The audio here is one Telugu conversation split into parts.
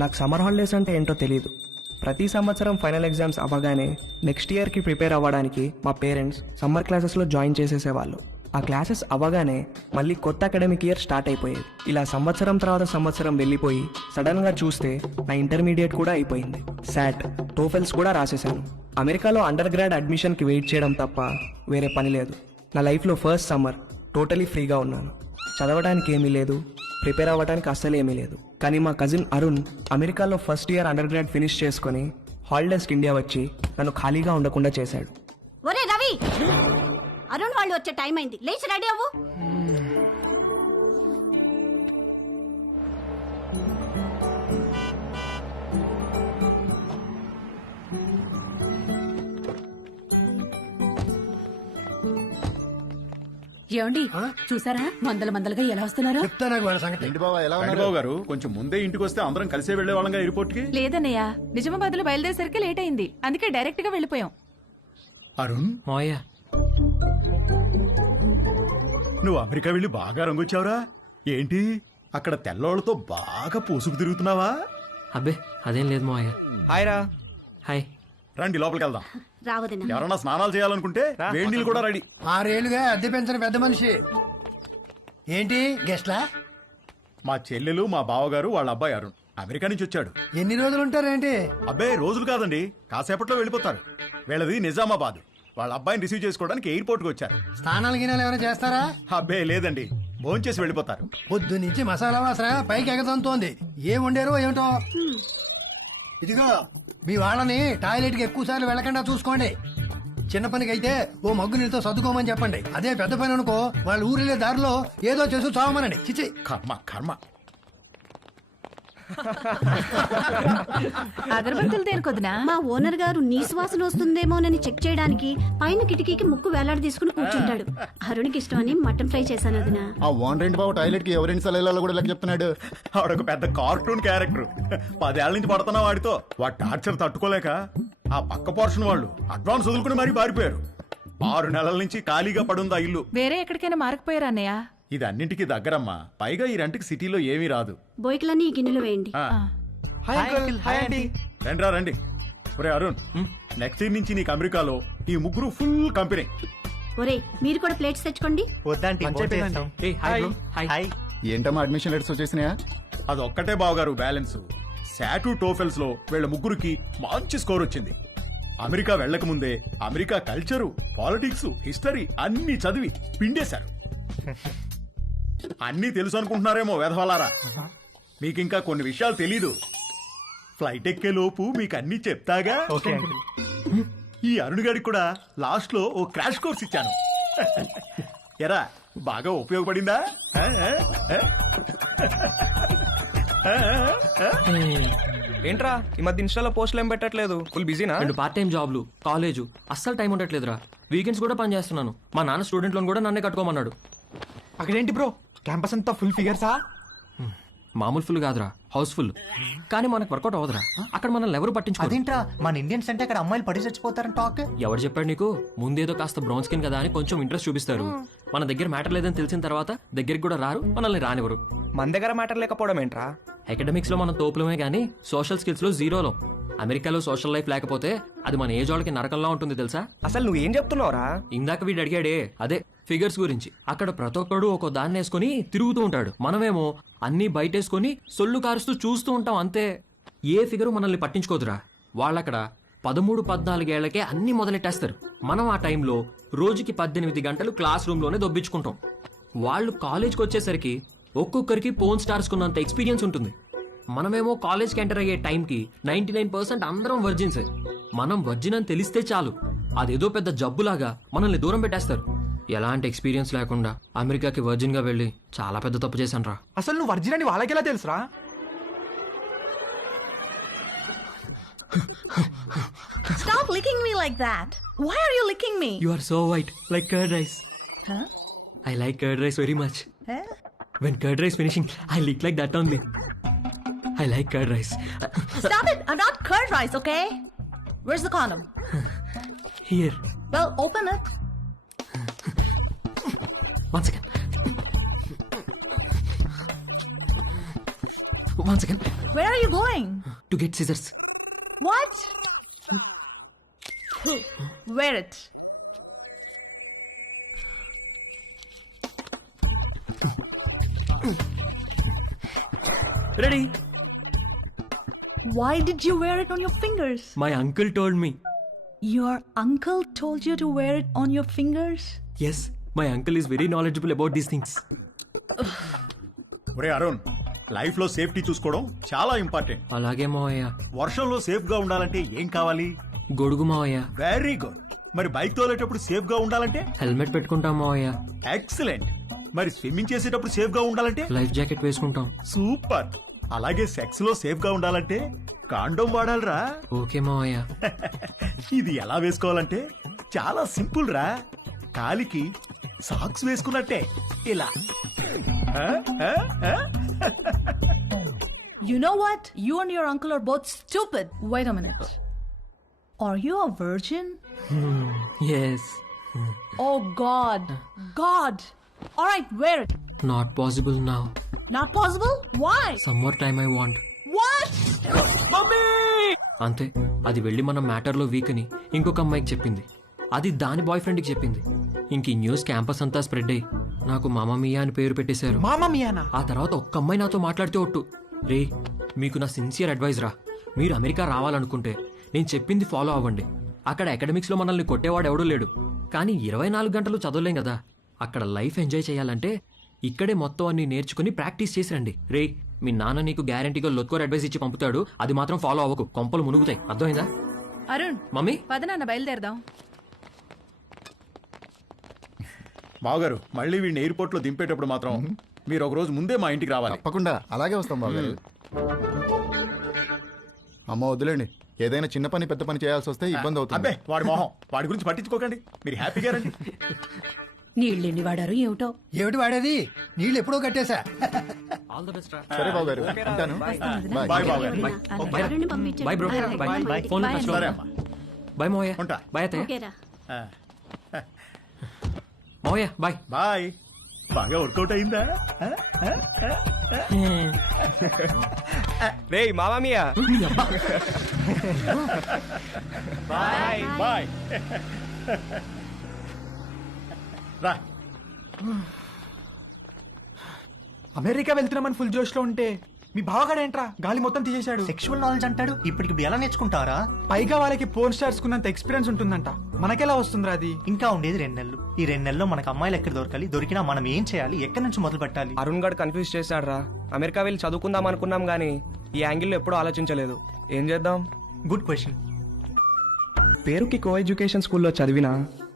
నాకు సమ్మర్ హాలిడేస్ అంటే ఏంటో తెలియదు. ప్రతి సంవత్సరం ఫైనల్ ఎగ్జామ్స్ అవ్వగానే నెక్స్ట్ ఇయర్కి ప్రిపేర్ అవ్వడానికి మా పేరెంట్స్ సమ్మర్ క్లాసెస్లో జాయిన్ చేసేసేవాళ్ళు. ఆ క్లాసెస్ అవ్వగానే మళ్ళీ కొత్త అకాడమిక్ ఇయర్ స్టార్ట్ అయిపోయేది. ఇలా సంవత్సరం తర్వాత సంవత్సరం వెళ్ళిపోయి సడన్గా చూస్తే నా ఇంటర్మీడియట్ కూడా అయిపోయింది. శాట్, టోఫెల్స్ కూడా రాసేసాను. అమెరికాలో అండర్ గ్రాడ్ అడ్మిషన్కి వెయిట్ చేయడం తప్ప వేరే పని లేదు. నా లైఫ్లో ఫస్ట్ సమ్మర్ టోటలీ ఫ్రీగా ఉన్నాను. చదవడానికి ఏమీ లేదు, ప్రిపేర్ అవ్వడానికి అస్సలు ఏమీ లేదు. కానీ మా కజిన్ అరుణ్ అమెరికాలో first year under grad finish చేసుకుని హాలిడేస్కి ఇండియా వచ్చి నన్ను ఖాళీగా ఉండకుండా చేశాడు. ఒరే రవి, అరుణ్ వాళ్ళు వచ్చే టైం అయింది, లేచి రెడీ అవ్వు. ఏమండి చూసారా మందలుగా ఎలా వస్తున్నారో? చెప్తా నాకు వాళ్ళ సంగతి. బాబు గారు కొంచెం ముందే ఇంటికి వస్తే అందరం కలిసే వెళ్లే వాళ్ళంగా ఎయిర్పోర్ట్ కి. లేదన్నయ్య, నిజామాబాద్ లో బయలుదేరేసరికి లేట్ అయింది, అందుకే డైరెక్ట్ గా వెళ్ళిపోయాం. అరుణ్, మావయ్య నువ్వు అమెరికా వెళ్ళి బాగా రంగొచ్చావురా. ఏంటి అక్కడ తెల్లోళ్ళతో బాగా పూసుకు తిరుగుతున్నావా? అబ్బే అదేం లేదు మావయ్య. హాయ్ రా. హాయ్. రండి లోపలికి వెళ్దాం. రావదిన ఎవరన్నా స్నానాలు చేయాలనుకుంటే వేడి నీళ్ళు కూడా రెడీ. 6 ఏళ్లుగా అద్దె పెంచిన పెద్ద మనిషి. ఏంటి గెస్ట్లా? మా చెల్లెలు, మా బావగారు, వాళ్ళ అబ్బాయి అరుణ్ అమెరికా నుంచి వచ్చాడు. ఎన్ని రోజులు ఉంటారేంటి? అబ్బాయి రోజులు కాదండి, కాసేపట్లో వెళ్ళిపోతారు. వీళ్ళది నిజామాబాద్. వాళ్ళ అబ్బాయిని రిసీవ్ చేసుకోవడానికి ఎయిర్పోర్ట్ కి వచ్చారు. స్నానాలు గినాలు ఏమైనా చేస్తారా? అబ్బాయి లేదండి, భోంచేసి వెళ్ళిపోతారు. పొద్దు నుంచి మసాలా వాసన పైకి ఎగదంతోంది. ఏం వండారో ఏమిటో. ఇదిగో మీ వాళ్ళని టాయిలెట్ కి ఎక్కువ సార్లు వెళ్ళకుండా చూసుకోండి. చిన్న పనికి అయితే ఓ మగ్గు నీళ్ళతో సర్దుకోమని చెప్పండి. అదే పెద్ద పని అనుకో, వాళ్ళ ఊరిలే దారిలో ఏదో చేసి చావమనండి. చిచి కర్మ కర్మ. అగరబత్తులు దేనికొద్దునా? మా ఓనర్ గారు నీ సువాసన వస్తుందేమోనని చెక్ చేయడానికి పైన కిటికీకి ముక్కు వేలాడి తీసుకుని కూర్చుంటాడు. అరుణ్కి ఇష్టమని మటన్ ఫ్రై చేశాను వదిన. ఆ ఓనర్ బాబు టాయిలెట్ కి ఎవరైనా సలహాలు కూడా లెక్క చెప్తున్నాడు. ఆవిడొక పెద్ద కార్టూన్ క్యారెక్టర్. 10 ఏళ్ల నుంచి పడుతున్నా వాడితో. వాడి టార్చర్ తట్టుకోలేక ఆ పక్క పోర్షన్ వాళ్ళు అడ్వాన్స్ వదులుకుని మరీ పారిపోయారు. 6 నెలల నుంచి ఖాళీగా పడుందా ఇల్లు. వేరే ఎక్కడికైనా మారకపోయారా అన్నయ్య? ఇది అన్నింటికి దగ్గరమ్మా. పైగా ఈ రెంట్కి సిటీలో ఏమీ రాదు. బోయికలన్నీ ఈ గిన్నెలు వేయండి. రండిరా రండి. ఒరే అరుణ్, నెక్స్ట్ ఇయర్ నుంచి నీకు అమెరికాలో ఈ ముగ్గురు ఫుల్ కంపెనీ. ఒరే మీరు కూడా ప్లేట్స్ తెచ్చుకోండి. ఏయ్, హాయ్ బ్రో. హాయ్. ఏంటమ్మా అడ్మిషన్ లెటర్స్ వచ్చేసినాయా? అదొక్కటే బావగారు బ్యాలెన్స్. శాటు టోఫెల్స్ లో వీళ్ళ ముగ్గురికి మంచి స్కోర్ వచ్చింది. అమెరికా వెళ్లక ముందే అమెరికా కల్చరు, పాలిటిక్స్, హిస్టరీ అన్ని చదివి పిండేశారు. అన్నీ తెలుసు అనుకుంటున్నారేమో వెధవలారా. మీకింకా కొన్ని విషయాలు తెలీదు. ఫ్లైట్ ఎక్కే లోపు మీకు అన్ని చెప్తాగా. ఈ అరుణ్ గారికి కూడా లాస్ట్ లో ఓ క్రాష్ కోర్స్ ఇచ్చాను. ఎరా బాగా ఉపయోగపడిందా? ఏంట్రా ఈ మధ్య ఇన్స్టాలో పోస్టులు ఏం పెట్టట్లేదు? ఫుల్ బిజీనా? 2 పార్ట్ టైం జాబ్లు, కాలేజు, అస్సలు టైం ఉండట్లేదురా. వీకెండ్స్ కూడా పని చేస్తున్నాను. మా నాన్న స్టూడెంట్ లోన్ కూడా నన్నే కట్టుకోమన్నాడు. అక్కడేంటి బ్రో, క్యాంపస్ అంతా ఫుల్ ఫిగర్సా? మామూలు ఫుల్ కాదురా, హౌస్ఫుల్. కానీ మనకు వర్కౌట్ అవ్వదురా. అక్కడ మనల్ని ఎవరు పట్టించుకోరు. అదేంట్రా, మన ఇండియన్స్ అంటే అక్కడ అమ్మాయిలు పడి చచ్చిపోతారని టాక్. ఎవరు చెప్పాడు నీకు? ముందేదో కాస్త బ్రౌన్ స్కిన్ కదా అని కొంచెం ఇంట్రెస్ట్ చూపిస్తారు. మన దగ్గర మ్యాటర్ లేదని తెలిసిన తర్వాత దగ్గరికి కూడా రారు, మనల్ని రానివ్వరు. మన దగ్గర మ్యాటర్ లేకపోవడం ఏంట్రా? అకాడమిక్స్ లో మనం తోపులమే గానీ సోషల్ స్కిల్స్ లో జీరోలో. అమెరికాలో సోషల్ లైఫ్ లేకపోతే అది మన ఏజ్ వాళ్ళకి నరకంలా ఉంటుంది తెలుసా? అసలు నువ్వేం చెప్తున్నావురా? ఇందాక వీడు అడిగాడే అదే ఫిగర్స్ గురించి. అక్కడ ప్రతి ఒక్కడు ఒక దాన్ని వేసుకుని తిరుగుతూ ఉంటాడు. మనమేమో అన్ని బయటేసుకుని సొల్లు కారుస్తూ చూస్తూ ఉంటాం అంతే. ఏ ఫిగరు మనల్ని పట్టించుకోదురా. వాళ్ళక్కడ 13-14 ఏళ్లకే అన్ని మొదలెట్టేస్తారు. మనం ఆ టైంలో రోజుకి 18 గంటలు క్లాస్ రూమ్ లోనే దొబ్బించుకుంటాం. వాళ్ళు కాలేజ్కి వచ్చేసరికి ఒక్కొక్కరికి పోన్ స్టార్స్ కున్నంత ఎక్స్పీరియన్స్ ఉంటుంది. మనమేమో కాలేజ్కి ఎంటర్ అయ్యే టైంకి 99% అందరం వర్జిన్సే. మనం వర్జిన్ అని తెలిస్తే చాలు, అదేదో పెద్ద జబ్బులాగా మనల్ని దూరం పెట్టేస్తారు. ఎలాంటి ఎక్స్పీరియన్స్ లేకుండా అమెరికాకి వర్జిన్ గా వెళ్ళి చాలా పెద్ద తప్పు చేశాను రా. అసలు నువ్వు వర్జిన్ అని వాళ్ళకెలా తెలుసురా? Stop licking me like that. Why are you licking me? You are so white, like curd rice. Huh? I like curd rice very much. Huh? When curd rice finishing, I lick like that only. I like curd rice. Stop it! I'm not curd rice, okay? Where's the condom? Here. Well, open it. One second. One second Where are you going? To get scissors. What? Wear it. Ready. Why did you wear it on your fingers? My uncle told me. Your uncle told you to wear it on your fingers? Yes, my uncle is very knowledgeable about these things. ఒరే అరుణ్, లైఫ్ లో సేఫ్టీ చూసుకోవడం చాలా ఇంపార్టెంట్. అలాగే మావయ్య. వర్షంలో సేఫ్ గా ఉండాలంటే ఏం కావాలి? గొడుగు మావయ్య. Very good. మరి బైక్ తోలేటప్పుడు సేఫ్ గా ఉండాలంటే? హెల్మెట్ పెట్టుకుంటాం మావయ్య. ఎక్సలెంట్. మరి స్విమ్మింగ్ చేసేటప్పుడు సేఫ్ గా ఉండాలంటే? లైఫ్ జాకెట్ వేసుకుంటాం. సూపర్. అలాగే సెక్స్ లో సేఫ్ గా ఉండాలంటే కాండోమ్ వాడాలిరా. ఓకే మావయ్య. ఇది ఎలా వేసుకోవాలంటే చాలా సింపుల్ రా. కాలికి సాక్స్ వేసుకున్నట్టే ఇలా. ఆ? ఆ? ఆ? You know what? You and your uncle are both stupid. Wait a minute. Are you a virgin? Yes. Oh God. God. All right, wear it. Not possible now. Not possible? Why? Some more time I want. What? అంతే. అది వెళ్ళి మన మ్యాటర్లో వీక్ అని ఇంకొక అమ్మాయికి చెప్పింది. అది దాని బాయ్ ఫ్రెండ్కి చెప్పింది. ఇంక ఈ న్యూస్ క్యాంపస్ అంతా స్ప్రెడ్ అయ్యి నాకు మామా మియా అని పేరు పెట్టేశారు. మామా మియానా? ఆ తర్వాత ఒక్క అమ్మాయి నాతో మాట్లాడితే ఒట్టు. రే, మీకు నా సిన్సియర్ అడ్వైజ్ రా. మీరు అమెరికా రావాలనుకుంటే నేను చెప్పింది ఫాలో అవ్వండి. అక్కడ అకాడమిక్స్లో మనల్ని కొట్టేవాడు ఎవడూ లేడు. కానీ 24 గంటలు చదవలేం కదా. అక్కడ లైఫ్ ఎంజాయ్ చేయాలంటే ఇక్కడే మొత్తం అన్ని నేర్చుకుని ప్రాక్టీస్ చేసి రండి. రే, మీ నాన్న నీకు గ్యారంటీగా లొత్కోర్ అడ్వైస్ ఇచ్చి పంపుతాడు. అది మాత్రం ఫాలో అవ్వకు, కొంపలు మునుగుతాయి. అర్థమైందా? అరుణ్, మమ్మీ. పద నాన్న బయలుదేరదాం. మావగారు, మళ్ళీ వీడిని ఎయిర్పోర్ట్ లో దింపేటప్పుడు మాత్రం మీరు ఒక రోజు ముందే మా ఇంటికి రావాలి. తప్పకుండా అలాగే వస్తాం బాబు. అమ్మ వద్దులేండి, ఏదైనా చిన్న పని పెద్ద పని చేయాల్సి వస్తే ఇబ్బంది అవుతుంది. అబ్బే, వాడి మొహం, వాడి గురించి పట్టించుకోకండి. మీరు హ్యాపీగా రండి. నీళ్ళెన్ని వాడారు ఏమిటో. ఏమిటి వాడేది? నీళ్ళు ఎప్పుడో కట్టేశా. ఆల్ ద బెస్ట్ రా. సరే బాబు గారు, ఉంటాను. Bye bye. బావగారు. అరుణ్ని పంపించండి. Bye bro. అలాగే, బాయ్. బాయ్. Phone bye. టచ్లో. సరే అమ్మా. బాయ్ మావయ్య. ఉంటా. బాయ్ అత్తయ్య. ఓకేరా. మావయ్య బాయ్. బాయ్. బాగా వర్కౌట్ అయిందా? రే మామా మియా. Bye bye. రా. అమెరికా వెళ్తున్నామని ఫుల్ జోష్ లో ఉంటే మీ బావగాడేంట్రా గాలి మొత్తం తీసేశాడు. సెక్షువల్ నాలెడ్జ్ అంటాడు. ఇప్పటికి ఎలా నేర్చుకుంటారా? పైగా వాళ్ళకి పోర్న్ స్టార్స్ కున్నంత ఎక్స్పీరియన్స్ ఉంటుందంట. మనకెలా వస్తుందిరా అది? ఇంకా ఉండేది 2 నెలలు. ఈ 2 నెలల్లో మనకు అమ్మాయిలు ఎక్కడ దొరకాలి, దొరికినా మనం ఏం చేయాలి, ఎక్కడి నుంచి మొదలు పెట్టాలి? అరుణ్ గడ్ కన్ఫ్యూజ్ చేశాడు రా. అమెరికా వెళ్ళి చదువుకుందాం అనుకున్నాం కానీ ఈ యాంగిల్లో ఎప్పుడూ ఆలోచించలేదు. ఏం చేద్దాం? Good question. పేరుకి కో ఎడ్యుకేషన్ స్కూల్లో చదివినా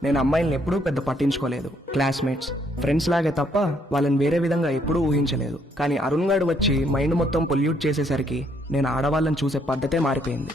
నేను అమ్మాయిల్ని ఎప్పుడూ పెద్ద పట్టించుకోలేదు. క్లాస్మేట్స్, ఫ్రెండ్స్ లాగే తప్ప వాళ్ళని వేరే విధంగా ఎప్పుడూ ఊహించలేదు. కానీ అరుణ్ గారు వచ్చి మైండ్ మొత్తం పొల్యూట్ చేసేసరికి నేను ఆడవాళ్ళని చూసే పద్ధతే మారిపోయింది.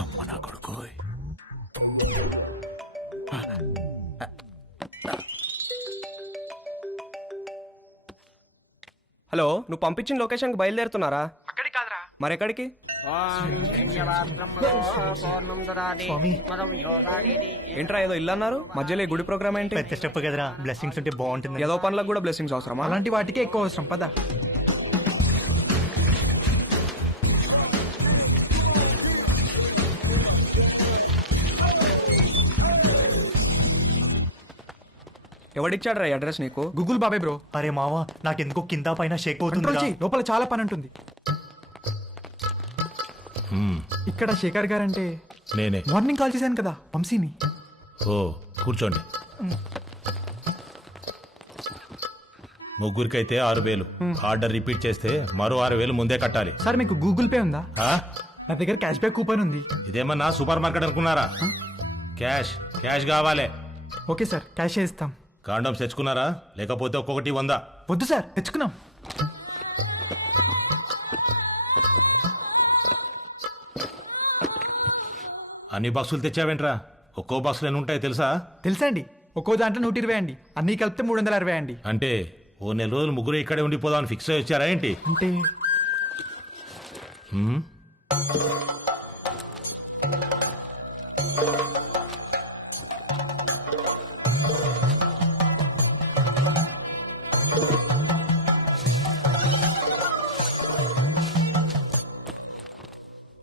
అమ్మ నా కొడుకు. హలో, నువ్వు పంపించిన లొకేషన్కి బయలుదేరుతున్నారా? అక్కడికి కాదురా, మరెక్కడికి? స్వామి ఏంట్రా ఏదో ఇల్లు అన్నారు మధ్యలో ఈ గుడి ప్రోగ్రామ్ ఏంటి? పెద్ద స్టెప్ కదరా, బ్లెస్సింగ్స్ ఉంటే బాగుంటుంది. ఏదో పనులకు కూడా బ్లెస్సింగ్స్ అవసరమా? అలాంటి వాటికే ఎక్కువ అవసరం పద. ఎవడిచ్చాడు రా అడ్రస్ నీకు? గూగుల్ బాబాయ్ బ్రో. అరే మావా, నాకెందుకో కింద పైన షేక్ కంట్రోల్ అవుతుంది. చెయ్యి, లోపల చాలా పని ఉంటుంది. ఇక్కడ శేఖర్ గారంటే నేనే. మార్నింగ్ కాల్ చేశాను కదా వంశీని. ఓ కూర్చోండి. ముగ్గురికైతే 6,000. ఆర్డర్ రిపీట్ చేస్తే మరో 6,000 ముందే కట్టాలి. సార్ మీకు గూగుల్ పే ఉందా? ఆ? నా దగ్గర క్యాష్ బ్యాక్ కూపన్ ఉంది. ఇదేమన్నా సూపర్ మార్కెట్ అనుకున్నారా? క్యాష్ క్యాష్ కావాలి. ఓకే సార్, క్యాష్ ఇస్తాం. కాండమ్స్ తెచ్చుకున్నారా? లేకపోతే ఒక్కొక్కటి 100. వద్దు సార్, తెచ్చుకున్నాం. అన్ని బాక్సులు తెచ్చావేంట్రా? ఒక్కో బాక్సులు ఎన్ని ఉంటాయో తెలుసా? తెలుసా అండి, ఒక్కో దాంట్లో 120 అండి, అన్నీ కలిపితే 360 అండి. అంటే ఓ నెల రోజులు ముగ్గురు ఇక్కడే ఉండిపోదామని ఫిక్స్ అయ్యి వచ్చారా ఏంటి? అంటే హ్మ్?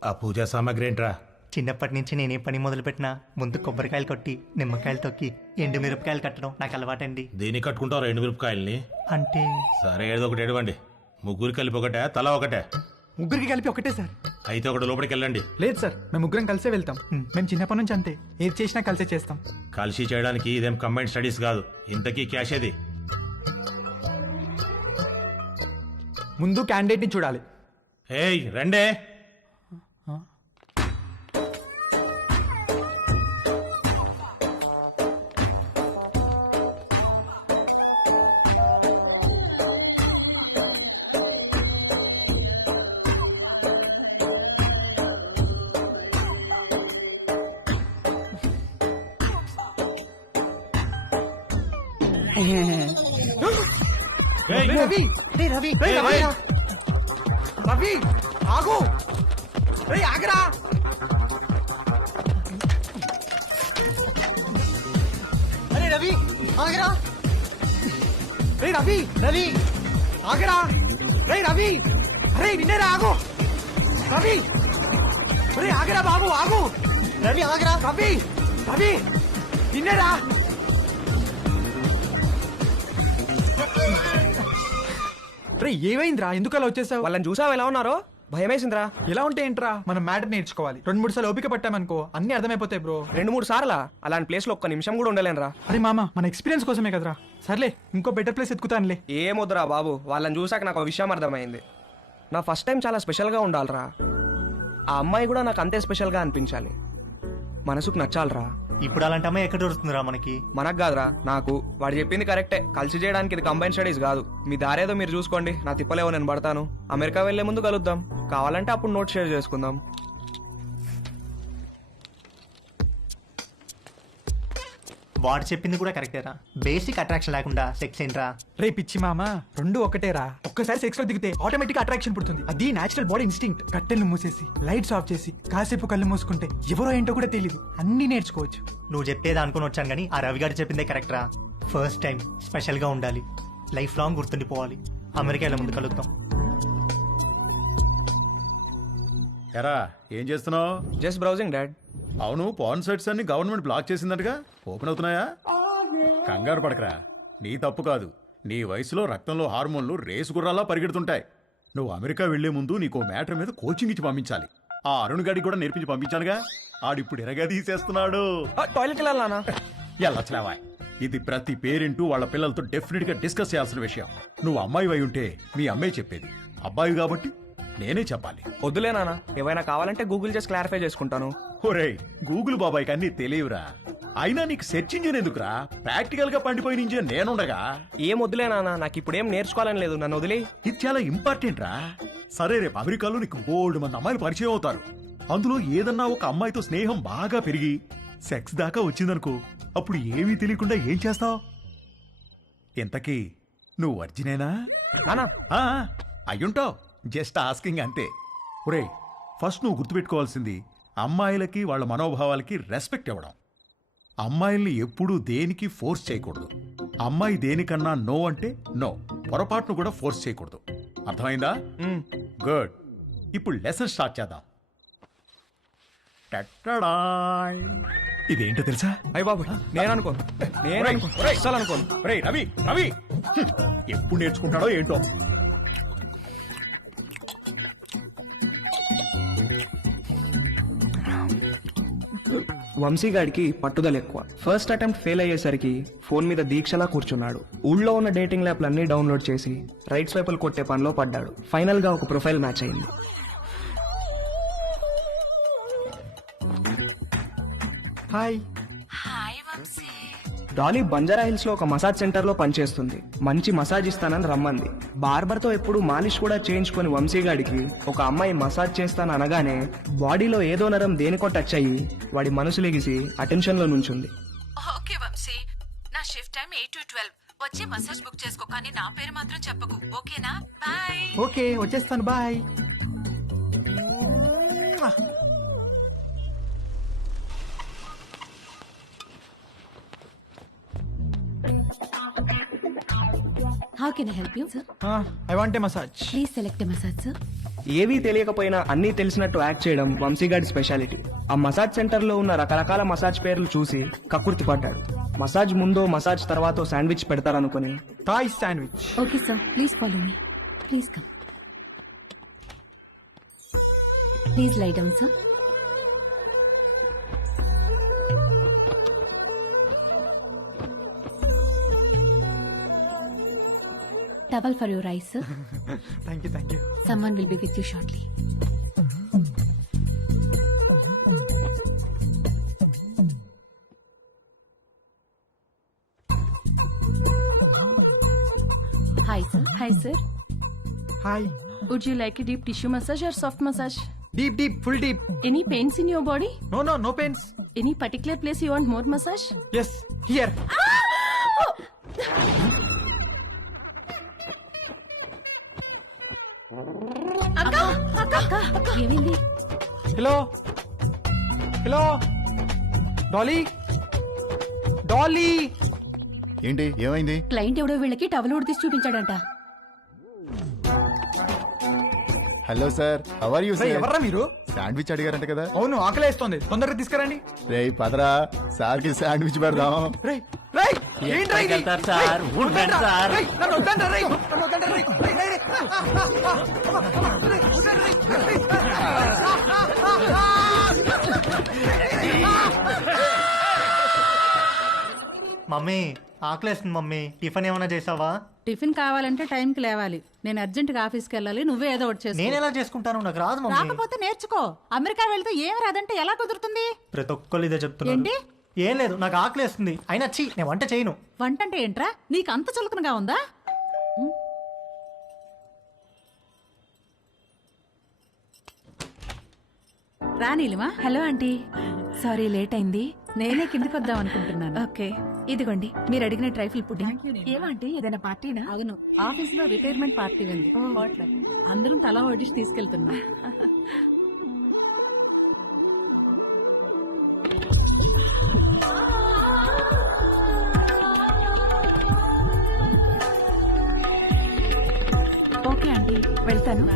ఆ పూజా సామాగ్రి ఏంట్రా? చిన్నప్పటి నుంచి నేనే పని మొదలు పెట్టినా ముందు కొబ్బరికాయలు కొట్టి నిమ్మకాయలు తొక్కి ఎండు మిరపకాయలు కట్టడం నాకు అలవాటండి. దేనికి కట్టుకుంటావు 2 మిరపకాయల్ని? అంటే సరే ఏదో ఒకటి ఎడవండి. ముగ్గురు కలిపి ఒకటే, తల ఒకటే? ముగ్గురికి కలిపి ఒకటే సార్. అయితే ఒకటి లోపలికి వెళ్ళండి. లేదు సార్, మేము ముగ్గురం కలిసే వెళ్తాం. మేము చిన్నప్పటి నుంచి అంతే, ఏది చేసినా కలిసే చేస్తాం. కలిసి చేయడానికి ఇదేం కంబైన్డ్ స్టడీస్ కాదు. ఇంతకీ క్యాష్ ఏది? ముందు క్యాండిడేట్ ని చూడాలి. ఏయ్ రండే. ఏయ్, రవి, రవి రవి ఆగు, రేయ్ ఆగరా. అరే రవి ఆగరా. రేయ్ రవి, రవి ఆగరా. రేయ్ రవి, అరే వినేరా, ఆగు. రవి, రేయ్ ఆగరా బాబు, ఆగు. రవి ఆగరా. రవి, రవి వినేరా. రే ఏమైందిరా, ఎందుకు అలా వచ్చేసావు? వాళ్ళని చూసావు ఎలా ఉన్నారో? భయమేసిందిరా. ఎలా ఉంటే ఏంట్రా, మనం మ్యాటర్ నేర్చుకోవాలి. 2-3 సార్లు ఓపిక పట్టామనుకో అన్ని అర్థమైపోతాయి బ్రో. 2-3 సార్లా? అలాంటి ప్లేస్ లో ఒక్క నిమిషం కూడా ఉండలేనురా. అరే మామ, మన ఎక్స్పీరియన్స్ కోసమే కదరా. సర్లే, ఇంకో బెటర్ ప్లేస్ ఎత్తుకుతానులే. ఏమొద్దురా బాబు, వాళ్ళని చూసాక నాకు ఒక విషయం అర్థమైంది. నా ఫస్ట్ టైం చాలా స్పెషల్గా ఉండాలిరా. ఆ అమ్మాయి కూడా నాకు అంతే స్పెషల్గా అనిపించాలి. మనసుకు నచ్చాలిరా. ఇప్పుడు అలాంటి అమ్మాయి ఎక్కడ దొరుకుతుందిరా మనకి? మనకు కాదురా, నాకు. వాడు చెప్పింది కరెక్టే, కలిసి చేయడానికి ఇది కంబైన్ స్టడీస్ కాదు. మీ దారేదో మీరు చూసుకోండి, నా తిప్పలేవో నేను పడతాను. అమెరికా వెళ్లే ముందు కలుద్దాం, కావాలంటే అప్పుడు నోట్ షేర్ చేసుకుందాం. వాడు చెప్పింది కూడా కరెక్టేరా. బేసిక్ అట్రాక్షన్ లేకుండా సెక్స్ ఏంట్రా? రే పిచ్చి మామ, 2 ఒకటేరా. ఒక్కసారి సెక్స్ లో దిగితే ఆటోమేటిక్ అట్రాక్షన్ పుడుతుంది. అది నేచురల్ బాడీ ఇన్స్టింక్ట్. కట్టెలు మూసేసి లైట్స్ ఆఫ్ చేసి కాసేపు కళ్ళు మూసుకుంటే ఎవరో ఏంటో కూడా తెలియదు, అన్ని నేర్చుకోవచ్చు. నువ్వు చెప్పేది అనుకుని వచ్చాను కానీ ఆ రవి గారు చెప్పిందే కరెక్టరా. ఫస్ట్ టైం స్పెషల్ గా ఉండాలి, లైఫ్ లాంగ్ గుర్తుండిపోవాలి. అమెరికా వెళ్ళే ముందు కలుద్దాం. ఎరా ఏం చేస్తున్నావు? Just browsing dad. అవును, పాన్ సైట్స్ అన్ని గవర్నమెంట్ బ్లాక్ చేసిందటగా, ఓపెన్ అవుతున్నాయా? కంగారు పడకరా, నీ తప్పు కాదు. నీ వయసులో రక్తంలో హార్మోన్లు రేసు గుర్రాలా పరిగెడుతుంటాయి. నువ్వు అమెరికా వెళ్లే ముందు నీకో మ్యాటర్ మీద కోచింగ్ ఇచ్చి పంపించాలి. ఆ అరుణ్ గాడికి కూడా నేర్పించి పంపించానుగా, ఆడిప్పుడు ఎరగా తీసేస్తున్నాడు. టాయిలెట్ వెళ్ళాలనా? ఎల్లచ్చలేవా, ఇది ప్రతి పేరెంట్ వాళ్ళ పిల్లలతో డెఫినెట్ గా డిస్కస్ చేయాల్సిన విషయం. నువ్వు అమ్మాయి అయి ఉంటే మీ అమ్మాయి చెప్పేది, అబ్బాయి కాబట్టి నేనే చెప్పాలి. వద్దులే నాన్న, ఏమైనా కావాలంటే గూగుల్ చేసి క్లారిఫై చేసుకుంటాను. ఒరేయ్, గూగుల్ బాబాయ్కి అన్ని తెలియవురా. అయినా నీకు సెర్చ్ ఇంజిన్ ఎందుకురా? ప్రాక్టికల్ గా పండిపోయిన ఇంజిన్ నేనుండగా. ఏం వద్దులే నాన్న, నాకు ఇప్పుడు ఏం నేర్చుకోవాలని లేదు, నన్ను వదిలే. ఇది చాలా ఇంపార్టెంట్ రా. సరే, రేపు అమెరికాలో నీకు బోల్డ్ మంది అమ్మాయిలు పరిచయం అవుతారు. అందులో ఏదన్నా ఒక అమ్మాయితో స్నేహం బాగా పెరిగి సెక్స్ దాకా వచ్చిందనుకో, అప్పుడు ఏమీ తెలియకుండా ఏం చేస్తావు? ఇంతకీ నువ్వు వర్జినేనా? నానా అయ్యుంటావు, జస్ట్ ఆస్కింగ్ అంతే. ఒరేయ్, ఫస్ట్ నువ్వు గుర్తుపెట్టుకోవాల్సింది అమ్మాయిలకి వాళ్ళ మనోభావాలకి రెస్పెక్ట్ ఇవ్వడం. అమ్మాయిల్ని ఎప్పుడూ దేనికి ఫోర్స్ చేయకూడదు. అమ్మాయి దేనికన్నా నో అంటే నో, పొరపాటును కూడా ఫోర్స్ చేయకూడదు. అర్థమైందా? గుడ్. ఇప్పుడు లెసన్ స్టార్ట్ చేద్దాం. టట్టడాయ్. ఇదేంటో తెలుసా? అయ్య బాబు నేను అనుకోను, అస్సలు అనుకోను. రేయ్ రవి, రవి ఎప్పుడు నేర్చుకుంటాడో ఏంటో. వంశీగాడికి పట్టుదల ఎక్కువ. ఫస్ట్ అటెంప్ట్ ఫెయిల్ అయ్యేసరికి ఫోన్ మీద దీక్షలా కూర్చున్నాడు. ఊళ్ళో ఉన్న డేటింగ్ యాప్లన్నీ డౌన్లోడ్ చేసి రైట్ స్వైపులు కొట్టే పనిలో పడ్డాడు. ఫైనల్ గా ఒక ప్రొఫైల్ మ్యాచ్ అయింది. హాయ్. డాలీ బంజారా హిల్స్ లో ఒక మసాజ్ సెంటర్ లో పనిచేస్తుంది. మంచి మసాజ్ ఇస్తానని రమ్మంది. బార్బర్ తో ఎప్పుడు మాలిష్ కూడా చేయించుకొని వంశీగాడికి ఒక అమ్మాయి మసాజ్ చేస్తాను అనగానే బాడీలో ఏదో నరం దేనికో టచ్ అయ్యి వాడి మనసు లెగిసి అటెన్షన్ లో నుంచుంది. ఓకే వంశీ, నా షిఫ్ట్ టైం 8 to 12. వచ్చి మసాజ్ బుక్ చేసుకో, కానీ నా పేరు మాత్రం చెప్పకు, ఓకేనా? బాయ్. ఓకే వచ్చేస్తాను, bye. How can I help you sir? I want a massage. Please select massage sir. ఏవీ తెలియకపోయినా అన్నీ తెలిసినట్టు యాక్ట్ చేయడం వంశీగాడి స్పెషాలిటీ. ఆ మసాజ్ సెంటర్ లో ఉన్న రకరకాల మసాజ్ పేర్లు చూసి కక్కుర్తి పడ్డాడు. మసాజ్ ముందో మసాజ్ తర్వాతో శాండ్విచ్ పెడతారనుకుని Thai sandwich. Okay sir, please follow me. Please come. Please lie down sir. Towel for your eyes, sir. Thank you, thank you. Someone will be with you shortly. Hi, sir. Hi sir, hi. would you like a deep tissue massage or soft massage? Deep deep, full deep. Any pains in your body? No no, no pains. Any particular place you want more massage? Yes, here. ఏమైంది? Hello hello, Dolly Dolly. ఏంటి ఏమైంది? క్లయింట్ ఎవడో వీళ్ళకి టవల్ ఉడితీసి చూపించాడంట. Hello sir, how are you sir? ఎవర్రా మీరు? శాండ్విచ్ అడిగారంట కదా? అవును, ఆకలేస్తోంది, తొందరగా తీసుకురండి. రేయ్ పదరా, సార్కి శాండ్విచ్ పెడదాం. రేయ్ రేయ్, ఏంట్రా ఇది? సార్, వద్దండ్రా, రేయ్, నన్ను వద్దండ్రా, రేయ్, నన్ను వద్దండ్రా, రేయ్, రేయ్, రేయ్, రేయ్. మమ్మీ ఆకలేస్తుంది మమ్మీ, టిఫిన్ ఏమైనా చేసావా? టిఫిన్ కావాలంటే టైంకి లేవాలి. నేను అర్జెంట్గా ఆఫీస్కి వెళ్ళాలి, నువ్వే ఏదో ఒకటి చేసుకో. నేను ఎలా చేసుకుంటాను, నాకు రాదు మమ్మీ. రాకపోతే నేర్చుకో. అమెరికా వెళ్తే ఏం రాదంటే ఎలా కుదురుతుంది? ప్రతి ఒక్కరు ఇదే చెప్తున్నారు. ఏంటి? ఏం లేదు, నాకు ఆకలేస్తుంది. అయినా నేను వంట చేయను. వంట అంటే ఏంట్రా? నీకు అంత చులకనగా ఉందా? రా Neelima. Hello aunty, sorry late అయింది. నేనే కిందకి వద్దాం అనుకుంటున్నాను. ఓకే, ఇదిగోండి మీరు అడిగిన ట్రైఫుల్ పుడ్డింగ్. ఏమంటే ఏదైనా పార్టీనా? అవును, ఆఫీస్ లో రిటైర్మెంట్ పార్టీ ఉంది. అందరం తలా వడ్డిసి తీసుకెళ్తున్నాం. ఓకే ఆంటీ, వెళ్తాను.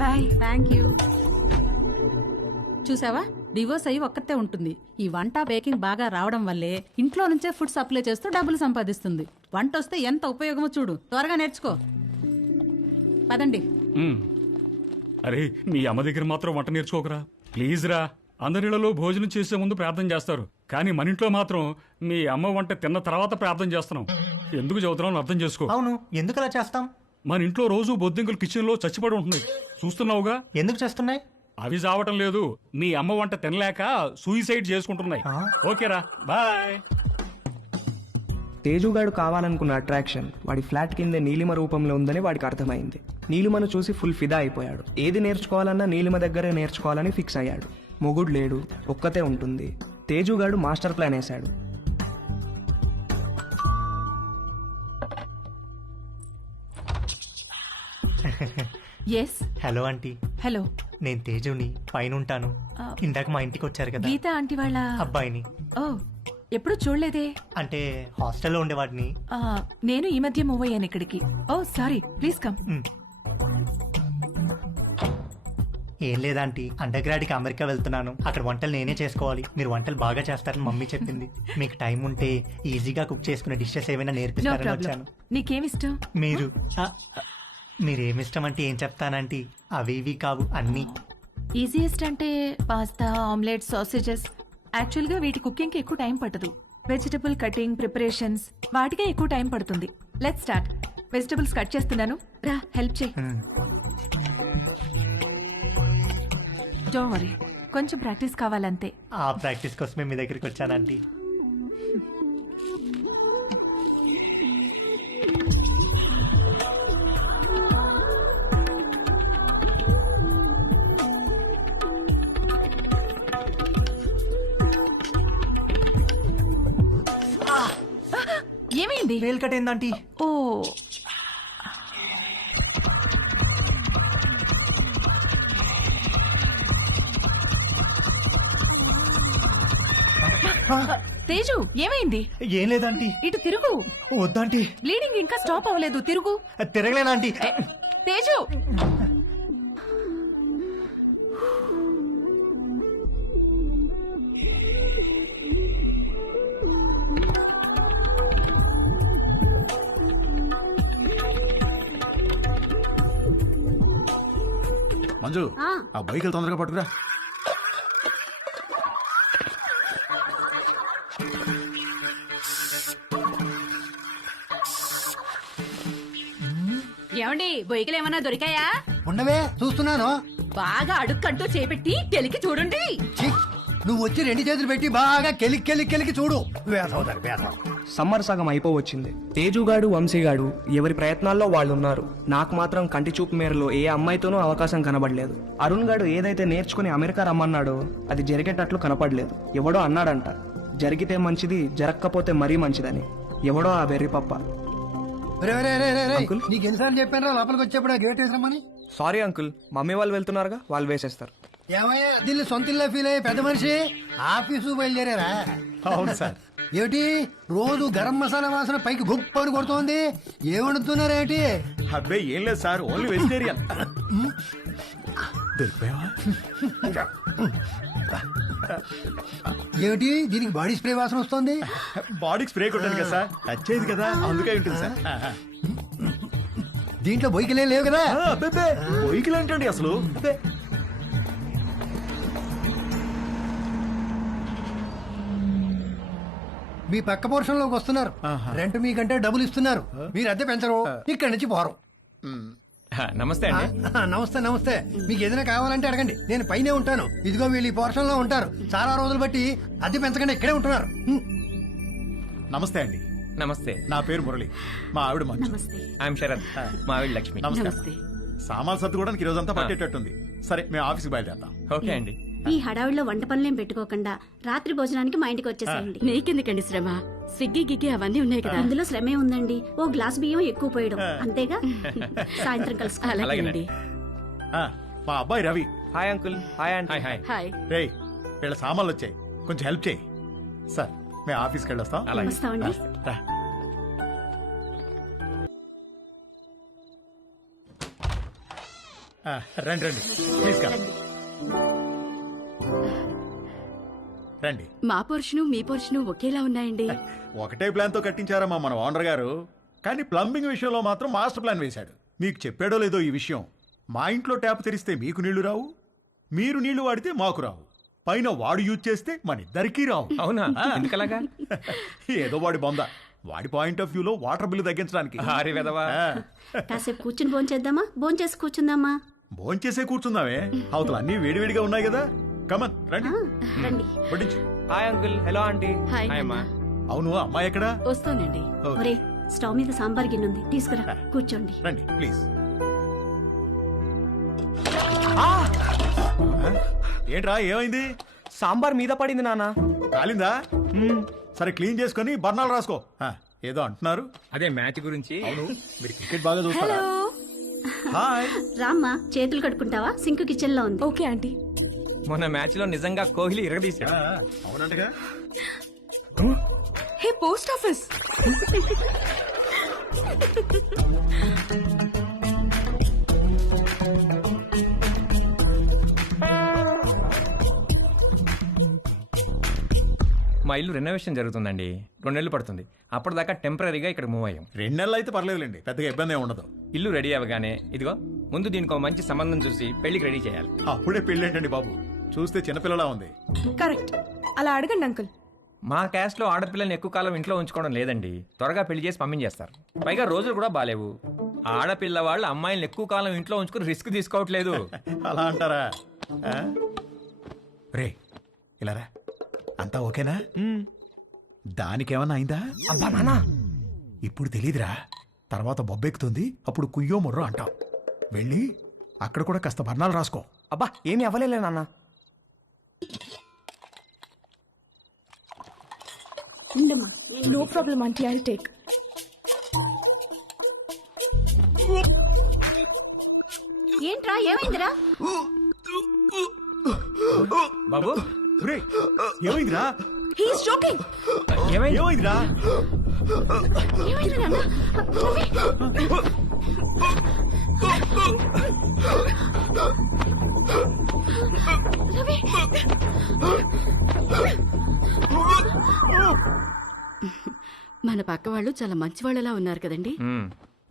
బాయ్. Thank you. చూసావా, డివోర్స్ అయ్యి ఒక్కతే ఉంటుంది. ఈ వంట బేకింగ్ బాగా రావడం వల్లే ఇంట్లో నుంచే ఫుడ్ సప్లై చేస్తూ డబ్బులు సంపాదిస్తుంది. వంట వస్తే ఎంత ఉపయోగమో చూడు. త్వరగా నేర్చుకో. పదండి. అరే, మీ అమ్మ దగ్గర మాత్రం వంట నేర్చుకోకరా ప్లీజ్ రా. అందరిలో భోజనం చేసే ముందు ప్రార్థన చేస్తారు, కానీ మన ఇంట్లో మాత్రం మీ అమ్మ వంట తిన్న తర్వాత ప్రార్థన చేస్తున్నాం. ఎందుకు చదువుతున్నావు అర్థం చేసుకో. అవును, ఎందుకు అలా చేస్తాం? మన ఇంట్లో రోజు బొద్దింకలు కిచెన్ లో చచ్చిపడి ఉంటున్నాయి, చూస్తున్నావుగా. ఎందుకు చేస్తున్నాయి? అవి చావటం లేదు, మీ అమ్మ వంట తినలేక సూయిసైడ్ చేసుకుంటున్నాయి. ఓకేరా, బాయ్. తేజుగాడు కావాలనుకున్న అట్రాక్షన్ వాడి ఫ్లాట్ కింద నీలిమ రూపంలో ఉందని వాడికి అర్థమైంది. నీలిమను చూసి ఫుల్ ఫిదా అయిపోయాడు. ఏది నేర్చుకోవాలన్నా నీలిమ దగ్గరే నేర్చుకోవాలని ఫిక్స్ అయ్యాడు. మొగుడు లేడు, ఒక్కతే ఉంటుంది. తేజుగాడు మాస్టర్ ప్లాన్ వేశాడు. ఎస్ హలో ఆంటీ, హలో, నేను తేజుని, పైన ఉంటాను. ఇందాక మా ఇంటికి వచ్చారు కదా గీత ఆంటీ వాళ్ళ అబ్బాయిని. ఓ, ఎప్పుడు చూడలేదే. అంటే హాస్టల్లో ఉండేవాడిని. ఆ, నేను ఈ మధ్య మూవ్ అయ్యాను ఇక్కడికి. ఓ సారీ, ప్లీజ్ కమ్. ఏం లేదాంటీ, అండర్ గ్రాడ్కి అమెరికా వెళ్తున్నాను. అక్కడ వంటలు నేనే చేసుకోవాలి. మీరు వంటలు బాగా చేస్తారని మమ్మీ చెప్పింది. మీకు టైం ఉంటే ఈజీగా కుక్ చేసుకునే డిషెస్ ఏమైనా నో నేర్పిస్తారని ప్రాబ్లం. వచ్చాను. నీకేమిష్టం? మీరు మీరేమిష్టం అంటే ఏం చెప్తానంటీ, అవి ఇవి కావు అన్నీ. ఈజియెస్ట్ అంటే పాస్తా, ఆమ్లెట్, సాసేజెస్. యాక్చువల్గా వీటి కుకింగ్కి ఎక్కువ టైం పట్టదు. వెజిటబుల్ కటింగ్, ప్రిపరేషన్స్ వాటికే ఎక్కువ టైం పడుతుంది. Let's start. వెజిటబుల్స్ కట్ చేస్తున్నాను, రా హెల్ప్ చేయి. డోంట్ వరీ, కొంచెం ప్రాక్టీస్ కావాలంతే. ఆ ప్రాక్టీస్ కోసమే మీ దగ్గరికి వచ్చానంటీ. ఏమైంది? వేలు కట్టేందంటీ. ఓ, తేజు ఏమైంది? ఏం లేదంటీ. ఇటు తిరుగు. వద్దంటీ. బ్లీడింగ్ ఇంకా స్టాప్ అవ్వలేదు, తిరుగు. తిరగలేనంటీ. తేజు, మంజు, ఆ బైకులు తొందరగా పట్టుకురా. ఏమండి బొయ్యికలు ఏమన్నా దొరికాయా? ఉండవే చూస్తున్నాను. బాగా అడుక్కంటూ చేపెట్టి కెలికి చూడండి. ఛీ, నువ్వు వచ్చి 2 చేతులు పెట్టి బాగా కెలికి చూడు. వేసవుతారు వేసవ. సమ్మర్ సగం అయిపోవచ్చింది. తేజుగాడు, వంశీగాడు ఎవరి ప్రయత్నాల్లో వాళ్ళు ఉన్నారు. నాకు మాత్రం కంటి చూపు మేరలో ఏ అమ్మాయితోనూ అవకాశం కనబడలేదు. అరుణ్ గాడు ఏదైతే నేర్చుకుని అమెరికా రమ్మన్నాడో అది జరిగేటట్లు కనపడలేదు. ఎవడో అన్నాడంట, జరిగితే మంచిది, జరగకపోతే మరీ మంచిదని. ఎవడో ఆ వెర్రి పప్ప. అంకుల్? నీకు ఎన్నిసార్లు చెప్పాను లోపలికి వచ్చేప్పుడు ఆ గేట్ వేసామని. సారీ అంకుల్, మమ్మీ వాళ్ళు వెళ్తున్నారుగా, వాళ్ళు వేసేస్తారు. ఏమయ్యా దీన్ని సొంత ఇల్లు ఫీల్ అయ్యే పెద్ద మనిషి ఆఫీసు బయలుదేరారా? అవును సార్. ఏమిటి రోజు గరం మసాలా వాసన పైకి గుప్పని కొడుతోంది? ఏమడుతున్నారేటి? అబ్బాయి ఏం లేదు సార్, ఓన్లీ వెజిటేరియన్. దొరికిపోయావా? ఏమిటి దీనికి బాడీ స్ప్రే వాసన వస్తుంది? బాడీకి స్ప్రే కొట్టాను కదా సార్, టచ్ అయ్యింది కదా, అందుకే ఉంటుంది సార్. దీంట్లో బొయ్యికలే లేవు కదా? బొయ్యికలు ఏంటండి అసలు? మీ పక్క పోర్షన్ లోకి వస్తున్నారు. రెంట్ మీకంటే డబ్బులు ఇస్తున్నారు. మీరు అద్దె పెంచరు, ఇక్కడి నుంచి పోరు. నమస్తే అండి. నమస్తే నమస్తే. మీకు ఏదైనా కావాలంటే అడగండి, నేను పైనే ఉంటాను. ఇదిగో వీళ్ళు ఈ పోర్షన్ లో ఉంటారు. చాలా రోజులు బట్టి అద్దె పెంచకుండా ఇక్కడే ఉంటున్నారు. నమస్తే అండి. నమస్తే. నా పేరు మురళి, మా ఆవిడ మంచు. ఐఎమ్ శరత్, మా ఆవిడ లక్ష్మి. నమస్తే. సామాన్లు సర్దుకోవడానికి ఈ రోజంతా పట్టేటట్టుంది. సరే, మేము ఆఫీస్కి బయలుదేరుతాం. ఓకే అండి. ఈ హడావిడిలో వంట పనులేం పెట్టుకోకుండా రాత్రి భోజనానికి మా ఇంటికి వచ్చేసేయండి. నీకెందుకండి శ్రమ? స్విగ్గీ గిగ్గి అవన్నీ ఉన్నాయి కదా. అందులో శ్రమే ఉందండి. ఓ గ్లాస్ బియ్యం ఎక్కువ పోయడం అంతేగా. సాయంత్రం కలుసు. అలాగేనండి. మా అబ్బాయి Ravi. Hi uncle. Hi aunty. Hi. Hi. రేయ్, వీళ్ళ సామాన్లు వచ్చాయి, కొంచెం హెల్ప్ చేయి. సార్, మేము ఆఫీస్కి వెళ్ళొస్తాం. వస్తామండి. రా. రండి రండి, ప్లీజ్ కమ్. రండి. మా పోర్షను మీ పోర్షను ఒకేలా ఉన్నాయండి. ఒకటే ప్లాన్ తో కట్టించారమ్మా మన ఓనర్ గారు, కానీ ప్లంబింగ్ విషయంలో మాత్రం మాస్టర్ ప్లాన్ వేశాడు. మీకు చెప్పాడో లేదో ఈ విషయం, మా ఇంట్లో ట్యాప్ తెరిస్తే మీకు నీళ్లు రావు, మీరు నీళ్లు వాడితే మాకు రావు, పైన వాడు యూజ్ చేస్తే మన ఇద్దరికీ రావు. అవునా? ఎందుకలాగా? ఏదో వాడి బొంద. వాడి పాయింట్ ఆఫ్ వ్యూలో వాటర్ బిల్లు తగ్గించడానికి. కాసేపు కూర్చుని భోంచేద్దామా? భోంచేసి కూర్చుందామా? భోంచేసే కూర్చుందామే, అవతల అన్ని వేడివేడిగా ఉన్నాయి కదా. కమన్ రండి, రండి. వడ్డించు. Hi uncle. Hello aunty. Hi. అమ్మా. అవును, అమ్మాయి ఎక్కడా? వస్తానండి. ఒరే, స్టవ్ మీద సాంబార్ గిన్నె ఉంది, తీసుకురా. కూర్చోండి. రండి ప్లీజ్. ఏంట్రా, ఏమైంది? సాంబార్ మీద పడింది నాన్న. కాలిందా? సరే, క్లీన్ చేసుకొని బర్ణాలు రాసుకో. ఏదో అంటున్నారు. అదే మ్యాచ్ గురించి. అవును, మీరు క్రికెట్ బాగా చూస్తారా? హలో. హాయ్. రామ్మా చేతులు కడుక్కుంటావా? సింక్ కిచెన్ లో ఉంది. Okay aunty. మొన్న మ్యాచ్ లో నిజంగా కోహ్లీ ఇరగదీశాడు. అవునంటగా. Hey post office. మా ఇల్లు రెనోవేషన్ జరుగుతుందండి, 2 నెలలు పడుతుంది. అప్పటిదాకా టెంపరీగా ఇక్కడ మూవ్ అయ్యాం. 2 నెలలు అయితే పర్లేదులేండి, పెద్దగా ఇబ్బంది ఏమి ఉండదు. ఇల్లు రెడీ అవ్వగానే ఇదిగో ముందు దీనికి ఒక మంచి సంబంధం చూసి పెళ్లికి రెడీ చేయాలి. అప్పుడే పెళ్ళేంటండి బాబు, చూస్తే చిన్నపిల్లలా ఉంది. కరెక్ట్, అలా అడగండి అంకుల్. మా క్యాస్ట్ లో ఆడపిల్లల్ని ఎక్కువ కాలం ఇంట్లో ఉంచుకోవడం లేదండి, త్వరగా పెళ్లి చేసి పంపించేస్తారు. పైగా రోజులు కూడా బాలేవు. ఆడపిల్ల వాళ్ళు అమ్మాయిల్ని ఎక్కువ కాలం ఇంట్లో ఉంచుకుని రిస్క్ తీసుకోవట్లేదు. అలా అంటారా? రే ఇలా రా, అంతా ఓకేనా? దానికేమన్నా అయిందా? అబ్బా నాన్న, ఇప్పుడు తెలీదురా, తర్వాత బొబ్బెక్కుతుంది, అప్పుడు కుయ్యో ముర్రో అంటాం. వెళ్ళి అక్కడ కూడా కాస్త బర్ణాలు రాసుకో. అబ్బా ఏమీ అవ్వలేలే నాన్న. No problem aunty, I take. ఏంట్రా ఏమైందిరా? బాబు రే ఏమైందిరా? He's joking. ఏమైందిరా? ఏమైంది నాన్న? రవి! మన పక్క వాళ్ళు చాలా మంచి వాళ్ళలా ఉన్నారు కదండి.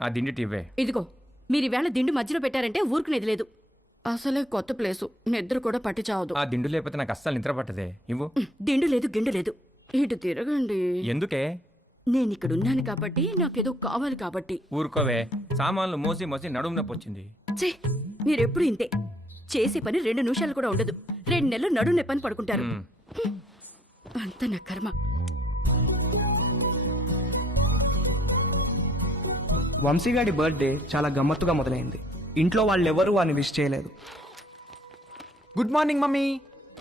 ఆ దిండి టివ్వే. ఇదిగో మీరు ఈవేళ దిండు మధ్యలో పెట్టారంటే ఊరుకునేది లేదు. అసలే కొత్త ప్లేసు, నిద్ర కూడా పట్టి చావదు. ఆ దిండు లేకపోతే నాకు అస్సలు నిద్ర పట్టదే. ఇవ్వు. దిండు లేదు గిండు లేదు, ఇటు తిరగండి. ఎందుకే? నేను ఇక్కడ ఉన్నాను కాబట్టి, నాకేదో కావాలి కాబట్టి. ఊరుకోవే, సామాన్లు మోసి మోసి నడుము నొప్పి వచ్చింది. ఛీ, మీరెప్పుడు ఇంతే. చేసే పని 2 నిమిషాలు కూడా ఉండదు. 2 నెలలు నడుము నొప్పని పడుకుంటారు. అంత నా కర్మ. వంశీగాడి బర్త్డే చాలా గమ్మత్తుగా మొదలైంది. ఇంట్లో వాళ్ళెవరూ వాడిని విష్ చేయలేదు. Good morning mummy.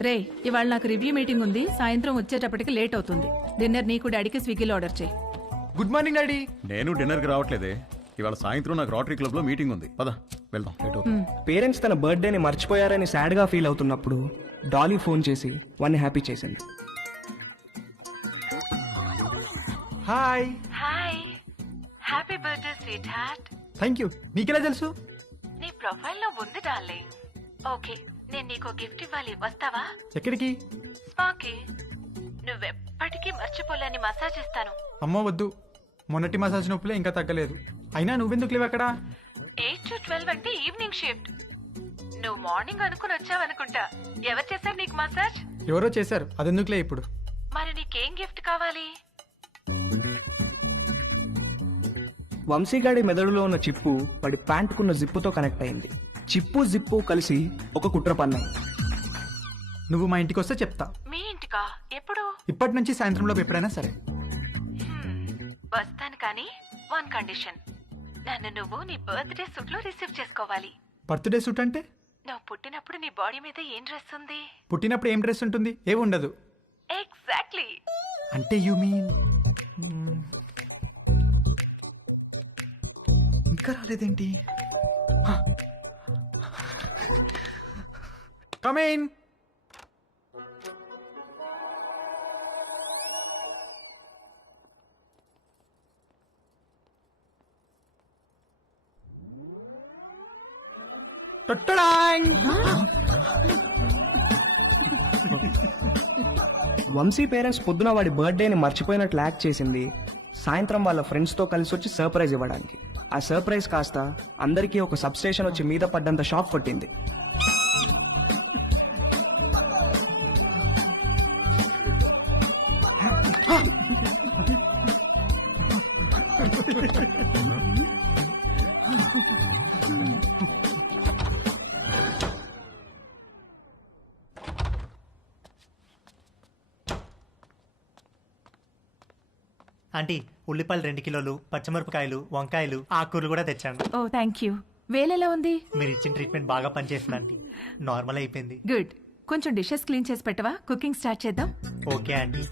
రే, ఇవాళ నాకు రివ్యూ మీటింగ్ ఉంది, సాయంత్రం వచ్చేటప్పటికి లేట్ అవుతుంది. డిన్నర్ నీకు డాడీకి స్విగ్గీలో ఆర్డర్ చేయి. Good morning daddy. నేను డిన్నర్కి రావట్లేదే, ఇవాళ సాయంత్రం నాకు రోటరీ క్లబ్ లో మీటింగ్ ఉంది. పద వెళ్దాం. లేట్ అవుతుంది. పేరెంట్స్ తన బర్త్డేని మర్చిపోయారని సాడ్గా ఫీల్ అవుతున్నప్పుడు డాలీ ఫోన్ చేసి వాడిని హ్యాపీ చేసింది. Hi. Hi, happy birthday sweet heart. Thank you. నీకెలా తెలుసు? నీ ప్రొఫైల్ లో ఉంది డార్లింగ్. ఓకే, నేను నీకు గిఫ్ట్ ఇవ్వాలి, వస్తావా? ఎక్కడికి? స్పాకి. నువ్వెప్పటికీ మర్చిపోలేని మసాజ్ ఇస్తాను. అమ్మో వద్దు, మొన్నటి మసాజ్ నొప్పులే ఇంకా తగ్గలేదు. అయినా నువ్వెందుకు లేవు అక్కడ? 8 to 12 అంటే ఈవినింగ్ షిఫ్ట్. నువ్వు మార్నింగ్ అనుకుని వచ్చావనుకుంటా. ఎవరు చేశారు నీకు మసాజ్? ఎవరో చేశారు, అదెందుకులే ఇప్పుడు. మరి నీకేం గిఫ్ట్ కావాలి? వంశీగాడి మెదడులో ఉన్న చిప్పు వాడి ప్యాంటుకున్న జిప్పుతో కనెక్ట్ అయింది. చిప్పు జిప్పు కలిసి ఒక కుట్ర పన్నాయి. నువ్వు మా ఇంటికి వస్తే చెప్తా. మీ ఇంటికా? ఎప్పుడు? ఇప్పటి నుంచి సాయంత్రంలో ఎప్పుడైనా సరే. వస్తాను, కానీ 1 కండిషన్. నన్ను నువ్వు నీ బర్త్డే సూట్ లో రిసీవ్ చేసుకోవాలి. బర్త్డే సూట్ అంటే? నువ్వు పుట్టినప్పుడు నీ బాడీ మీద ఏం డ్రెస్ ఉంది? పుట్టినప్పుడు ఏం డ్రెస్ ఉంటుంది? ఏమి ఉండదు. ఎగ్జాక్ట్లీ. అంటే యూ మీన్ ఇంకా రాలేదేంటి? Come in. వంశీ పేరెంట్స్ పొద్దున వాడి బర్త్డేని మర్చిపోయినట్లు యాక్ట్ చేసింది సాయంత్రం వాళ్ళ ఫ్రెండ్స్తో కలిసి వచ్చి సర్ప్రైజ్ ఇవ్వడానికి. ఆ సర్ప్రైజ్ కాస్త అందరికీ ఒక సబ్ స్టేషన్ వచ్చి మీద పడ్డంత షాక్ కొట్టింది. ఆంటీ, ఉల్లిపాయలు 2 కిలోలు, పచ్చిమిరపకాయలు, వంకాయలు, ఆకుకూరలు కూడా తెచ్చాను. ఓ థ్యాంక్ యూ. వేలెలా ఉంది? మీరు ఇచ్చిన ట్రీట్మెంట్ బాగా పనిచేస్తుంది ఆంటీ. నార్మల్ అయిపోయింది. గుడ్. కొంచెం డిషెస్ క్లీన్ చేసి పెట్టవా? కుకింగ్ స్టార్ట్ చేద్దాం. Okay aunty.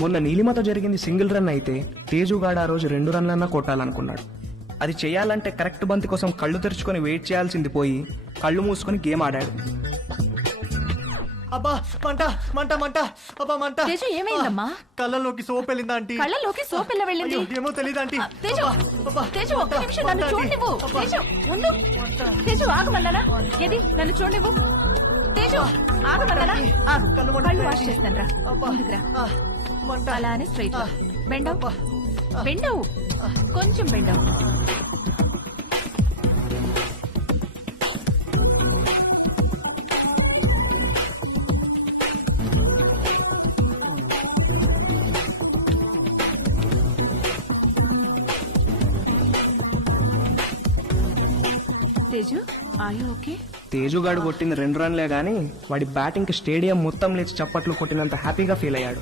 మొన్న నీలిమతో జరిగింది సింగిల్ రన్ అయితే తేజుగాడు ఆ రోజు 2 రన్లన్నా కొట్టాలనుకున్నాడు. అది చేయాలంటే కరెక్ట్ బంతి కోసం కళ్ళు తెరుచుకొని వెయిట్ చేయాల్సింది పోయి కళ్ళు మూసుకొని గేమ్ ఆడాడు. అబ్బా మంట మంట మంట అబ్బా మంట. తేజు ఏమైందమ్మా? కళ్ళలోకి సోప్ వెళ్ళిందా ఆంటీ? కళ్ళలోకి సోప్ ఎలా వెళ్ళింది? అయ్యో, ఏమో తెలీదు ఆంటీ. తేజు, అబ్బా, తేజు ఒక్క మంట, నిమిషం మంట నన్ను ఆంటీ. చూడనివ్వు. అబ్బా. తేజు ఉండు. తేజు ఆగమన్నానా? ఏది నన్ను చూడనివ్వు. తేజు ఆగమన్నానా? ఆగు. కళ్ళు మంట. కళ్ళు వాష్ చేస్తాను రా. అబ్బా. ముందుకు రా. మంట. అలానే స్ట్రైట్ బెండవు బెండవు కొంచెం బెండవు. Teju are you okay? తేజుగాడు కొట్టింది 2 రన్లే గానీ వాడి బ్యాటింగ్కి స్టేడియం మొత్తం లేచి చప్పట్లు కొట్టినంత హ్యాపీగా ఫీల్ అయ్యాడు.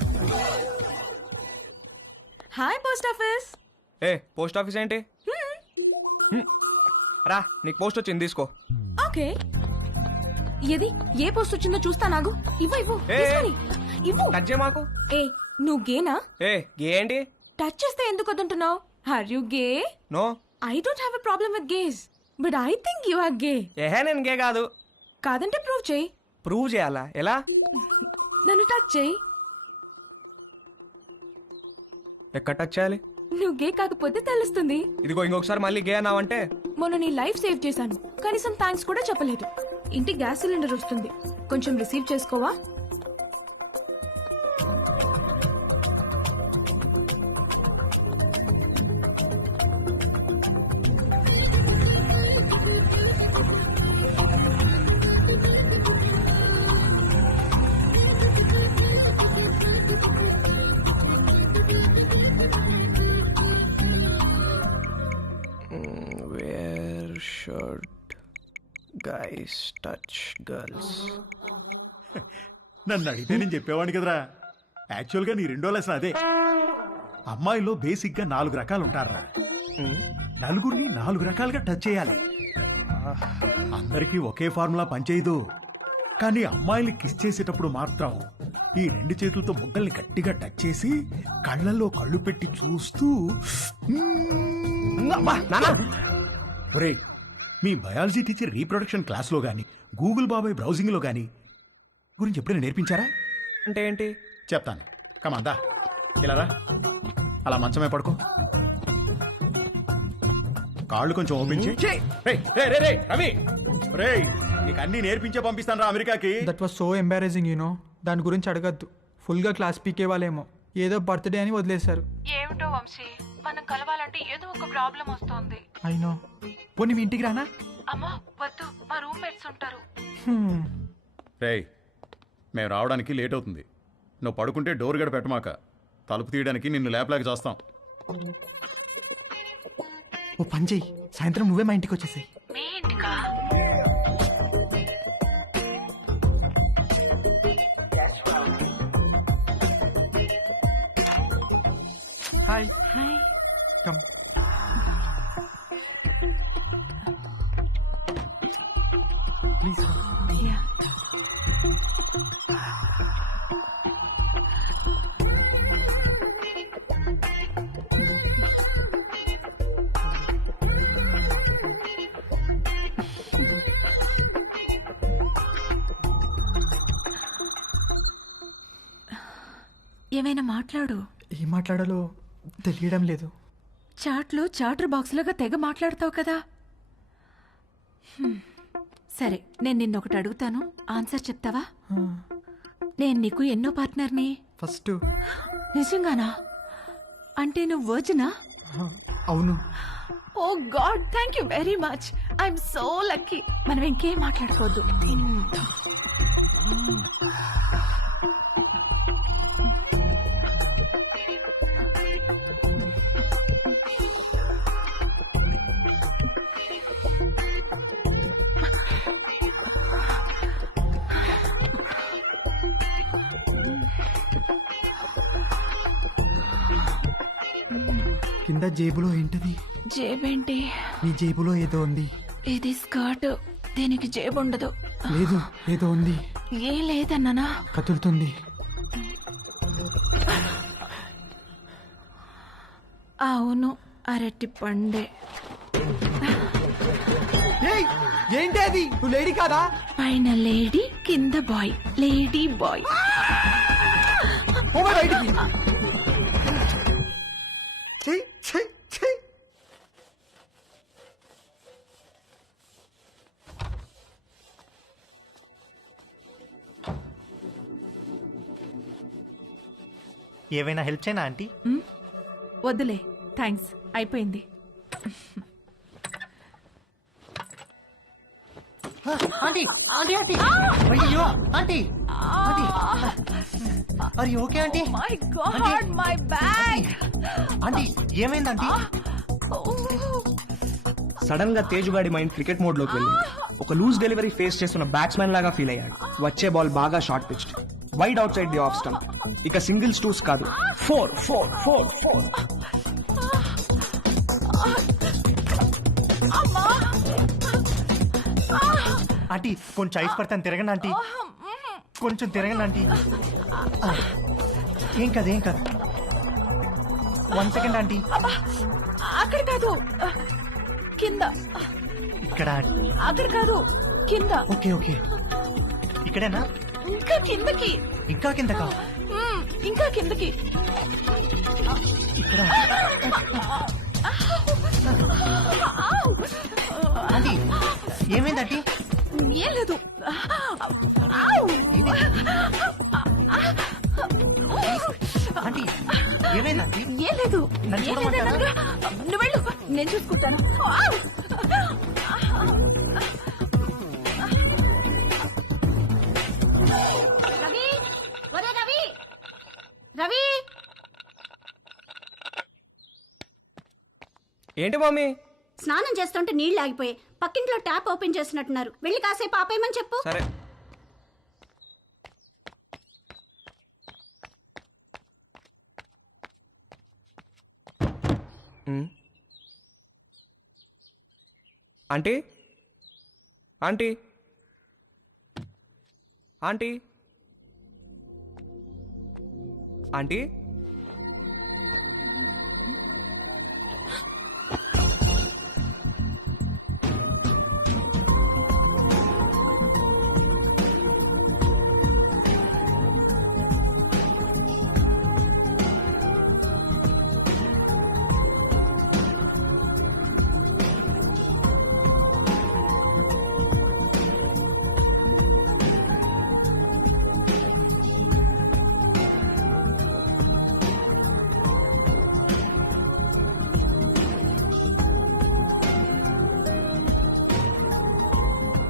Hi post office. ఏ పోస్ట్ ఆఫీస్ ఏంటి? రా నీకు పోస్ట్ వచ్చింది తీసుకో. ఓకే, ఏది ఏ పోస్ట్ వచ్చిందో చూస్తా. నాగు ఇవ్వు ఇవ్వు ఏ, తీసుకొని. ఇవ్వు. టచ్ చేయ మాకు. ఏ నువ్వు గేనా? ఏ గే ఏంటి? టచ్ చేస్తే ఎందుకు వద్దంటున్నావు? Are you gay? No. I don't have a problem with gays, but I think you are gay. ఏహే నేను గే కాదు. కాదంటే ప్రూవ్ చేయి. ప్రూవ్ చేయాలా? ఎలా? నన్ను టచ్ చేయి. ఎక్కడ టచ్ చేయాలి? నువ్వు గే కాకపోతే తెలుస్తుంది. ఇదిగో ఇంకొకసారి మళ్ళీ గే అన్నావంటే మొన్న నీ లైఫ్ సేవ్ చేశాను, కనీసం థ్యాంక్స్ కూడా చెప్పలేదు. ఇంటి గ్యాస్ సిలిండర్ వస్తుంది, కొంచెం రిసీవ్ చేసుకోవా? Where should guys touch girls? నన్ను అడిగితే నేను చెప్పేవాడిని కదరా. యాక్చువల్గా నీ 2వ లెసన్ అదే. అమ్మాయిలో బేసిక్గా 4 రకాలు ఉంటారా. నలుగురిని 4 రకాలుగా టచ్ చేయాలి. అందరికీ ఒకే ఫార్ములా పనిచేయదు. కానీ అమ్మాయిల్ని కిస్ చేసేటప్పుడు మాత్రం ఈ 2 చేతులతో బుగ్గల్ని గట్టిగా టచ్ చేసి కళ్ళల్లో కళ్ళు పెట్టి చూస్తూ ఒరే, మీ బయాలజీ టీచర్ రీప్రొడక్షన్ క్లాస్లో కానీ గూగుల్ బాబాయ్ బ్రౌజింగ్లో కానీ గురించి ఎప్పుడైనా నేర్పించారా? అంటే ఏంటి? చెప్తాను. కమాందా ఇలా రా. అలా మంచమే పడుకో. కాళ్ళు కొంచెం ఓపెన్ చేయి. రవి రేయ్, నీకు అన్ని నేర్పించే పంపిస్తాను రా అమెరికాకి. That was so embracing you know. దాని గురించి అడగద్దు. ఫుల్గా క్లాస్ పీకే వాళ్ళేమో ఏదో బర్త్డే అని వదిలేశారు. ఏమిటో వంశీ, మనం కలవాలంటే ఏదో ఒక ప్రాబ్లం వస్తోంది. అయినో. పోనీ మీ ఇంటికి రానా? అమ్మో వద్దు, మా రూమ్మేట్స్ ఉంటారు. రేయ్, మేము రావడానికి లేట్ అవుతుంది. నువ్వు పడుకుంటే డోర్ గడ పెట్టమాక. తలుపు తీయడానికి నిన్ను లేపలేక చేస్తాం. ఓ పని చెయ్యి, సాయంత్రం నువ్వే మా ఇంటికి వచ్చేసాయి. మీ ఇంటికా? Hi. Hi. Come. Please. Yeah. ఏమైనా మాట్లాడు. ఏం మాట్లాడాలో తెలియడం లేదు. చాట్లో చాటర్ బాక్స్లాగా తెగ మాట్లాడతావు కదా. సరే, నేను నిన్నొకటి అడుగుతాను, ఆన్సర్ చెప్తావా? నేను నీకు ఎన్నో పార్ట్నర్ని? ఫస్ట్. నిజంగానా? అంటే నువ్వు వర్జినా? అవును. Oh god, thank you very much. I'm so lucky. మనం ఇంకేం మాట్లాడుకోవద్దు. కింద జేబులో ఏంటది? జేబేంటి? నీ జేబులో ఏదో ఉంది. ఇది స్కర్ట్, దీనికి జేబు ఉండదు. లేదు, ఏదో ఉంది. ఏం లేదన్నానా? కదులుతుంది. అవును, అరటి పండే. ఏంటి అది? నువ్వు లేడీ కాదా? పైన లేడీ, కింద బాయ్, లేడీ బాయ్. పోవే బయటికి. ఛీ, ఛీ, ఛీ. ఏవైనా హెల్ప్ చేయనా ఆంటీ? వద్దులే, థ్యాంక్స్, అయిపోయింది. ఆంటీ ఆంటీ ఆంటీ అయ్యో ఆంటీ ఆంటీ అరే okay aunty? My God, my bag. Aunty ఏమైంది ఆంటీ? సడన్ గా తేజుగాడి మైండ్ క్రికెట్ మోడ్ లోకి వెళ్ళింది. ఒక లూజ్ డెలివరీ ఫేస్ చేస్తున్న బ్యాట్స్మెన్ లాగా ఫీల్ అయ్యాడు. వచ్చే బాల్ బాగా short pitched, wide out side the off stump. ఇక సింగిల్స్ టూస్ కాదు, 4 4 4 4. ఆంటీ కొంచెం ఐస్ పడతాను, తిరగండి ఆంటీ, కొంచెం తిరగండి ఆంటీ. ఏం కాదు ఏం కాదు. 1 సెకండ్ ఆంటీ. అక్కడ కాదు, కింద. ఇక్కడ అక్కడ కాదు, కింద. ఓకే ఓకే ఇక్కడేనా? ఇంకా కిందకి. ఇంకా కిందకా? ఇంకా కిందకి. ఇక్కడ ఆంటీ ఏమైంది ఆంటీ? ఏం లేదు. ఆంటీ ఏమైంది ఆంటీ? ఏం లేదు. నన్ను ఏం లేదు చూడమంటారా? అన్నానుగా. నువ్వు వెళ్ళు, నేను చూసుకుంటాను. రవి, ఒరే రవి, రవి. ఏంటి మమ్మీ? స్నానం చేస్తుంటే నీళ్లు ఆగిపోయాయి. పక్కింట్లో ట్యాప్ ఓపెన్ చేసినట్టున్నారు. వెళ్ళి కాసేపు ఆపేయమని చెప్పు. సరే. Aunty aunty aunty aunty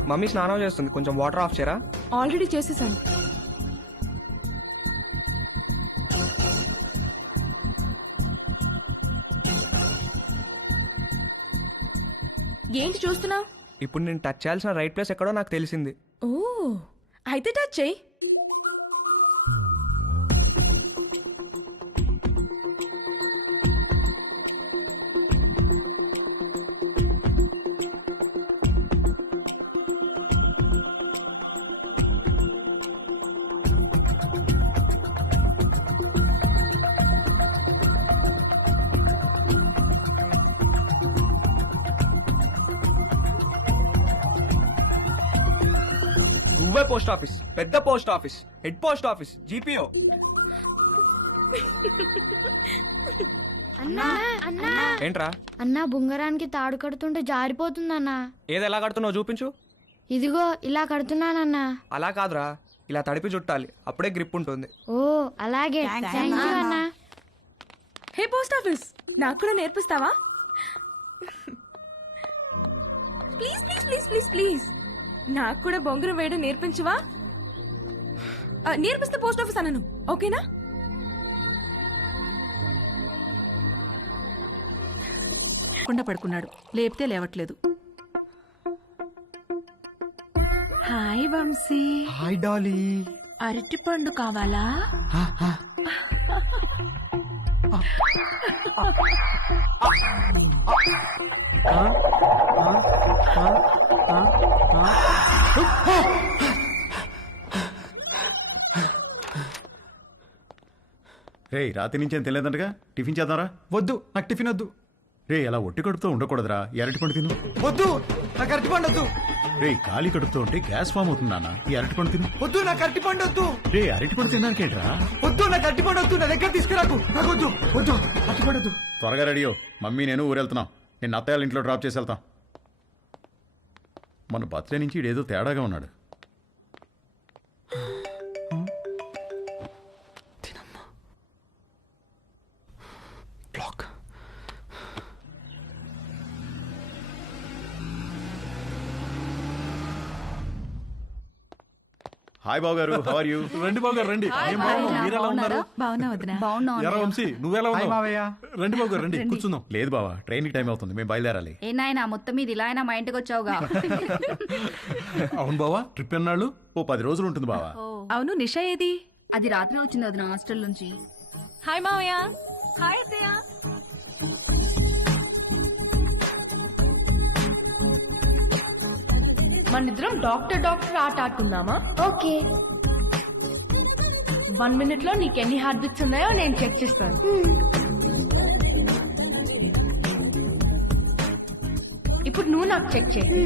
mummy స్నానం చేస్తుంది, కొంచెం వాటర్ ఆఫ్ చేయరా? ఆల్రెడీ చేసేసాను. ఏంటి చూస్తున్నావు? ఇప్పుడు నేను టచ్ చేయాల్సిన రైట్ ప్లేస్ ఎక్కడో నాకు తెలిసింది. ఓ, అయితే టచ్ చెయ్యి. నువ్వే పోస్ట్ ఆఫీస్, పెద్ద post office, head post office, GPO. అన్నా, అన్నా, ఏంట్రా? అన్నా బుంగరానికి తాడు కడుతుంటే జారిపోతుందన్నా. ఏది ఎలా కడుతున్నావు చూపించు. ఇదిగో ఇలా కడుతున్నానన్నా. అలా కాదురా, ఇలా తడిపి చుట్టాలి, అప్పుడే గ్రిప్ ఉంటుంది. ఓ అలాగే, థ్యాంక్ యూ అన్నా. హే పోస్ట్ ఆఫీస్, నాకు కూడా నేర్పిస్తావా? Please please please please please, నాకు కూడా బొంగరం వేయడం నేర్పించవా? నేర్పిస్తే పోస్ట్ ఆఫీస్ అన్నాను, ఓకేనా? కుండ పడుకున్నాడు, లేపితే లేవట్లేదు. హాయ్ వంశీ. Hi Dolly. అరటి పండు కావాలా? రే రాత్రి నుంచి ఏం తెలియదంటగా టిఫిన్ చేద్దాంరా. వద్దు, నాకు టిఫిన్ వద్దు. రే అలా ఒట్టి కడుపుతో ఉండకూడదురా, అరటిపండు తిను. వద్దు, నాకు అరటిపండు వద్దు. రే ఖాళీ కడుపుతో ఉంటే గ్యాస్ ఫామ్ అవుతుంది నాన్న, ఈ అరటిపండు తిను. వద్దు, నాకు అరటిపండు వద్దు. రే అరటిపండు తిన్నాకేట్రా. వద్దు, నాకు అరటిపండు వద్దు. నా దగ్గర తీసుకురాకు. నాకు వద్దు, వద్దు, అరటిపండు వద్దు. త్వరగా రెడీయో, మమ్మీ నేను ఊరెళ్తున్నాం. నేను అత్తయ్య ఇంట్లో డ్రాప్ చేసి వెళ్తాం. మన బర్త్డే నుంచి ఇడేదో తేడాగా ఉన్నాడు. హాయ్ బాబు గారు, హౌ ఆర్ యూ? రండి బాబు గారు రండి. ఏం బాగున్నావు? మీరు ఎలా ఉన్నారు? బాగున్నా వదినా. ఎరా వంశీ నువ్వెలా హాయ్ ఉన్నావు? మావయ్య. రండి బాబు గారు రండి, కూర్చుందాం. లేదు బావా, ట్రైన్కి టైం అవుతుంది, మేము బయలుదేరాలి. ఏ నాయనా మొత్తం మీద ఇలా అయినా మా ఇంటికి వచ్చావుగా. అవును బావా, ట్రిప్ ఎన్నాళ్ళు? ఓ 10 రోజులు ఉంటుంది బావా. అవును నిషా ఏది? అది రాత్రి వచ్చింది వదిన హాస్టల్ నుంచి. హాయ్ మావయ్య. హాయ్ అత్తయ్య. మనిద్దరం డాక్టర్ ఆట ఆడుకుందామా? ఓకే. 1 minute లో నీకు ఎన్ని హార్ట్ బీట్స్ ఉన్నాయో నేను చెక్ చేస్తాను. ఇప్పుడు నువ్వు నాకు చెక్ చేయి.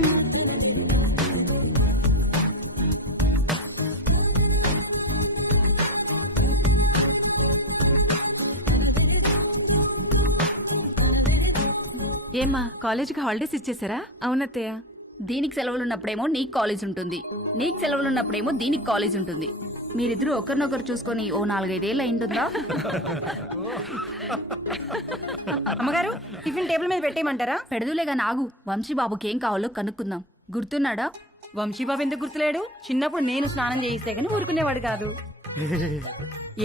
ఏమ్మా కాలేజీకి హాలిడేస్ ఇచ్చేసారా? అవునత్తయ్య. దీనికి సెలవులు ఉన్నప్పుడేమో నీకు కాలేజ్ ఉంటుంది, నీకు సెలవులు ఉన్నప్పుడేమో దీనికి కాలేజ్ ఉంటుంది. మీరిద్దరూ ఒకరినొకరు చూసుకొని ఓ 4-5 ఏళ్ళు అయింటుందా? అమ్మగారు టిఫిన్ టేబుల్ మీద పెట్టేయమంటారా? పెడదులేగా నాగు. వంశీబాబుకి ఏం కావాలో కనుక్కుందాం. గుర్తున్నాడా? వంశీబాబు ఎందుకు గుర్తులేడు? చిన్నప్పుడు నేను స్నానం చేయిస్తే గానీ ఊరుకునేవాడు కాదు.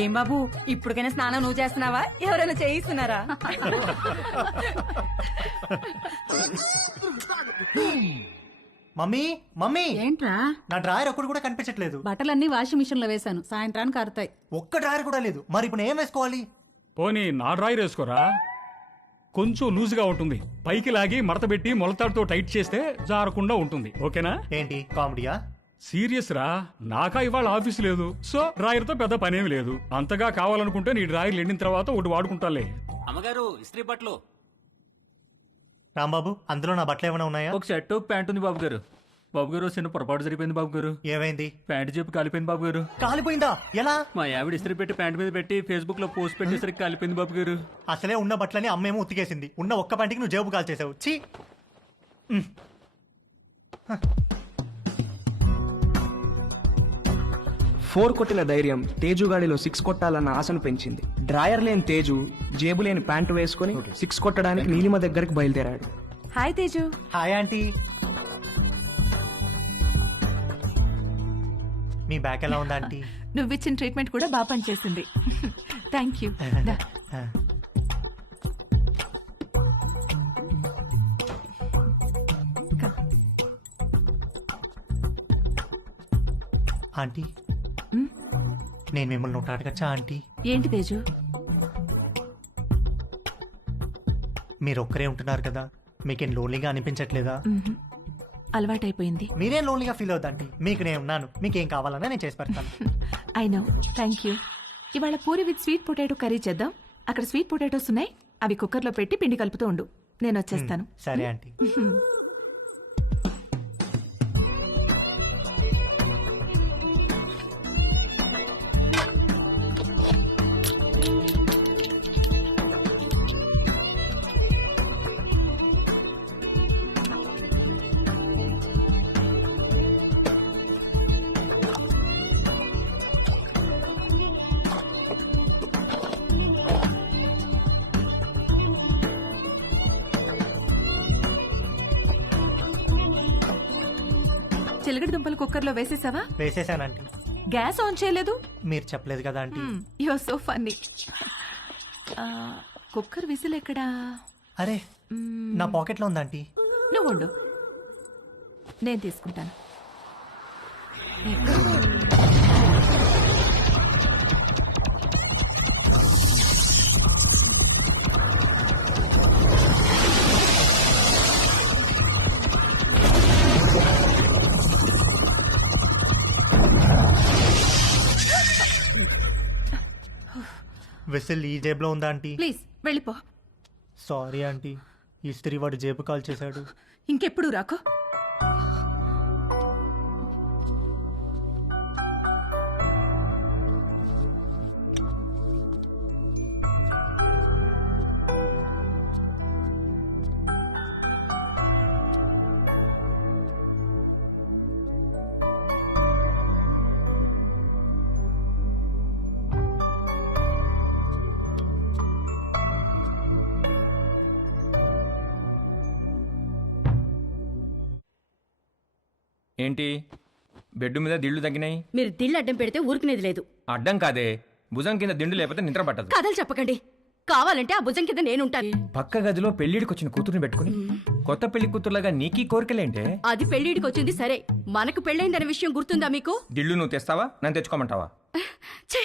ఏం బాబు ఇప్పటికైనా స్నానం నువ్వు చేస్తున్నావా, ఎవరైనా చేయిస్తున్నారా? మమ్మీ మమ్మీ, ఏంట్రా? నా డ్రాయర్ ఒక్కడు కూడా కనిపించట్లేదు. బట్టలన్నీ వాషింగ్ మిషన్ లో వేశాను, సాయంత్రానికి ఆరుతాయి. ఒక్క డ్రాయర్ కూడా లేదు. మరి ఇప్పుడు ఏం వేసుకోవాలి? పోనీ నా డ్రాయర్ వేసుకోరా, కొంచెం లూజ్గా ఉంటుంది. పైకి లాగి మడతబెట్టి మొలతాడుతో టైట్ చేస్తే జారకుండా ఉంటుంది. ఓకేనా? ఏంటి కామెడీయా? సీరియస్ రా, నాకా ఇవాళ ఆఫీస్ లేదు, సో డ్రాయర్తో పెద్ద పనేమి లేదు. అంతగా కావాలనుకుంటే నీ డ్రాయర్ ఎండిన తర్వాత ఒకటి వాడుకుంటాలే. అమ్మగారు ఇస్త్రీ బట్టలు. రాంబాబు, అందులో నా బట్టలు ఏమైనా ఉన్నాయా? ఒక షర్ట్ ఒక ప్యాంట్ ఉంది బాబు గారు. బాబు గారు చిన్న పొరపాటు జరిగిపోయింది బాబు గారు. ఏమైంది? ప్యాంట్ చెప్పి కాలిపోయింది బాబు గారు. కాలిపోయిందా? ఎలా? మా ఆవిడ ఇస్త్రీ పెట్టి ప్యాంట్ మీద పెట్టి ఫేస్బుక్ లో పోస్ట్ పెట్టేసరికి కాలిపోయింది బాబు గారు. అసలే ఉన్న బట్టలని అమ్మేమో ఉతికేసింది. ఉన్న ఒక్క ప్యాంటుకి నువ్వు జేబు కాల్ చేసావు. ఛీ! 4 కొట్టిన ధైర్యం తేజుగాడిలో 6 కొట్టాలన్న ఆశను పెంచింది. డ్రాయర్ లేని తేజు జేబు లేని ప్యాంటు వేసుకుని 6 కొట్టడానికి నీలిమ దగ్గరికి బయలుదేరాడు. హాయ్ తేజు. Hi aunty. మీ బ్యాక్ ఎలా ఉందా ఆంటీ? నువ్విచ్చిన ట్రీట్మెంట్ కూడా బాగా పనిచేసింది. Thank you. ఆంటీ, నేను మిమ్మల్ని ఒకటి అడగచ్చా ఆంటీ? ఏంటి తేజు? మీరు ఒక్కరే ఉంటున్నారు కదా, మీకేం లోన్లీగా అనిపించట్లేదా? అలవాటైపోయింది. మీరేం లోన్లీగా ఫీల్ అవుతాంటీ, మీకు నేను ఉన్నాను. మీకేం కావాలన్నా నేను చేసి పెడతాను. I know. Thank you. ఇవాళ puri with sweet potato curry చేద్దాం. అక్కడ స్వీట్ పొటాటోస్ ఉన్నాయి, అవి కుక్కర్లో పెట్టి పిండి కలుపుతూ ఉండు, నేను వచ్చేస్తాను. సరే ఆంటీ. చిలకడ దుంపలు కుక్కర్లో వేసేసావా? వేసేసానంటీ. గ్యాస్ ఆన్ చేయలేదు? మీరు చెప్పలేదు కదా aunty. You are so funny. Cooker whistle ఎక్కడా? అరే, నా పాకెట్లో ఉందా ఆంటీ? నువ్వు ఉండు, నేను తీసుకుంటాను. వెసల్ ఈ జేబులో ఉందా ఆంటీ? ప్లీజ్ వెళ్ళిపో. సారీ ఆంటీ, ఇస్త్రీ వాడు జేబు కాల్ చేశాడు. ఇంకెప్పుడు రాకో. ఏంటి బెడ్ మీద దిళ్ళు తగ్గినాయి? మీరు దిళ్ళు అడ్డం పెడితే ఊరుకునేది లేదు. అడ్డం కాదే, భుజం కింద దిండు లేకపోతే నిద్ర పట్టదు. కథలు చెప్పకండి. కావాలంటే ఆ భుజం కింద నేనుంటాను. పక్క గదిలో పెళ్లిడికి వచ్చిన కూతురుని పెట్టుకుని కొత్త పెళ్లి కూతురులాగా నీకీ కోరికలేంటే? అది పెళ్లిడికి వచ్చింది సరే, మనకు పెళ్ళైందనే విషయం గుర్తుందా మీకు? దిళ్ళు నువ్వు తెస్తావా, నన్ను తెచ్చుకోమంటావా? ఛే!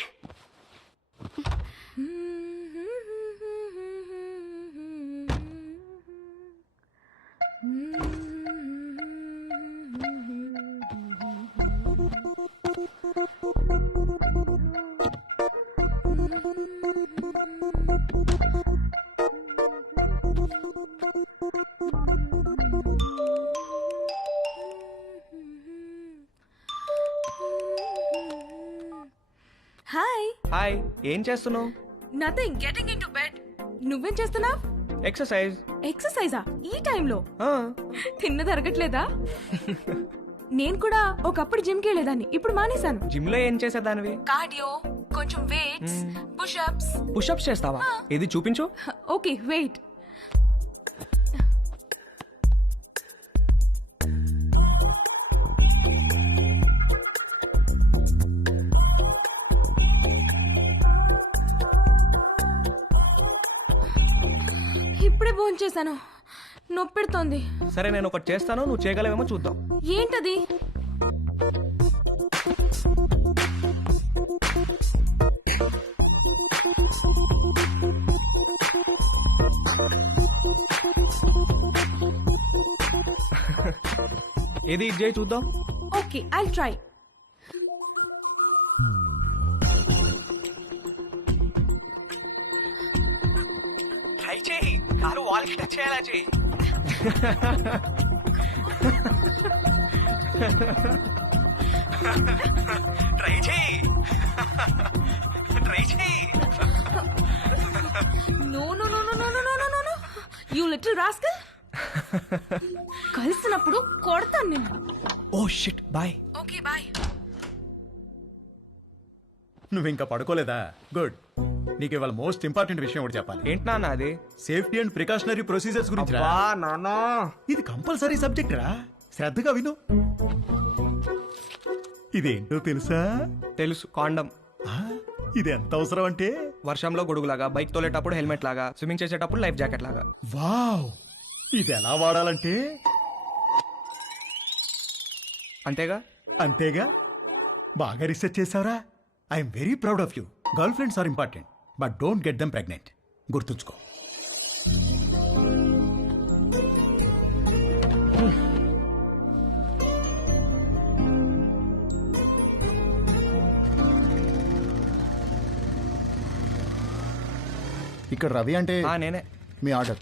హాయ్. హాయ్, ఏం చేస్తున్నావు? Nothing, getting in to bed. నువ్వేం చేస్తున్నావు? ఎక్సర్సైజ్. ఎక్సర్సైజా ఈ టైంలో? తిన్నది అరగట్లేదా? నేను కూడా ఒకప్పుడు జిమ్కి వెళ్ళేదాన్ని, ఇప్పుడు మానేశాను. జిమ్ లో ఏం చేసేదానివి? కార్డియో, కొంచెం వెయిట్స్, పుషప్స్. పుషప్స్ చేస్తావా? ఇది చూపించు. Okay wait. ఇప్పుడే భోంచేశాను, నొప్పి పెడుతోంది. సరే నేను ఒకటి చేస్తాను, నువ్వు చేయగలవేమో చూద్దాం. ఏంటది? ఏది ఇది చేయి చూద్దాం. Okay I try. ట్రై చేయి, కారు వాల్కి టచ్ చేయాలా చేయి. ట్రై చేయి, ట్రై చేయి. No no no no no no no no no, you little rascal. కలిసినప్పుడు కొడతాను నిన్ను. Oh shit, bye. Okay bye. నువ్వు ఇంకా పడుకోలేదా? గుడ్. నీకు ఇవాళ మోస్ట్ ఇంపార్టెంట్ విషయం ఒకటి చెప్పాలి. ఏంటి నాన్న అది? సేఫ్టీ అండ్ ప్రికాషనరీ ప్రొసీజర్స్ గురించి రా. నానా, ఇది కంపల్సరీ సబ్జెక్ట్ రా, శ్రద్ధగా విను. ఇదేంటో తెలుసా? తెలుసు, కాండం. ఆ, ఇది ఎంత అవసరం అంటే వర్షంలో గొడుగులాగా, బైక్ తోలేటప్పుడు హెల్మెట్ లాగా, స్విమ్మింగ్ చేసేటప్పుడు లైఫ్ జాకెట్ లాగా. వావ్, ఇది ఎలా వాడాలంటే అంతేగా? అంతేగా. బాగా రీసెర్చ్ చేసావురా. I'm very proud of you. Girlfriends are important, but don't get them pregnant. గుర్తుంచుకో. ఇక్కడ రవి అంటే నేనే. మీ order.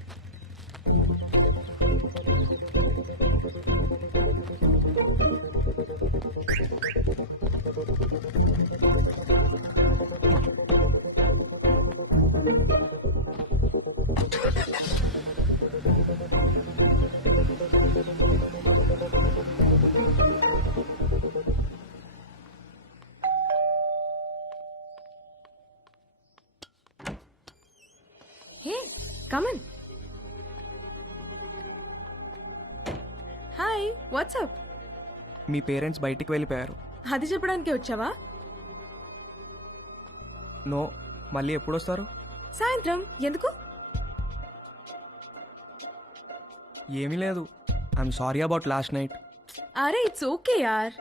Hey come on. Hi, what's up? మీ పేరెంట్స్ బయటికి వెళ్ళిపోయారు. అది చెప్పడానికి వచ్చావా? నో, మళ్ళీ ఎప్పుడు వస్తారు? సాయంత్రం. ఎందుకు? ఏమీ లేదు. I'm sorry about last night. అరే ఇట్స్ ఓకే యార్.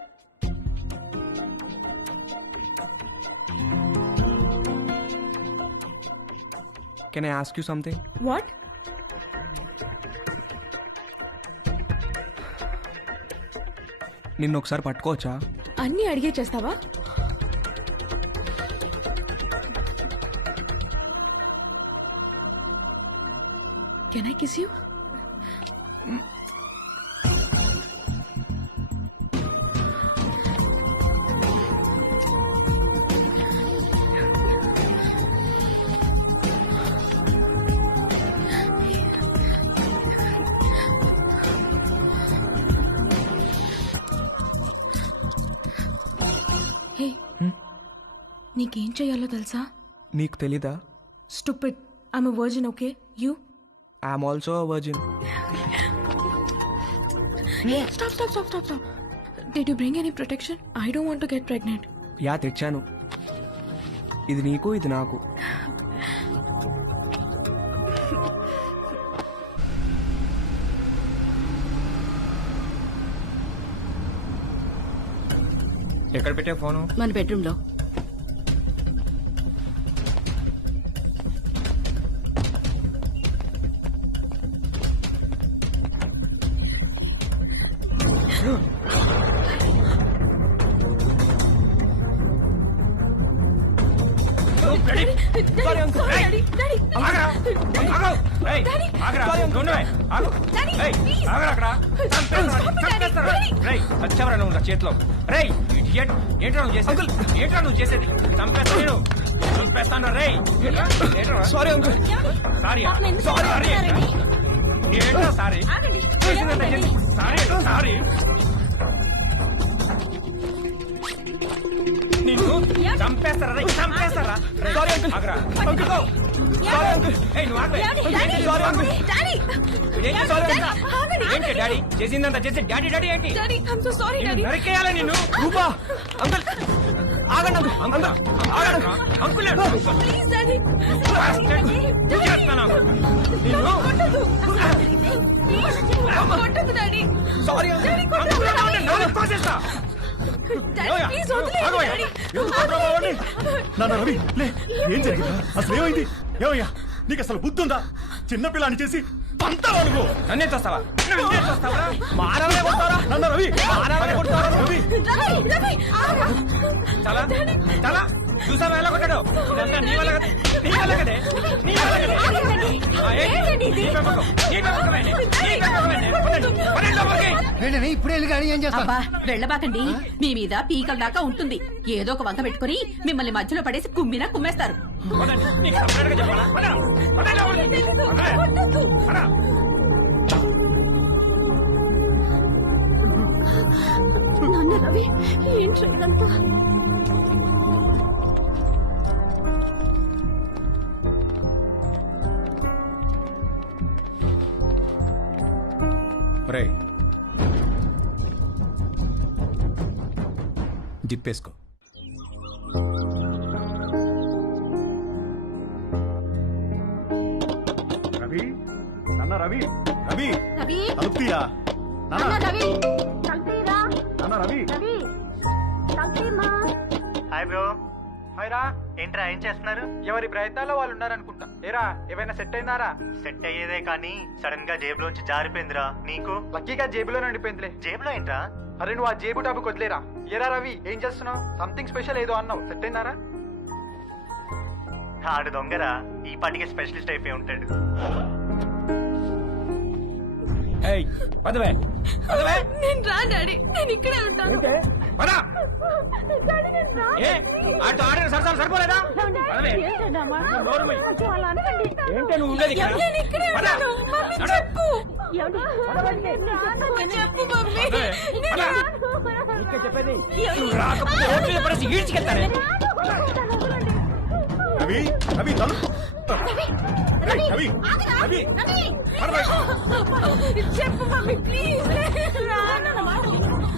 Can I ask you something? What? నిన్ను ఒకసారి పట్టుకోవచ్చా? అన్నీ అడిగే చేస్తావా? Can I kiss you? Hey, నీకేం చెయ్యాలో తెలుసా? నీకు తెలీదా? Stupid. I'm a virgin, okay? You? I'm also a virgin. Stop. Did you bring any protection? I don't want to get pregnant. Yeah తెచ్చాను. ఇది నీకు, ఇది నాకు. ఎక్కడ పెట్టే ఫోను? మన బెడ్రూమ్ లో. చేతిలో ఏంట్రా నువ్వు చేసేది? చంపేస్తాను రే. Sorry uncle. సారీ ఏంటో సారీ సారీ నిన్ను చంపేస్తారా రే, చంపేస్తారా? Sorry uncle. ఆగరా అంకుల్. Sorry uncle. ఏయ్ నువ్వు ఆగవే. Sorry uncle. ఏంటి సారీ అంకుల్? ఏంటి డాడీ చేసిందంతా చేసి డాడీ ఏంటి? నిన్ను నరికేయాలి నిన్ను. రూపా అంకుల్ ఆగండి అంకుల్. అంకుల్ ఆగండి అంకుల్. చేస్తాను నిన్ను. Sorry uncle. కోసేస్తా. నాన్న రవి లే, ఏం జరిగిందా? అసలు ఏమైంది? ఏమయ్యా నీకు అసలు బుద్ధి ఉందా? చిన్నపిల్లని చేసి పంతావా నువ్వు? నన్నే చూస్తావా? మానవనే కొడతారా? నాన్న రవి మానవనే కొడతారా? రవి చాలా చాలా చూసావా ఎలా కొట్టాడు? ఇదంతా నీ వల్ల కదే. ఇప్పుడే వెళ్ళి కానీ ఏం చేస్తా? వెళ్ళబాకండి, మీ మీద పీకల దాకా ఉంటుంది. ఏదో ఒక వంక పెట్టుకుని మిమ్మల్ని మధ్యలో పడేసి కుమ్మినా కుమ్మేస్తారు. నాన్న రవి, ఏంట్రా ఇదంతా? రే జిప్పేసుకో. రవి నాన్న రవి రవి రవి, తలుపుతీయా? నాన్న రవి, తలుపుతీరా? నాన్న రవి. రవి, తలుపుతీయమ్మా. Hi bro. హాయ్ రా. ఏంట్రా ఏం చేస్తున్నారు? ఎవరి ప్రయత్నాల్లో వాళ్ళు ఉన్నారనుకుంటా. ఏరా ఏమైనా సెట్ అయిందారా? సెట్ అయ్యేదే కానీ సడన్ గా జేబులోంచి జారిపోయిందిరా. నీకు? లక్కీగా జేబులో నడిపోయిందిలే. జేబులో ఏంట్రా? అరే నువ్వు ఆ జేబు టాపిక్ వదిలేరా. ఏరా రవి ఏం చేస్తున్నావు? సంథింగ్ స్పెషల్ ఏదో అన్నావు, సెట్ అయిందారా? ఆడు దొంగరా, ఈ పాటికి స్పెషలిస్ట్ అయిపోయి ఉంటాడు. నేను రా డాడీ, నేను ఇక్కడే ఉంటాను. సరిపోలేదా? ఏంటే నువ్వు ఉండేది ఇక్కడ? నేను ఇక్కడే ఉంటాను. మమ్మీ చెప్పు. చెప్పు మమ్మీ. చెప్పేది రాకపోతే ఈడ్చికెళ్తారే. రవి రవి తలుపు. రవి రవి రవి చెప్పు మమ్మీ ప్లీజ్.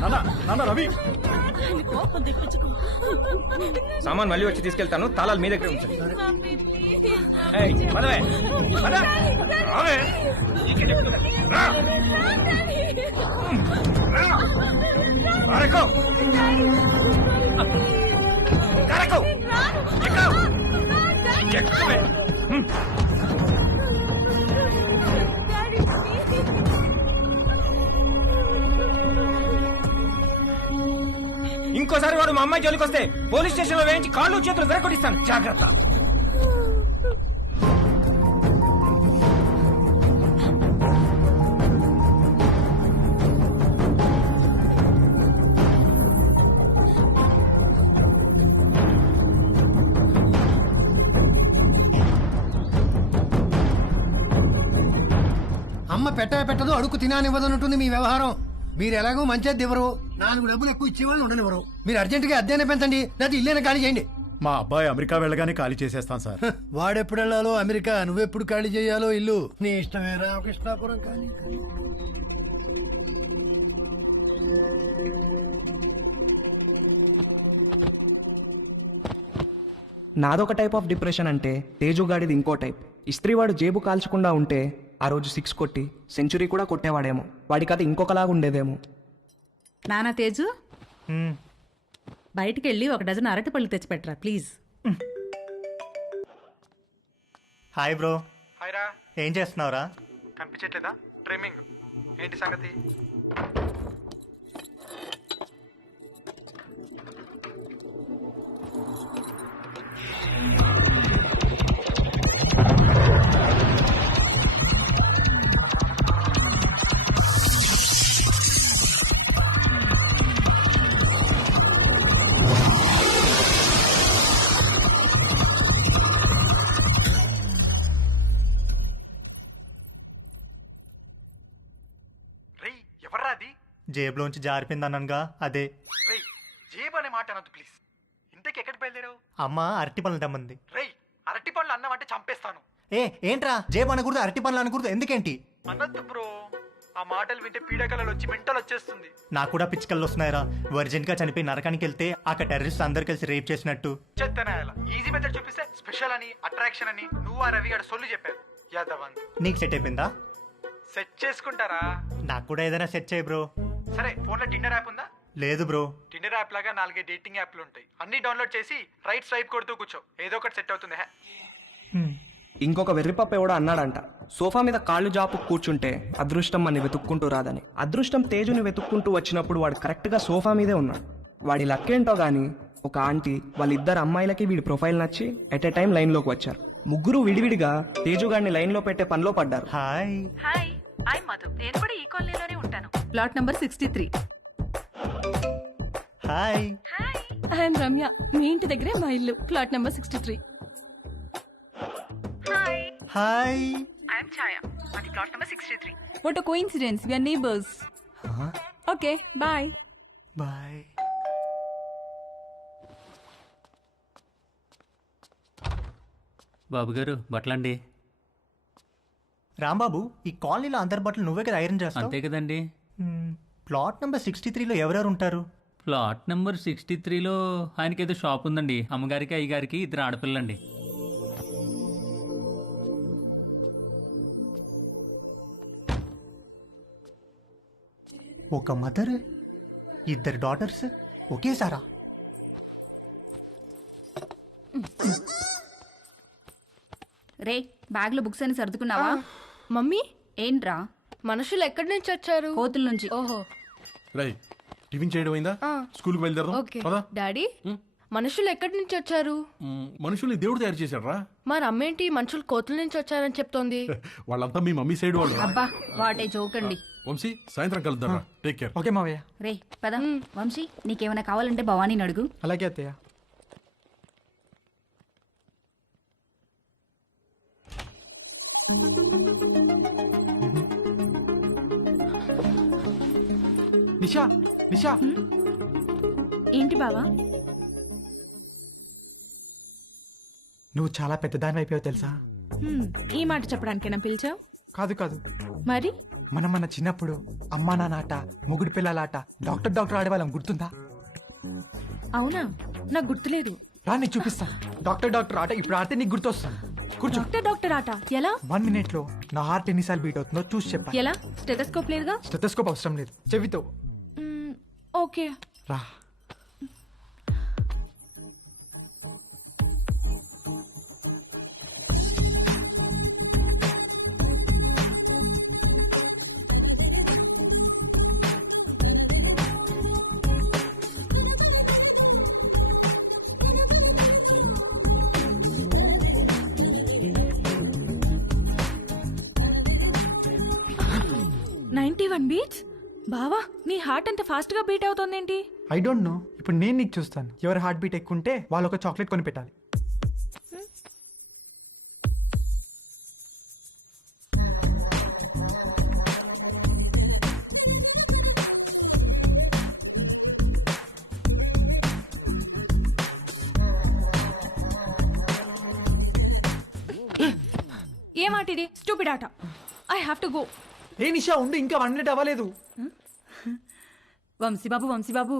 నాన్న నాన్న రవి. సామాన్ మళ్ళీ వచ్చి తీసుకెళ్తాను, తాళాలు మీ దగ్గర ఉంచండి. ఇంకోసారి వాడు మా అమ్మాయి జోలికి వస్తే పోలీస్ స్టేషన్ లో వేయించి కాళ్ళు చేతులు విరగొట్టిస్తాను. జాగ్రత్త. పెట్టదు అడుగు తినానివ్వదన్నట్టుంది మీ వ్యవహారం. మీరు ఎలాగో మంచిది ఇవ్వరు, 4 డబ్బులు ఎక్కువ ఇచ్చేవాళ్ళు ఉండనివ్వరు. మీరు అర్జెంటుగా అద్దెనే పెంచండి, లేకపోతే ఇల్లేనే ఖాళీ చేయండి. మా అబ్బాయి అమెరికా వెళ్ళగానే ఖాళీ చేసేస్తాం సార్. వాడెప్పుడు వెళ్ళాలో అమెరికా, నువ్వెప్పుడు ఖాళీ చేయాలో ఇల్లు నీ ఇష్టమే. రామకృష్ణాపురం ఖాళీ. నాదొక టైప్ ఆఫ్ డిప్రెషన్ అంటే తేజుగాడిది ఇంకో టైప్. ఇస్త్రీవాడు జేబు కాల్చకుండా ఉంటే ఆ రోజు 6 కొట్టి సెంచురీ కూడా కొట్టేవాడేమో. వాడి కథ ఇంకొకలాగా ఉండేదేమో. నానా తేజు, బయటికి వెళ్ళి 1 డజన్ అరటిపళ్ళు తెచ్చిపెట్టరా ప్లీజ్. Hi bro. హాయ్ రా. ఏం చేస్తున్నావురా? కనిపించట్లేదా? ట్రిమ్మింగ్. ఏంటి సంగతి? ఎవర్రా అది? జేబులోంచి జారిపోయిందనగా అదే. రేయ్, జేబు అనే మాట అనొద్దు ప్లీజ్. ఇంతకి ఎక్కడికి బయలుదేరావు? అమ్మ అరటి పనులు తెమ్మంది. రేయ్, అరటి పళ్ళు అన్నావంటే చంపేస్తాను. ఏంట్రా జేబు అనకూడదు, అరటి పనులు అనకూడదు, ఎందుకేంటి? అనొద్దు బ్రో, ఆ మాటలు వింటే పీడకలలు వచ్చి మెంటల్ వచ్చేస్తుంది. నాకు కూడా పిచ్చికల్లో వస్తున్నాయిరా. వర్జెంట్ గా చనిపోయి నరకానికి వెళ్తే అక్కడ టెర్రరిస్ట్ అందరు కలిసి రేప్ చేసినట్టు. చెత్తనాయాల ఈజీ మెథడ్ చూపిస్తే స్పెషల్ అని, అట్రాక్షన్ అని నువ్వు ఆ రవి గారు సొల్లు చెప్పారు. యాదవ్ నీకు సెట్ అయిపోయిందా? సెట్ చేసుకుంటారా? నాకు కూడా ఏదైనా సెట్ చేయి బ్రో. సరే, ఫోన్లో టిండర్ యాప్ ఉందా? లేదు బ్రో. టిండర్ యాప్ లాగా 4 డేటింగ్ యాప్లు ఉంటాయి. అన్ని డౌన్లోడ్ చేసి రైట్ స్వైప్ కొడుతూ కూర్చో, ఏదో ఒకటి సెట్ అవుతుంది. ఇంకొక వెర్రిపప్ప ఎవడో అన్నాడంట, సోఫా మీద కాళ్ళు జాపు కూర్చుంటే అదృష్టం మనని వెతుక్కుంటూ రాదని. అదృష్టం తేజుని వెతుక్కుంటూ వచ్చినప్పుడు వాడు కరెక్ట్గా సోఫా మీదే ఉన్నాడు. వాడి లక్కేంటో గానీ ఒక ఆంటీ వాళ్ళిద్దరు అమ్మాయిలకి వీడి ప్రొఫైల్ నచ్చి ఎట్ ఏ టైం లైన్లోకి వచ్చారు. ముగ్గురు విడివిడిగా తేజుగాడిని లైన్లో పెట్టే పనిలో పడ్డారు. హాయ్. Hi, I Madhu. నేను కూడా ఈ కాలనీలోనే ఉంటాను. Plot number 63. Hi. I'm Ramya. మీ ఇంటి దగ్గరే మా ఇల్లు, plot number 63. Hi. I'm Chhaya. అది plot number 63. What a coincidence, we are neighbours. Okay, bye. Bye. బాబు గారు బట్టలండి. రాంబాబు, ఈ కాలనీలో అందరి బట్టలు నువ్వే కదా ఐరన్ చేస్తావు? అంతే కదండి. ప్లాట్ నెంబర్ 63లో ఎవరెవరు ఉంటారు? ప్లాట్ నెంబర్ 63లో ఆయనకి ఏదో షాప్ ఉందండి. అమ్మగారికి అయ్యగారికి 2 ఆడపిల్లండి. ఒక మదర్, 2 డాటర్స్ ఒకేసారా? రే, బ్యాగ్ లో బుక్స్ అని సర్దుకున్నావా? మమ్మీ, ఏంట్రా? మనుషులు ఎక్కడి నుంచి వచ్చారు? కోతుల నుంచి. ఓహో. రై, టిఫిన్ చేయడం అయిందా? స్కూల్కి ఓకే. బయలుదేరదాం. డాడీ, మనుషులు ఎక్కడి నుంచి వచ్చారు? మనుషుల్ని దేవుడు తయారు చేశాడు రా. మరి అమ్మేంటి మనుషులు కోతుల నుంచి వచ్చారని చెప్తోంది? వాళ్ళంతా మీ మమ్మీ సైడ్ వాళ్ళు. అబ్బా, వాటే జోకండి. వంశీ, సాయంత్రం కలుద్దాం. Take care. ఓకే మావయ్య. రే పద. వంశీ, నీకేమైనా కావాలంటే భవానీని అడుగు. అలాగే అత్తయ్య. నిషా, నిషా. ఏంటి బావా? నువ్వు చాలా పెద్దదాని అయిపోయావు తెలుసా? ఈ మాట చెప్పడానికేనా పిలిచావు? కాదు కాదు, మరి మనం మన చిన్నప్పుడు అమ్మా నాన్న ఆట, మొగుడు పిల్లలాట, డాక్టర్ ఆడేవాళ్ళం, గుర్తుందా? అవునా, నాకు గుర్తులేదు. రా నీకు చూపిస్తా. డాక్టర్ ఆట ఇప్పుడు ఆడితే నీకు గుర్తొస్తుంది. కూర్చో. డాక్టర్ ఆట ఎలా? 1 minute లో నా హార్ట్ ఎన్నిసార్లు బీట్ అవుతుందో చూసి చెప్పా. ఎలా? స్టెథోస్కోప్ లేదుగా? స్టెథోస్కోప్ అవసరం లేదు, చెవితో. ఓకే. రా. బీట్స్. బావా, నీ హార్ట్ అంత ఫాస్ట్ గా బీట్ అవుతోందేంటి? I don't know. ఇప్పుడు నేను నీకు చూస్తాను. ఎవరి హార్ట్ బీట్ ఎక్కువ ఉంటే వాళ్ళు ఒక చాక్లెట్ కొని పెట్టాలి. ఏం ఆట ఇది? స్టూపిడ్ ఆట. I have to go. ఏ నిషా ఉండు, ఇంకా 1 minute అవ్వలేదు. వంశీబాబు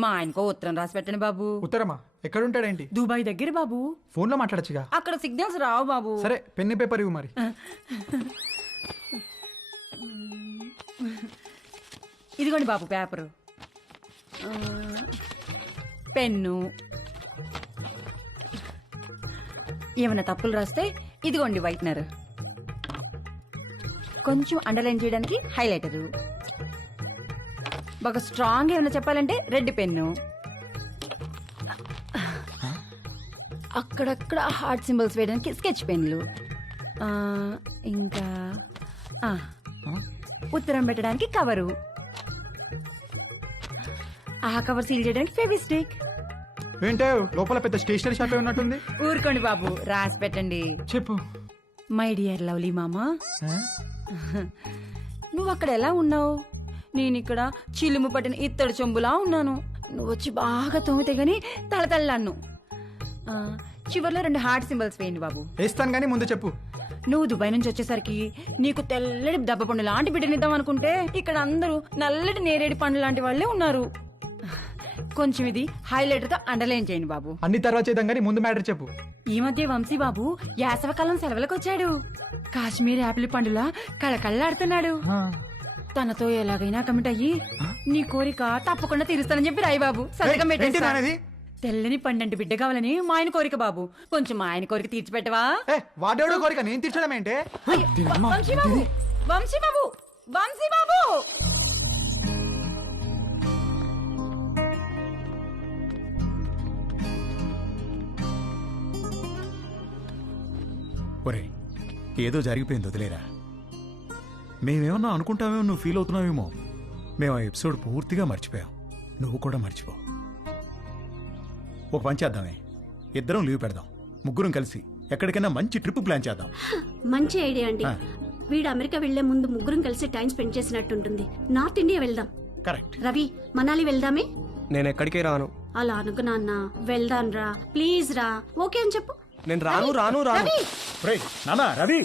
మా ఆయనకో ఉత్తరం రాసి పెట్టండి బాబు. ఉత్తరమా? ఎక్కడుంటాడేంటి? దుబాయ్ దగ్గర బాబు. ఫోన్లో మాట్లాడచ్చుగా. అక్కడ సిగ్నల్స్ రావు బాబు. సరే పెన్ను పేపర్ ఇవ్వు మరి. ఇదిగోండి బాబు పేపరు, పెన్ను. ఏమైనా తప్పులు రాస్తే ఇదిగోండి వైట్నర్, కొంచెం అండర్లైన్ చేయడానికి హైలైటరు, బాగా స్ట్రాంగ్ ఏమైనా చెప్పాలంటే రెడ్ పెన్ను, అక్కడక్కడ హార్ట్ సింబల్స్ వేయడానికి స్కెచ్ పెన్లు, ఇంకా ఉత్తరం పెట్టడానికి కవరు, ఆ కవర్ సీల్ చేయడానికి ఫెవిస్టిక్. ఏంటో లోపల పెద్ద స్టేషనరీ షాప్ ఉన్నట్టుంది. ఊరుకోండి బాబు, రాసి పెట్టండి. చెప్పు. మై డియర్ లవ్లీ మామా, నువ్వు అక్కడ ఎలా ఉన్నావు? నేను ఇక్కడ చిలుము పట్టిన ఇత్తడి చెంబులా ఉన్నాను. నువ్వు వచ్చి బాగా తోమితే గాని తళతళ్ళాను. చివర్లో 2 హార్ట్ సింబల్స్ వేయండి బాబు. వేస్తాను కానీ ముందు చెప్పు. నువ్వు దుబాయ్ నుంచి వచ్చేసరికి నీకు తెల్లటి దెబ్బ పండు లాంటి బిడ్డనిద్దాం అనుకుంటే ఇక్కడ అందరూ నల్లటి నేరేడి పండు లాంటి వాళ్ళే ఉన్నారు. కొంచెం ఇది హైలైటర్ తో అండర్లైన్ చేయండి బాబు. అన్ని తర్వాత చేద్దాం కానీ ముందు మ్యాటర్ చెప్పు. ఈ మధ్య వంశీ బాబు యాసవకాలం సెలవులకు వచ్చాడు. కాశ్మీర్ యాపిల్ పండులా కళకళ్ళాడుతున్నాడు. తనతో ఎలాగైనా కమిట్ అయ్యి నీ కోరిక తప్పకుండా తీరుస్తానని చెప్పి రాయి బాబు. సంతకం పెట్టేసి. తెల్లని పండంటి బిడ్డ కావాలని మా ఆయన కోరిక బాబు. కొంచెం మా ఆయన కోరిక తీర్చిపెట్టవా? వాడేవాడో కోరిక నేను తీర్చడం ఏంటే? వంశీ బాబు, వంశీ బాబు, వంశీ బాబు. ఒరే, ఏదో జరిగిపోయింది, వదిలేరా. మేమేమన్నా అనుకుంటామేమో, నువ్వు ఫీల్ అవుతున్నావేమో. మేము ఆ ఎపిసోడ్ పూర్తిగా మర్చిపోయాం. నువ్వు కూడా మర్చిపో. ఒక పని చేద్దామే, ఇద్దరం లీవ్ పెడదాం, ముగ్గురం కలిసి ఎక్కడికైనా మంచి ట్రిప్ ప్లాన్ చేద్దాం. మంచి ఐడియా అండి. వీడు అమెరికా వెళ్లే ముందు ముగ్గురం కలిసి టైం స్పెండ్ చేసినట్టుంటుంది. నార్త్ ఇండియా వెళ్దాం. కరెక్ట్. రవి, మనాలి వెళ్దామే. నేను ఎక్కడికి రాను. అలా అనుకు నాన్న. వెళ్దాం రా, ప్లీజ్ రా. ఓకే అని చెప్పు. నేను రాను రాను రాను. రవి! రవి!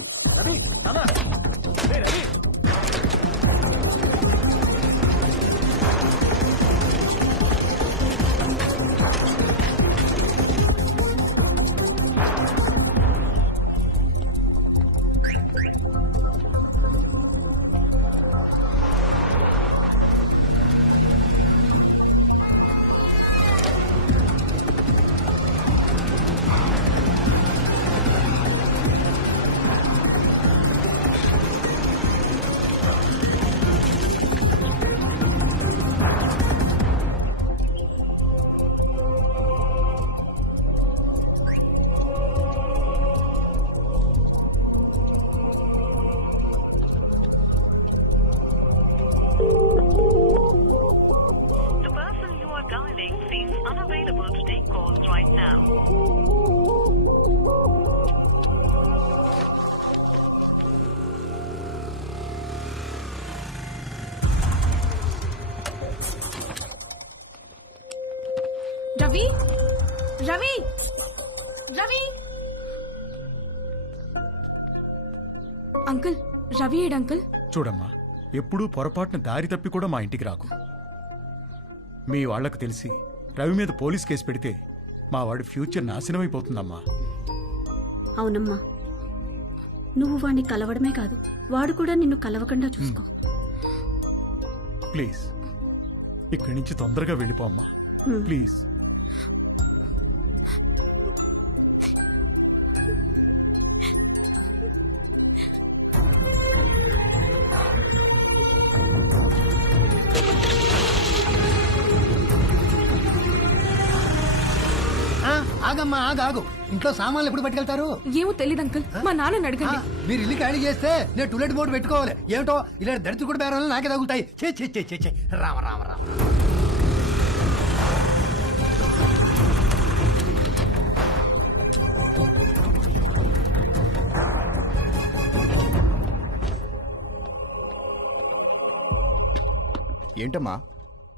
రవి, రవి, రవి. అంకుల్, రవి ఏడు అంకుల్? చూడమ్మా, ఎప్పుడూ పొరపాటున దారి తప్పి కూడా మా ఇంటికి రాకు. మీ వాళ్లకు తెలిసి రవి మీద పోలీస్ కేసు పెడితే మా వాడి ఫ్యూచర్ నాశనమైపోతుందమ్మా. అవునమ్మా, నువ్వు వాడిని కలవడమే కాదు, వాడు కూడా నిన్ను కలవకుండా చూసుకో. ప్లీజ్ ఇక్కడి నుంచి తొందరగా వెళ్ళిపోమ్మా, ప్లీజ్. ఆగమ్మా, ఆగు. ఇంట్లో సామాన్లు ఎప్పుడు పట్టుకెళ్తారు? ఏమో తెలియదు అంకుల్, మా నాన్నని అడగండి. మీరు ఇల్లు ఖాళీ చేస్తే నేను టూలెట్ బోర్డు పెట్టుకోవాలి. ఏమిటో ఇలా దరిద్ర కూడా బేరాలు నాకే తగులుతాయి. చే రామ రామ రామ. ఏంటమ్మా,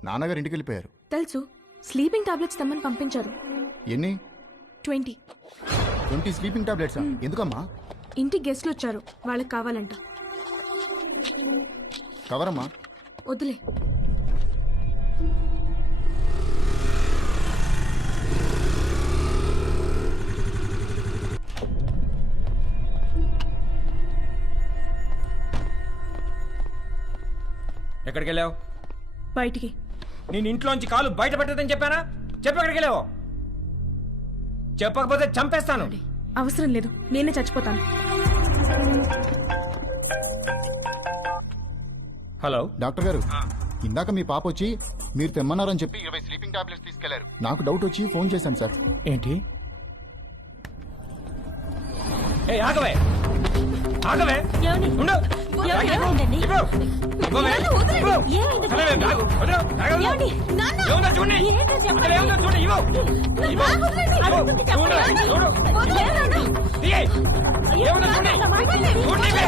నాన్నగారు ఇంటికి వెళ్ళిపోయారు. తెలుసు, స్లీపింగ్ టాబ్లెట్స్ తెమ్మని పంపించారు. ఎన్ని? 20. 20 స్లీపింగ్ టాబ్లెట్సా? ఎందుకమ్మా? ఇంటికి గెస్ట్లు వచ్చారు, వాళ్ళకి కావాలంట. కవరమ్మా. వద్దులే. ఎక్కడికి వెళ్ళావు? బయటికి. నేను ఇంట్లోంచి కాలు బయట పెట్టదని చెప్పానా? చెప్పు ఎక్కడికి వెళ్ళావు? చెప్పకపోతే చంపేస్తాను. అవసరం లేదు, నేనే చచ్చిపోతాను. హలో డాక్టర్ గారు, ఇందాక మీ పాప వచ్చి మీరు తెమ్మన్నారని చెప్పి 20 స్లీపింగ్ టాబ్లెట్స్ తీసుకెళ్లారు. నాకు డౌట్ వచ్చి ఫోన్ చేశాను సార్. ఏంటి? ఏ ఆగవే, ఆగవే, ఉండు. ఏమైందండి? ఇవ్వు. ఇవ్వవే. ఇవ్వు. అరే, ఆగు. వదలు. ఆగు. ఏముందో చూడండి. అసలు ఏముందో చూడండి. ఇవ్వు. ఇవ్వు. ఇవ్వు. చూడు. చూడు. తీయ్. ఏముందో చూడండి. చూడండి.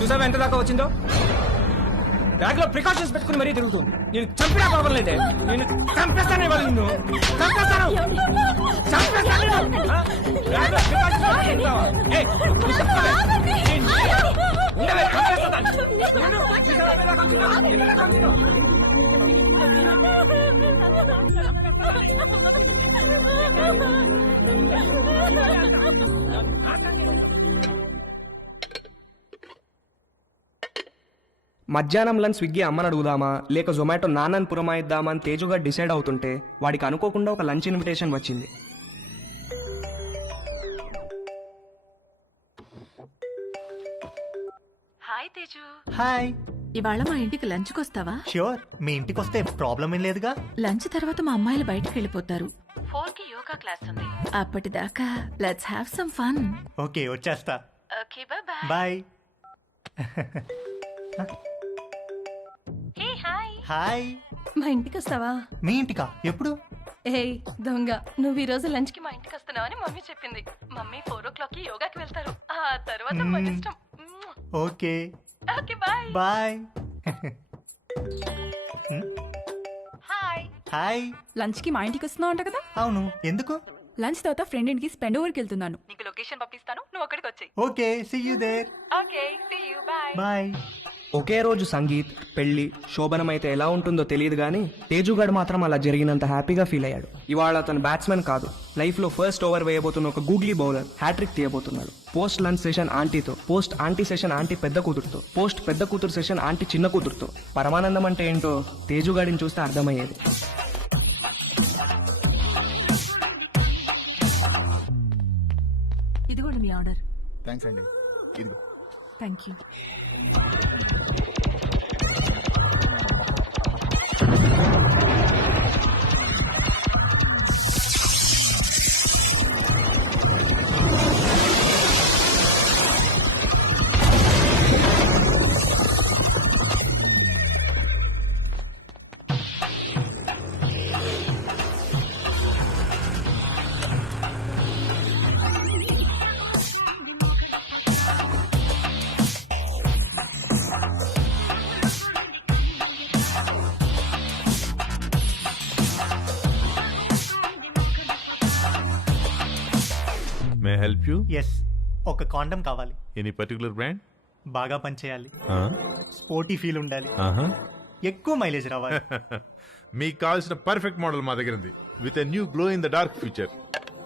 చూసావా ఎంత దాకా వచ్చిందో? బ్యాగ్ లో ప్రికాషన్స్ పెట్టుకుని మరీ తిరుగుతుంది. నేను చంపినా పర్వాలేదే, నేను చంపేస్తాను. ఇవాళ నిన్ను చంపేస్తాను. చంపేస్తాను నిన్ను. ఆ? బ్యాగ్ లో precautions పెట్టుకుంటావా? ఏయ్, నువ్వు చెప్తావే? ఉండవే, చంపేస్తాను. ఉండు. చూసావా ఎంత దాకా వచ్చిందో? ఎంత దాకా వచ్చిందో? మధ్యాహ్నం లంచ్ స్విగ్గీ అమ్మని అడుగుదామా లేక జొమాటో నాన్నని పురమాయిద్దామా అని తేజుగా డిసైడ్ అవుతుంటే వాడికి అనుకోకుండా ఒక లంచ్ ఇన్విటేషన్ వచ్చింది. హాయ్ తేజు. హాయ్. ఇవాళ మా ఇంటికి లంచ్కి వస్తావా? ష్యూర్, మీ ఇంటికి వస్తే ప్రాబ్లం ఏం లేదుగా. లంచ్ తర్వాత మా అమ్మాయిలు బయటకు వెళ్ళిపోతారు. 4కి యోగా క్లాస్ ఉంది. అప్పటిదాకా let's have some fun. Okay, వచ్చేస్తా. Okay, bye. Bye. Hey hi. Hi. మా ఇంటికి వస్తావా? మీ ఇంటికా? ఎప్పుడు? ఏయ్ దొంగ, నువ్వు ఈ రోజు లంచ్ కి మా ఇంటికి వస్తున్నావని మమ్మీ చెప్పింది. మమ్మీ 4 o'clock కి యోగాకి వెళ్తారు. ఆ తర్వాత మన ఇష్టం. Okay. Okay, bye. Bye. Hi. Hi. Lunch కి మా ఇంటికి వస్తున్నావు అంట కదా? అవును, ఎందుకు? లంచ్ తర్వాత ఫ్రెండ్ ఇంటికి స్పెండ్ ఓవర్కి వెళ్తున్నాను. నీకు లొకేషన్ పంపిస్తాను, నువ్వు అక్కడికి వచ్చేయ్. Okay, see you there. Okay, see you, bye. Bye. ఒకే రోజు సంగీత్, పెళ్లి, శోభనం అయితే ఎలా ఉంటుందో తెలియదు కానీ తేజుగాడు మాత్రం అలా జరిగినంత హ్యాపీగా ఫీల్ అయ్యాడు. ఇవాళ అతను బ్యాట్స్మెన్ కాదు, లైఫ్లో ఫస్ట్ ఓవర్ వేయబోతున్న ఒక గూగ్లీ బౌలర్ హ్యాట్రిక్ తీయబోతున్నాడు. పోస్ట్ లంచ్ సెషన్ ఆంటీతో, పోస్ట్ ఆంటీ సెషన్ ఆంటీ పెద్ద కూతురుతో, పోస్ట్ పెద్ద కూతురు సెషన్ ఆంటీ చిన్న కూతురుతో. పరమానందం అంటే ఏంటో తేజుగాడిని చూస్తే అర్థమయ్యేది. ఇదిగోండి మీ ఆర్డర్. థ్యాంక్స్ అండి. ఇదిగో. Thank you. May help you? Yes, ఒక కాండం కావాలి. Any particular brand? బాగా పనిచేయాలి, స్పోర్టీ ఫీల్ ఉండాలి, ఎక్కువ మైలేజ్ రావాలి. మీకు కావాల్సిన పర్ఫెక్ట్ మోడల్ మా దగ్గర ఉంది. With a new glow in the dark feature.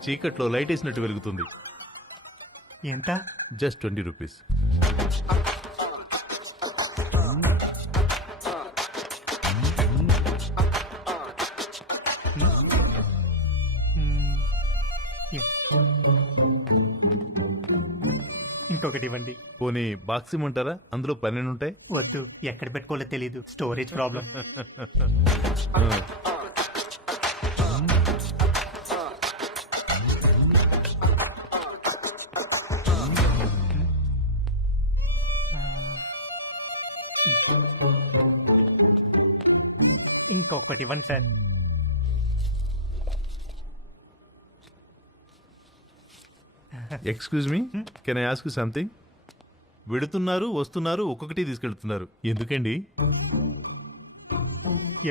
చీకట్లో లైట్ వేసినట్టు వెలుగుతుంది. ఎంత? Just 20 rupees. ఇంకొకటి ఇవ్వండి. పోనీ బాక్స్ ఇమ్మంటారా? అందులో 12 ఉంటాయి. వద్దు, ఎక్కడ పెట్టుకోవాలో తెలీదు, స్టోరేజ్ ప్రాబ్లం. ఇంకొకటి ఇవ్వండి sir. Excuse me, can I ask you something? వెడుతున్నారు వస్తున్నారు ఒక్కొక్కటి తీసుకెళ్తున్నారు ఎందుకండి?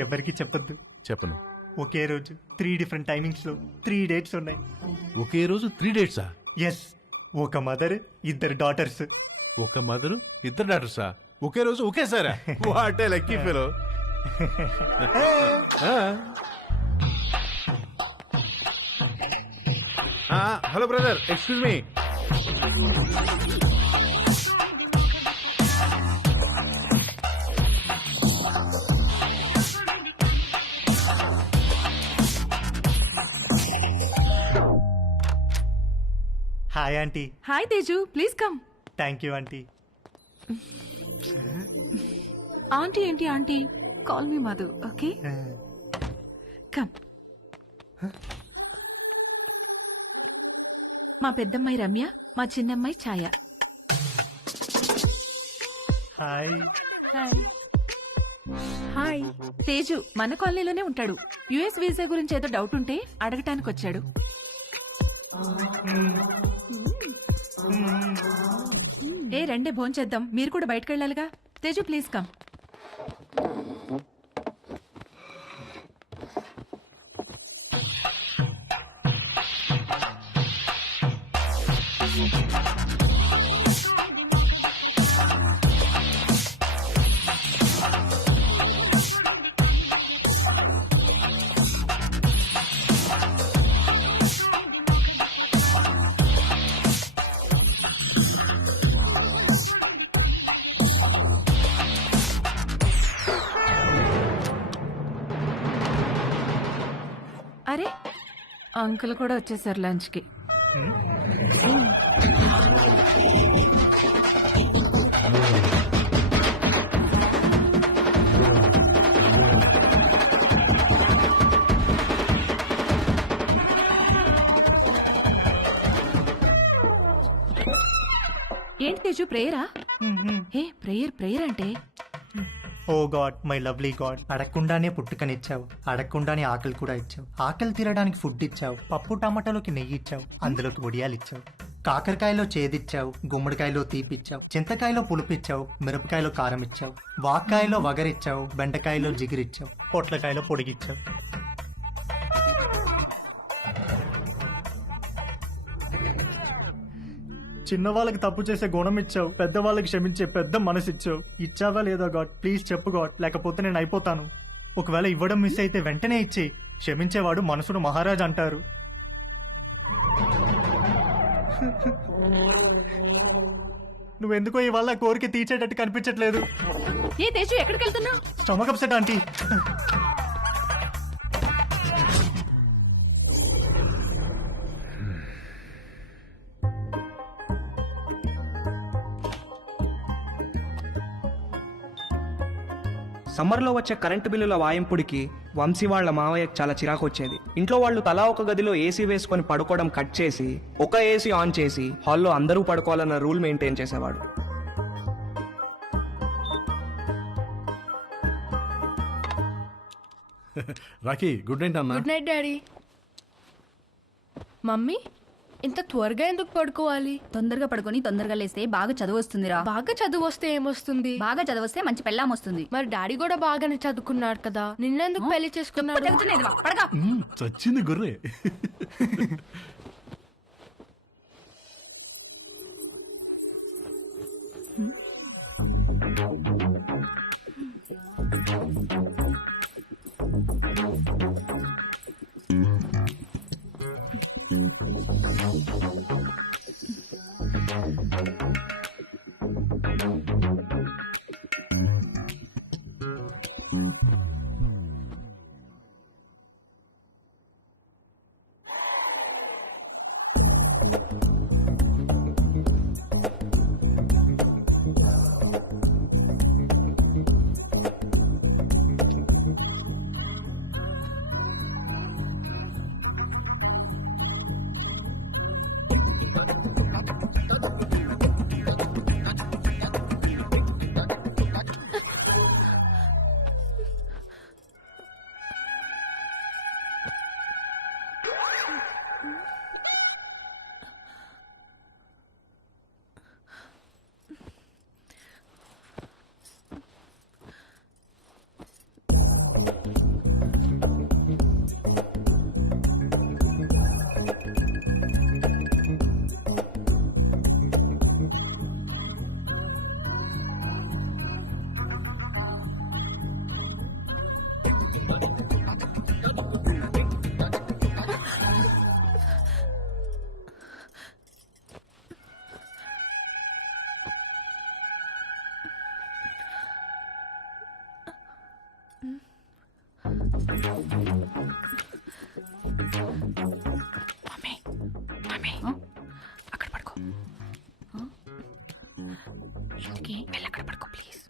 ఎవరికి చెప్పొద్దు. చెప్పను. ఒకే రోజు 3 డిఫరెంట్ టైమింగ్స్ లో 3 డేట్స్ ఉన్నాయి. ఒకే రోజు 3 డేట్సా? ఎస్. ఒక మదర్, 2 డాటర్స్. ఒక మదరు 2 డాటర్సా? ఒకే రోజు ఒకేసారా? What a lucky fellow. Hello brother, excuse me. Hi aunty. Hi Teju, please come. Thank you aunty. Aunty ఏంటి aunty? Call me Madhu, okay? Come. మా పెద్దమ్మాయి రమ్య, మా చిన్నమ్మాయి Chhaya. Hi. Hi. Hi. Teju మన కాలనీలోనే ఉంటాడు. యుఎస్ వీసా గురించి ఏదో డౌట్ ఉంటే అడగటానికి వచ్చాడు. ఏ రండే భోంచేద్దాం, మీరు కూడా బయటకు వెళ్ళాలిగా. Teju please come. అరే అంకుల్ కూడా వచ్చేసారు లంచ్కి. ఏంటి తేజు ప్రేయరా? ఏ ప్రేయర్ అంటే? Oh god, my lovely god, అడగకుండానే పుట్టుకనిచ్చావు, అడగకుండానే ఆకలి కూడా ఇచ్చావు, ఆకలి తీరడానికి ఫుడ్ ఇచ్చావు, పప్పు టమాటాలోకి నెయ్యి ఇచ్చావు, అందులోకి వడియాలు ఇచ్చావు, కాకరకాయలో చేదిచ్చావు, గుమ్మడికాయలో తీపిచ్చావు, చింతకాయలో పులుపిచ్చావు, మిరపకాయలో కారం ఇచ్చావు, వాక్కాయలో వగరిచ్చావు, బెండకాయలో జిగిరిచ్చావు, పొట్లకాయలో పొడిగిచ్చావు. చిన్నవాళ్ళకి తప్పు చేసే గుణం ఇచ్చావు, పెద్దవాళ్ళకి క్షమించే పెద్ద మనసు ఇచ్చావు. ఇచ్చావా లేదా గాడ్? ప్లీజ్ చెప్పు గాడ్, లేకపోతే నేను అయిపోతాను. ఒకవేళ ఇవ్వడం మిస్ అయితే వెంటనే ఇచ్చి, క్షమించేవాడు మనసును మహారాజ్ అంటారు. నువ్వెందుకో ఇవాళ కోరిక తీర్చేటట్టు కనిపించట్లేదు. ఏ తేజు ఎక్కడికి వెళ్తున్నావు? Stomach upset aunty. సమ్మర్లో వచ్చే కరెంటు బిల్లుల వాయింపుడికి వంశీ వాళ్ళ మావయ్యకు చాలా చిరాకు వచ్చేది. ఇంట్లో వాళ్ళు తలా ఒక గదిలో ఏసీ వేసుకొని పడుకోవడం కట్ చేసి ఒక ఏసీ ఆన్ చేసి హాల్లో అందరూ పడుకోవాలన్న రూల్ మెయింటైన్ చేసేవాడు. రాకీ, గుడ్ నైట్ అన్న. Good night daddy. మమ్మీ, ఇంత త్వరగా ఎందుకు పడుకోవాలి? తొందరగా పడుకొని తొందరగా లేస్తే బాగా చదువు వస్తుందిరా. బాగా చదువు వస్తే ఏమొస్తుంది? బాగా చదివస్తే మంచి పెళ్ళాం వస్తుంది. మరి డాడీ కూడా బాగానే చదువుకున్నాడు కదా, నిన్నెందుకు పెళ్లి చేసుకున్నాడు? చచ్చింది గుర్రే. అక్కడ పడుకో. ఇంటికి వెళ్ళి అక్కడ పడుకో ప్లీజ్.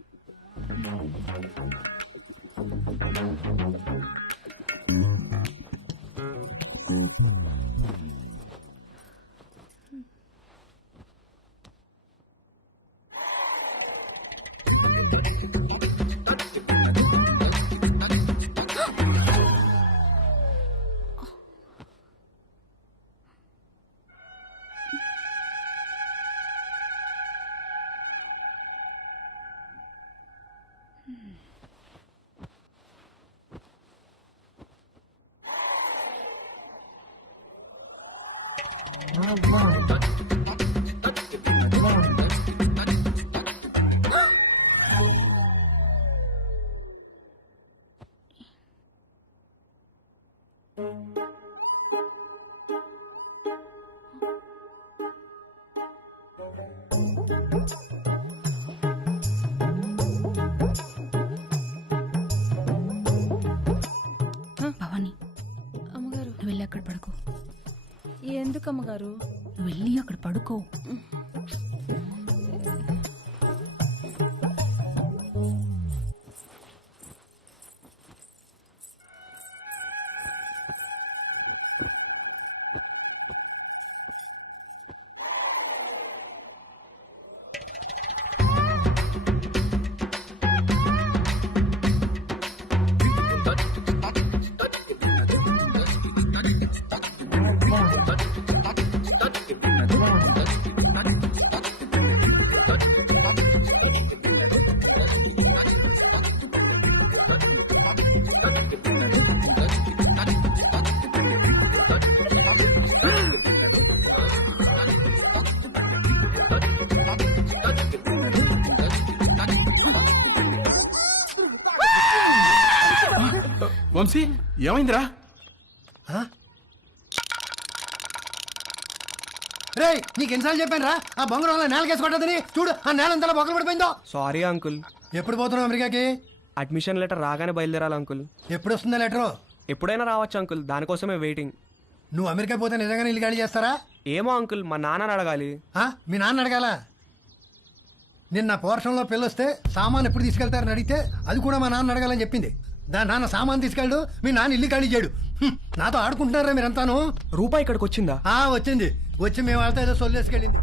భవాని, అమ్మగారు నువ్వు వెళ్ళి అక్కడ పడుకో. ఎందుకు అమ్మగారు? నువ్వు వెళ్ళి అక్కడ పడుకో. వంశీ ఏమైందిరా? రే నీకు ఎన్నిసార్లు చెప్పాను రా ఆ బొంగరం నేలకేసి కొట్టదని. చూడు ఆ నేల ఎంతలా బొక్కలు పడిపోయిందో. Sorry uncle. ఎప్పుడు పోతున్నావు అమెరికాకి? అడ్మిషన్ లెటర్ రాగానే బయలుదేరాలి అంకుల్. ఎప్పుడు వస్తుందా లెటరు? ఎప్పుడైనా రావచ్చు అంకుల్, దానికోసమే వెయిటింగ్. నువ్వు అమెరికా పోతే నిజంగానే ఇల్లు ఖాళీ చేస్తారా? ఏమో అంకుల్, మా నాన్నని అడగాలి. మీ నాన్న అడగాల? నిన్న పోర్షంలో పిల్లొస్తే సామాన్ ఎప్పుడు తీసుకెళ్తారని అడిగితే అది కూడా మా నాన్న అడగాలని చెప్పింది. దాని నాన్న సామాన్ తీసుకెళ్ళడు, మీ నాన్న ఇల్లు ఖాళీ చేయడు. నాతో ఆడుకుంటున్నారా మీరంతాను? రూపాయి ఇక్కడికి వచ్చిందా? వచ్చింది. వచ్చి మేము వాళ్ళతో ఏదో సొల్లేసుకెళ్ళింది.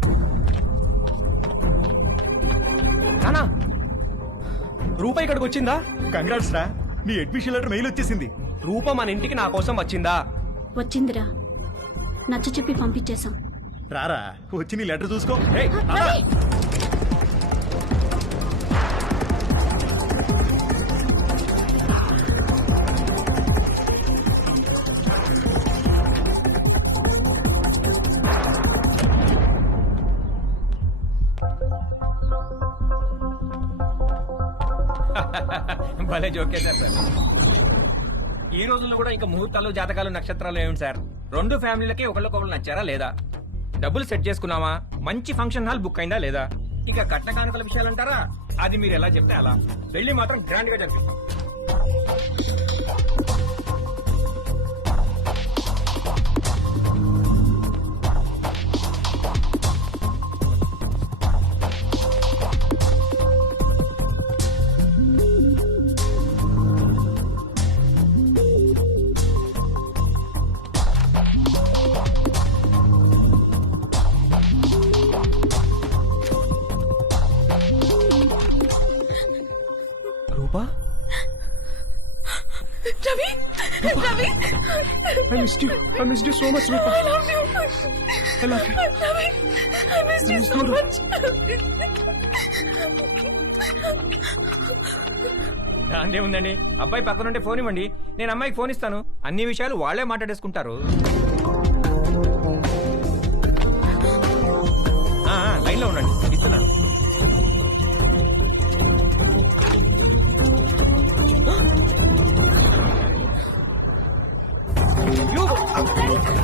నానా, రూపాయి ఇక్కడికి వచ్చిందా? కంగ్రాట్స్ రా, నీ అడ్మిషన్ లెటర్ మెయిల్ వచ్చేసింది. రూప మన ఇంటికి నా కోసం వచ్చిందా? వచ్చిందిరా, నచ్చ చెప్పి పంపించేశాం. రారా వచ్చి నీ లెటర్ చూసుకో. భలే జోకేశారు సార్. ఈ రోజుల్లో కూడా ఇంకా ముహూర్తాలు, జాతకాలు, నక్షత్రాలు ఏమిటి సార్? రెండు ఫ్యామిలీలకి ఒకళ్ళకొకళ్ళు నచ్చారా లేదా? డబ్బులు సెట్ చేసుకున్నావా? మంచి ఫంక్షన్ హాల్ బుక్ అయిందా లేదా? ఇక కట్న కానుకల విషయాలు అంటారా? అది మీరు ఎలా చెప్తే అలా. పెళ్లి మాత్రం గ్రాండ్ గా జరిపిస్తాం. రూపా, Ravi, Ravi, I missed you so much, Rupa. I love you. I love you. Ravi, I missed you so much. దాందే ఉందండి. అబ్బాయి పక్కన ఉంటే ఫోన్ ఇవ్వండి, నేను అమ్మాయికి ఫోన్ ఇస్తాను. అన్ని విషయాలు వాళ్లే మాట్లాడేసుకుంటారు. లైన్ లో ఉండండి, ఇస్తున్నాను.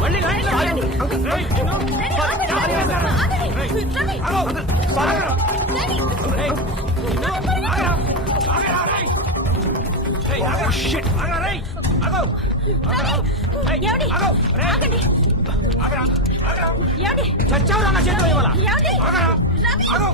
మళ్ళీ లైన్ లో ఉండండి. చచ్చావురా నా చేతిలో ఇవాళ. ఆగరా. ఆగు.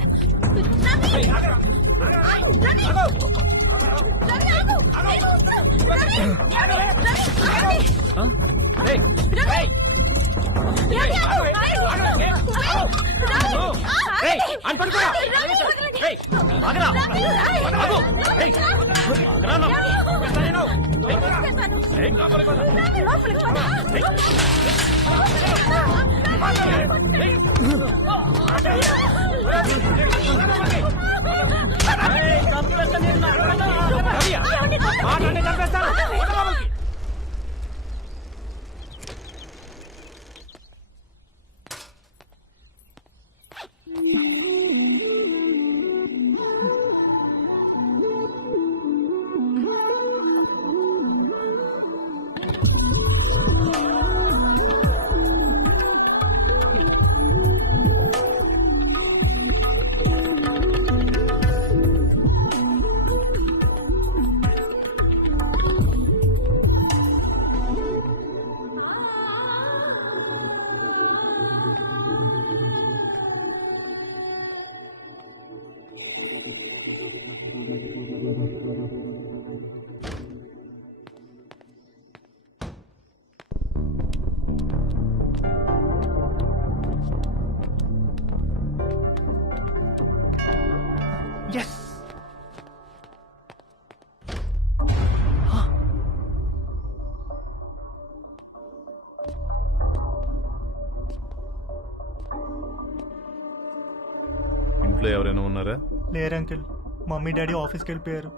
ఇంట్లో ఎవరైనా ఉన్నారా? లేరు అంకుల్, మమ్మీ డాడీ ఆఫీస్కి వెళ్ళిపోయారు.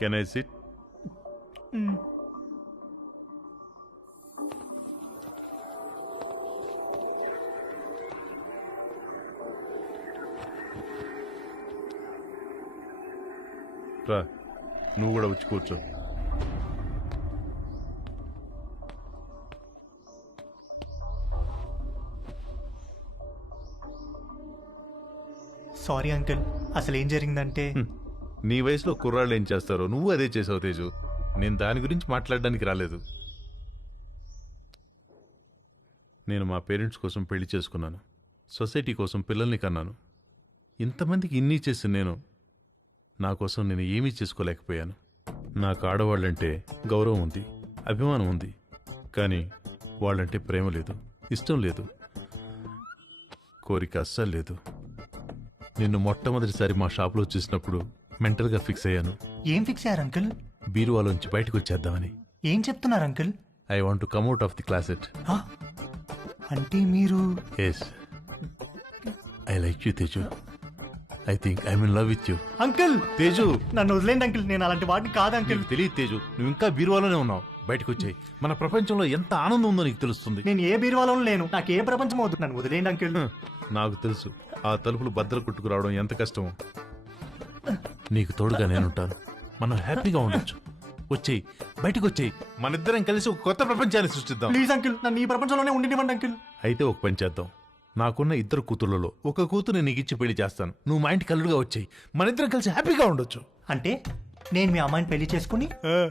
Can I SIT? రా, నువ్వు కూడా వచ్చి కూర్చో. సారీ అంకుల్, అసలు ఏం జరిగిందంటే నీ వయసులో కుర్రాళ్ళు ఏం చేస్తారో నువ్వు అదే చేసావు తేజు. నేను దాని గురించి మాట్లాడడానికి రాలేదు. నేను మా పేరెంట్స్ కోసం పెళ్లి చేసుకున్నాను, సొసైటీ కోసం పిల్లల్ని కన్నాను. ఇంతమందికి ఇన్ని చేసిన నేను నా కోసం నేను ఏమీ చేసుకోలేకపోయాను. నాకు ఆడవాళ్ళంటే గౌరవం ఉంది, అభిమానం ఉంది, కానీ వాళ్ళంటే ప్రేమ లేదు, ఇష్టం లేదు, కోరిక అస్సలు లేదు. నిన్ను మొట్టమొదటిసారి మా షాప్లో చూసినప్పుడు మెంటల్గా ఫిక్స్ అయ్యాను. ఏం ఫిక్స్ అయ్యారు అంకుల్? బీరువాలోంచి బయటకు వచ్చేద్దామని. ఏం చెప్తున్నారు uncle? I want to come out of the closet. అంటే మీరు? Yes, I like you Teju. I think I'm in love with you. Uncle Teju, నన్ను వదిలేండి అంకుల్, నేను అలాంటి వాడిని కాదు అంకుల్. తెలియదు తేజు, నువ్వు ఇంకా బీరువాలోనే ఉన్నావు. బయటకు వచ్చాయి, మన ప్రపంచంలో ఎంత ఆనందం ఉందో నీకు తెలుస్తుంది. నేను ఏ బీరువాలోనూ లేను, నాకు ఏ ప్రపంచం అవుతుంది, నన్ను వదిలేండి అంకుల్. నాకు తెలుసు ఆ తలుపులు బద్దలు కొట్టుకు రావడం ఎంత కష్టమో. నీకు తోడుగా నేనుంటాను, మనం హ్యాపీగా ఉండొచ్చు. వచ్చేయి, బయటకు వచ్చేయి, మనిద్దరం కలిసి ఒక కొత్త ప్రపంచాన్ని సృష్టిద్దాం. ప్లీజ్ అంకుల్, నన్ను ఈ ప్రపంచంలోనే ఉండినివ్వండి అంకుల్. అయితే ఒక పని చేద్దాం, నాకున్న 2 కూతుర్లలో ఒక కూతురు నీకు ఇచ్చి పెళ్లి చేస్తాను. నువ్వు మా ఇంటికి అల్లుడుగా వచ్చేయి, మనిద్దరం కలిసి హ్యాపీగా ఉండొచ్చు. అంటే నేను మీ అమ్మాయిని పెళ్లి చేసుకుని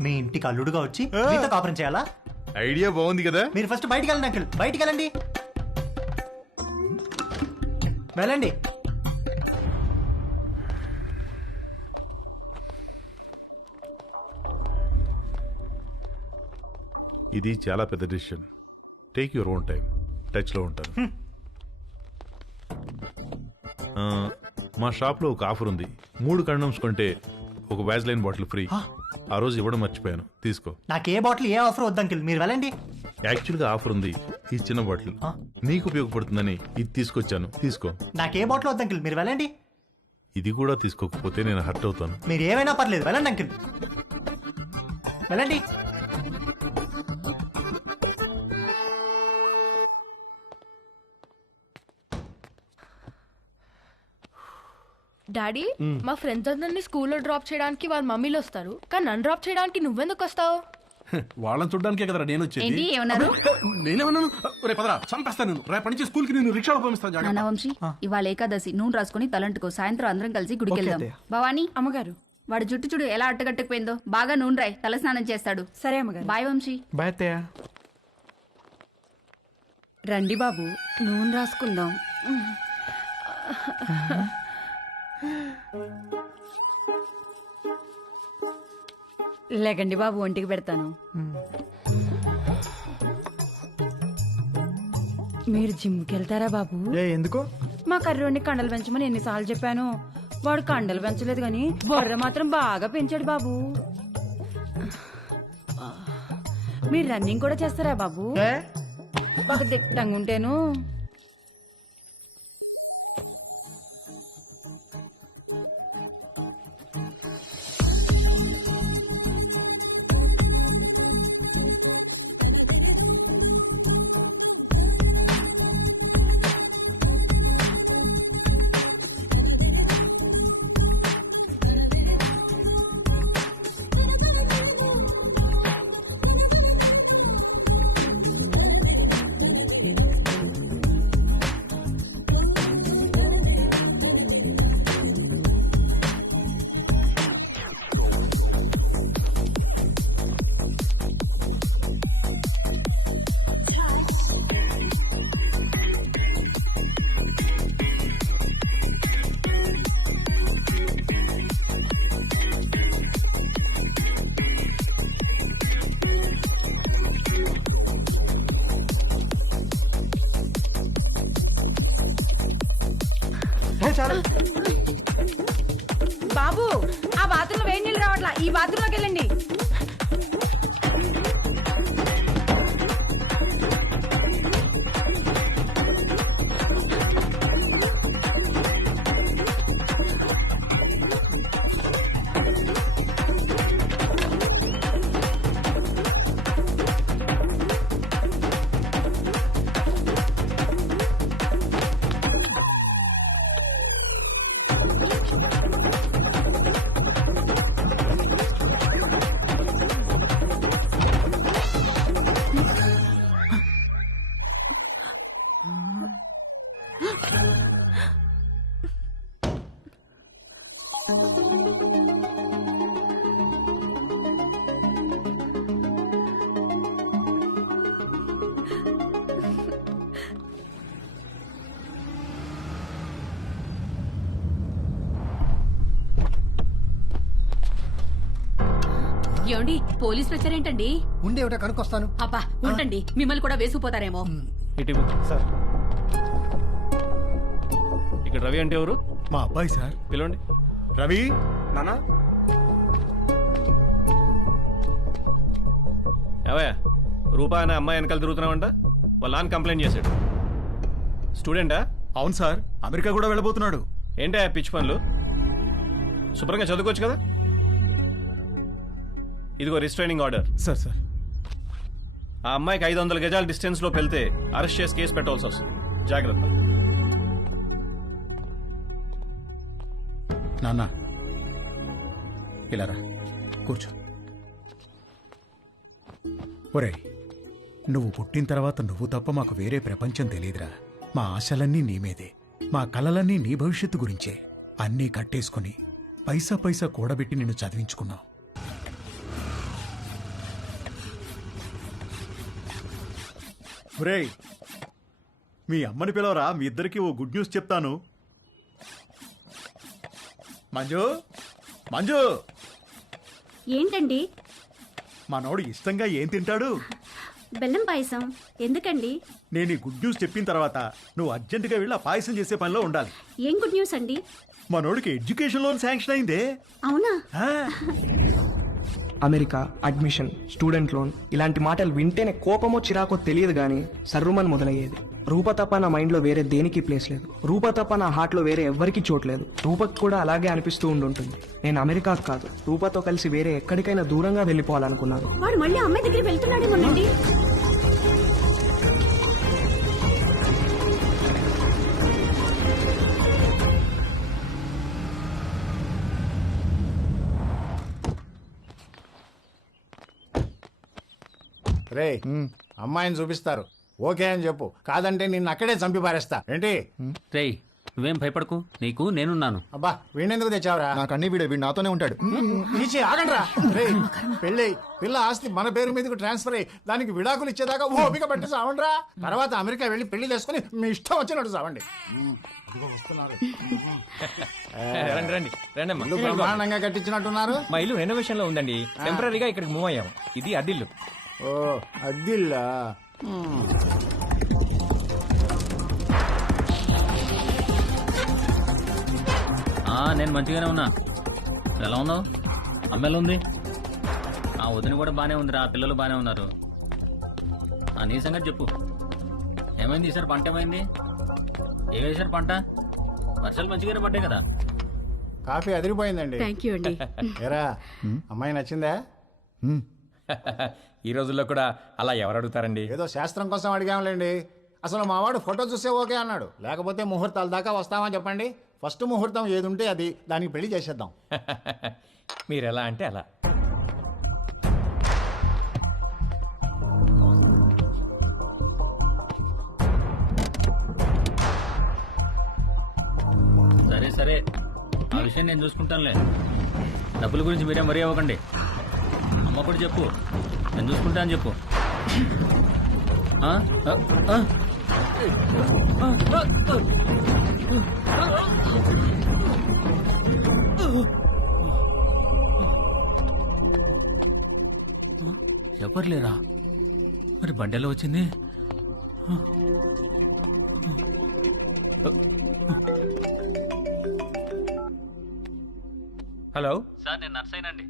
మీ ఇంటికి అల్లుడుగా వచ్చి మీతో కాపురం చేయాలా? ఐడియా బాగుంది కదా. మీరు ఫస్ట్ బయటికి వెళ్ళండి అంకుల్, బయటికి వెళ్ళండి, వెళ్ళండి. ఇది చాలా పెద్ద decision. Take your own time. టచ్లో ఉంటాను. మా షాప్లో ఒక ఆఫర్ ఉంది. 3 కండమ్స్ కొంటే ఒక వ్యాజ్లైన్ బాటిల్ ఫ్రీ. ఆ రోజు ఇవ్వడం మర్చిపోయాను, తీసుకో. నాకు ఏ బాటిల్ ఏ ఆఫర్ వద్దు అంకుల్, మీరు వెళ్ళండి. యాక్చువల్గా ఆఫర్ ఉంది, ఈ చిన్న బాటిల్ నీకు ఉపయోగపడుతుందని ఇది తీసుకొచ్చాను, తీసుకో. నాకు ఏ బాటిల్ వద్దు అంకుల్, మీరు వెళ్ళండి. ఇది కూడా తీసుకోకపోతే నేను హర్ట్ అవుతాను. మీరు ఏమైనా పర్లేదు, వెళ్ళండి అంకుల్, వెళ్ళండి. డాడీ, మా ఫ్రెండ్స్ అందరినీ స్కూల్లో డ్రాప్ చేయడానికి వాళ్ళ మమ్మీలు వస్తారు, కానీ నన్ను డ్రాప్ చేయడానికి నువ్వెందుకు వస్తావు? వాళ్ళని చూడడానికే కదరా నేను ఏంటి వచ్చేది. ఏమన్నారు? నేనేమన్నాను? రే పదరా చంపేస్తాను నేను. రేపటి నుంచి స్కూల్కి నేను రిక్షాలో పంపిస్తాను. నాన్న జాగ్రత్త. వంశీ ఇవాళ ఏకాదశి నూనె రాసుకొని తలంటుకో, సాయంత్రం అందరం కలిసి గుడికి వెళ్దాం. భవానీ అమ్మగారు వాడు జుట్టు చూడు ఎలా అట్టగట్టుకుపోయిందో, బాగా నూనె రాయి, తల స్నానం చేస్తాడు. సరే అమ్మగారు. బాయ్ వంశీ. బాయ్ అత్తయ్య. రండి బాబు నూనె రాసుకుందాం. లేకండి బాబు ఒంటికి పెడతాను. మీరు జిమ్కి వెళ్తారా బాబు? ఎందుకు? మా కర్రోడిని కండలు పెంచమని ఎన్నిసార్లు చెప్పాను. వాడు కండలు పెంచలేదు కానీ బొర్ర మాత్రం బాగా పెంచాడు బాబు. మీరు రన్నింగ్ కూడా చేస్తారా బాబు? బాగా దిట్టంగా ఉంటేను. బాబు ఆ బాత్రూంలో వేడి నీళ్ళు రావట్లా, ఈ బాత్రూంలోకి వెళ్ళండి. ఏమండి పోలీసులు వచ్చారేంటండి? ఉండే ఒకటి కనుక్కొస్తాను. అబ్బా ఉండండి, మిమ్మల్ని కూడా వేసుకుపోతారేమో. సార్ ఇక్కడ రవి అంటే ఎవరు? మా అబ్బాయి సార్. పిలవండి. రవి నానా ఏవయ్యా రూపా అనే అమ్మాయి వెనకాల తిరుగుతున్నావంట. వాళ్ళ నాన్న కంప్లైంట్ చేశాడు. స్టూడెంటా? అవును సార్, అమెరికా కూడా వెళ్ళబోతున్నాడు. ఏంటా పిచ్చి పనులు? శుభ్రంగా చదువుకోవచ్చు కదా. ఇదిగో రిస్ట్రైనింగ్ ఆర్డర్. సార్ సార్ ఆ అమ్మాయికి 500 గజాల డిస్టెన్స్ లో వెళ్తే అరెస్ట్ చేసి కేసు పెట్టాల్సి వస్తుంది. జాగ్రత్త. నాన్న ఇలా రా, కూర్చో. ఒరే, నువ్వు పుట్టిన తర్వాత నువ్వు తప్ప మాకు వేరే ప్రపంచం తెలియదురా. మా ఆశలన్నీ నీ మీదే, మా కలలన్నీ నీ భవిష్యత్తు గురించే. అన్నీ కట్టేసుకుని పైసా పైసా కూడబెట్టి నిన్ను చదివించుకున్నావు. ఒరేయ్, మీ అమ్మని పిలవరా, మీ ఇద్దరికి ఓ గుడ్ న్యూస్ చెప్తాను. మంజు మంజు, ఏంటండి? మనోడు ఇష్టంగా ఏం తింటాడు? బెల్లం పాయసం. ఎందుకండి? నేను ఈ గుడ్ న్యూస్ చెప్పిన తర్వాత నువ్వు అర్జెంటుగా వెళ్ళి ఆ పాయసం చేసే పనిలో ఉండాలి. ఏం గుడ్ న్యూస్ అండి? మనోడికి ఎడ్యుకేషన్ లోన్ శాంక్షన్ అయిందే. అవునా? అమెరికా, అడ్మిషన్, స్టూడెంట్ లోన్ ఇలాంటి మాటలు వింటేనే కోపమో చిరాకో తెలియదు కానీ సర్రుమని మొదలయ్యేది. రూప తప్ప నా మైండ్లో వేరే దేనికి ప్లేస్ లేదు. రూప తప్ప నా హార్ట్లో వేరే ఎవ్వరికీ చోట్లేదు. రూపకు కూడా అలాగే అనిపిస్తూ ఉండుంటుంది. నేను అమెరికాకు కాదు, రూపతో కలిసి వేరే ఎక్కడికైనా దూరంగా వెళ్ళిపోవాలనుకున్నాను. వాడు మళ్ళీ అమ్మాయి దగ్గరికి వెళ్తున్నాడేమోనండి. రే అమ్మాయిని చూపిస్తారు ఓకే అని చెప్పు, కాదంటే నిన్ను అక్కడే చంపి పారేస్తా ఏంటి? రేయ్ నువ్వేం భయపడకు, నీకు నేనున్నాను. అబ్బా వీణెందుకు తెచ్చావురా? నాకు అన్ని వీడు నాతోనే ఉంటాడు. తీసి ఆగండ్రా. రేయ్ పెళ్ళి పిల్ల ఆస్తి మన పేరు మీదకి ట్రాన్స్ఫర్ అయ్యి దానికి విడాకులు ఇచ్చేదాకా ఓపిక పట్టి సావండ్రా. తర్వాత అమెరికా వెళ్ళి పెళ్లి చేసుకుని మీ ఇష్టం వచ్చినట్టు సావండి. రండి రండి రండి అమ్మా. ఇల్లు బ్రహ్మాండంగా కట్టించినట్టున్నారు. మా ఇల్లు రెనోవేషన్ లో ఉందండి, టెంపరీగా ఇక్కడికి మూవ్ అయ్యాము. ఇది అద్దిల్లు. ఓ అద్దిల్లా? నేను మంచిగానే ఉన్నా. ఎలా ఉన్నావు? అమ్మాయిలు ఉంది, ఆ వదిన కూడా బానే ఉందిరా, పిల్లలు బానే ఉన్నారు. నీ సంగతి చెప్పు, ఏమైంది ఈసారి? పంట ఏమైంది? ఏ వేసారు పంట? వర్షాలు మంచిగానే పడ్డాయి కదా. కాఫీ అదిరిపోయిందండి. థ్యాంక్ యూ అండి. ఏరా అమ్మాయి నచ్చిందా? ఈ రోజుల్లో కూడా అలా ఎవరు అడుగుతారండి? ఏదో శాస్త్రం కోసం అడిగాంలేండి. అసలు మావాడు ఫోటో చూసే ఓకే అన్నాడు, లేకపోతే ముహూర్తాల దాకా వస్తామని చెప్పండి. ఫస్ట్ ముహూర్తం ఏది ఉంటే అది, దానికి పెళ్లి చేసేద్దాం. మీరు ఎలా అంటే అలా. సరే సరే, ఆ విషయం నేను చూసుకుంటానులే. డబ్బుల గురించి మీరేం వరి అవ్వకండి. అమ్మ కూడా చెప్పు, నేను చూసుకుంటా అని చెప్పు. ఎవరు లేరా? మరి బండెలో వచ్చింది? హలో సార్, నేను నర్సైనండి.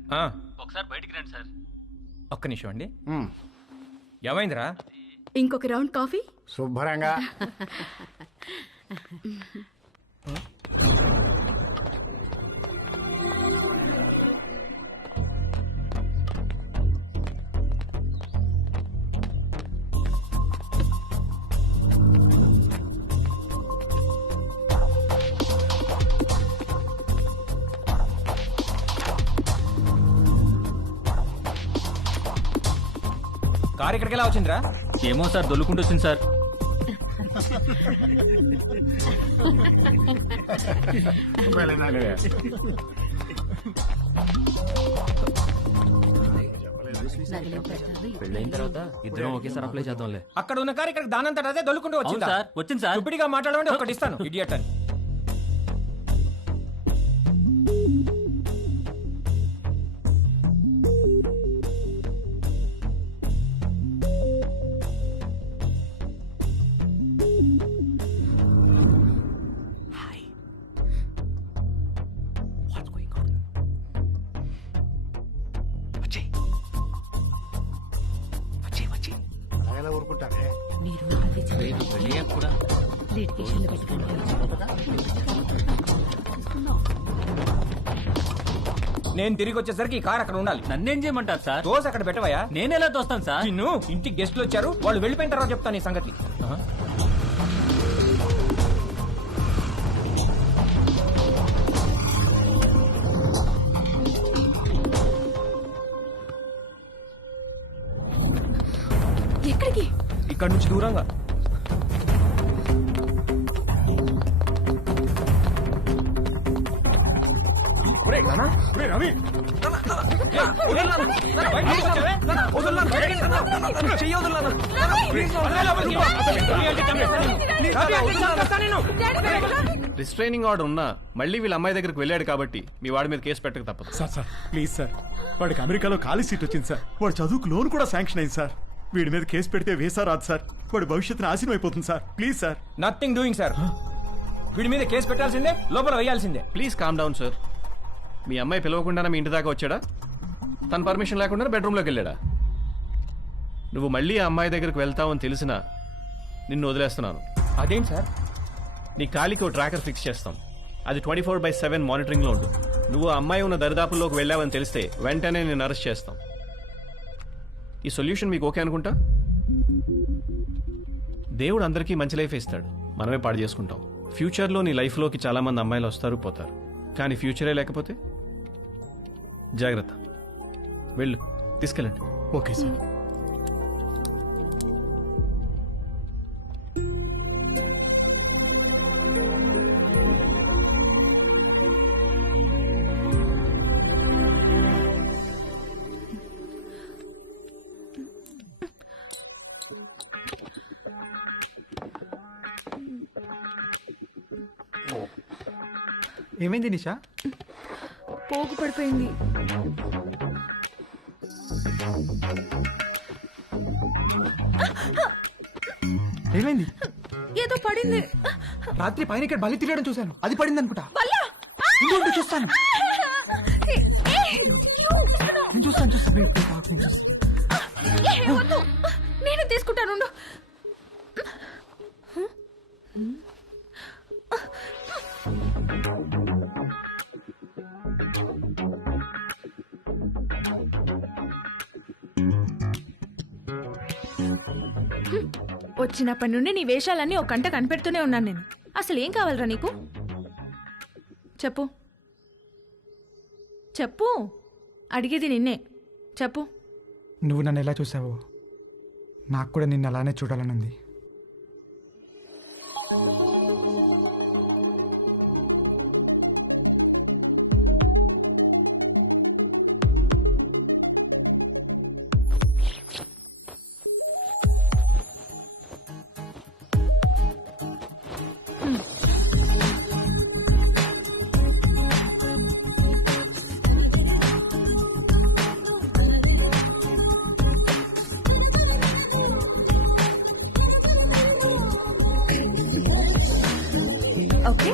ఒకసారి బయటికి రండి సార్. ఒక్క నిమిషం అండి. ఏమైందిరా? ఇంకొక రౌండ్ కాఫీ? శుభ్రంగా. కారు ఇక్కడికి ఎలా వచ్చిందిరా? ఏమో సార్, దొల్లుకుంటూ వచ్చింది సార్. పెళ్ళైన తర్వాత ఇద్దరం ఒకేసారి అప్లై చేద్దాంలే. అక్కడ ఉన్న కారు ఇక్కడికి దానంతట అదే దొల్లుకుంటూ వచ్చిందా? సార్ వచ్చింది సార్. ఇప్పటిగా మాట్లాడమంటే ఒకటి ఇస్తాను, ఇడియట్ అని. ఊరుకుంటారే కూడా నేను తిరిగి వచ్చేసరికి ఈ కార్ అక్కడ ఉండాలి. నన్నేం చేయమంటారు సార్? దోశ అక్కడ పెట్టవయా? నేను ఎలా తోస్తాను సార్? నిన్ను ఇంటికి గెస్ట్లు వచ్చారు, వాళ్ళు వెళ్ళిపోయిన తర్వాత చెప్తాను ఈ సంగతి. ఎక్కడికి? ఇక్కడ నుంచి దూరంగా. రిస్ట్రైనింగ్ ఆర్డర్ ఉన్నా మళ్ళీ వీళ్ళ అమ్మాయి దగ్గరికి వెళ్ళాడు కాబట్టి మీ వాడి మీద కేసు పెట్టక తప్పదు. సార్ ప్లీజ్ సార్, వాడికి అమెరికాలో ఖాళీ సీట్ వచ్చింది సార్. వాడు చదువుకు లోన్ కూడా శాంక్షన్ అయింది సార్. వీడి మీద కేసు పెడితే వేసా రాదు సార్. వాడి భవిష్యత్తు నాశనం అయిపోతుంది sir. Please sir. Nothing doing sir. వీడి మీద కేసు పెట్టాల్సిందే, లోపల వేయాల్సిందే. Please calm down sir. మీ అమ్మాయి పిలవకుండానే మీ ఇంటి దాకా వచ్చాడా? తన పర్మిషన్ లేకుండా బెడ్రూమ్లోకి వెళ్ళాడా? నువ్వు మళ్ళీ ఆ అమ్మాయి దగ్గరికి వెళ్తావని తెలిసినా నిన్ను వదిలేస్తున్నాను. అదేంటి సార్? నీ కాలికి ఓ ట్రాకర్ ఫిక్స్ చేస్తాం. అది 24/7 మానిటరింగ్లో ఉంటుంది. నువ్వు ఆ అమ్మాయి ఉన్న దరిదాపుల్లోకి వెళ్ళావని తెలిస్తే వెంటనే నేను అరెస్ట్ చేస్తాం. ఈ సొల్యూషన్ మీకు ఓకే అనుకుంటా? దేవుడు అందరికీ మంచి లైఫ్ ఇస్తాడు, మనమే పాడు చేసుకుంటాం. ఫ్యూచర్లో నీ లైఫ్లోకి చాలామంది అమ్మాయిలు వస్తారు పోతారు, కానీ ఫ్యూచరే లేకపోతే జాగ్రత్త. వెళ్ళు, తీసుకెళ్ళండి. Okay sir. ఏమైంది నిషా? పోగు పడిపోయింది. ఏమైంది? ఏదో పడింది. రాత్రి పైన ఇక్కడ బలి తిరగడం చూశాను, అది పడింది అనుకుంటా. చూస్తాను నేను చూస్తాను చూస్తాను wait, wait, నేను చూస్తాను. నేను తీసుకుంటాను. వచ్చినప్పటి నుండి నీ వేషాలన్నీ ఒక గంట కనిపెడుతూనే ఉన్నాను నేను. అసలు ఏం కావాలరా నీకు? చెప్పు చెప్పు, అడిగేది నిన్నే. చెప్పు. నువ్వు నన్ను ఎలా చూసావో నాకు కూడా నిన్ను అలానే చూడాలని ఉంది. ఓకే,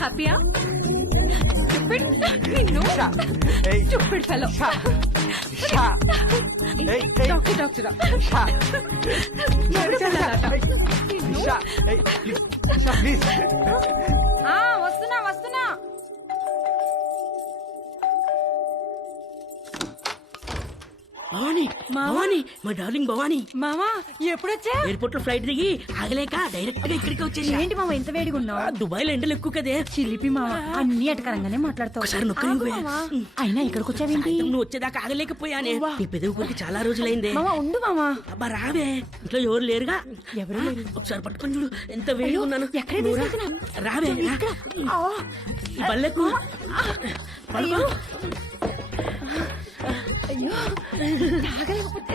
హ్యాపీయా? Stupid. నిన్ను stupid fellow. డాక్టర్ వస్తున్నా వస్తున్నా. భవానీ భవానీ, మా డార్లింగ్ భవానీ. మామా ఎప్పుడొచ్చా? ఎయిర్పోర్ట్ లో ఫ్లైట్ దిగి ఆగలేక డైరెక్ట్ గా ఇక్కడికి వచ్చేసి. ఏంటి మామ ఇంత వేడిగా ఉన్నావు? దుబాయ్ లో ఎండలు ఎక్కువ కదే. చిలిపి మామ, అన్ని ఎటకరంగానే మాట్లాడతావు. ఒకసారి నొక్కని అయినా ఇక్కడికి వచ్చావేంటి? నువ్వు వచ్చేదాకా ఆగలేకపోయానే. నీ పెదవి కొరికి చాలా రోజులైందే. మామ ఉండు మామ. అబ్బా రావే, ఇంట్లో ఎవరు లేరుగా. ఎవరు లేరు. ఒకసారి పట్టుకొని చూడు, ఎంత వేడిగా ఉన్నాను. ఎక్కడ తీసుకెళ్తున్నా? రావే ఈ బల్లెకు. అయ్యో అయ్యో, తాగలేకపోతే.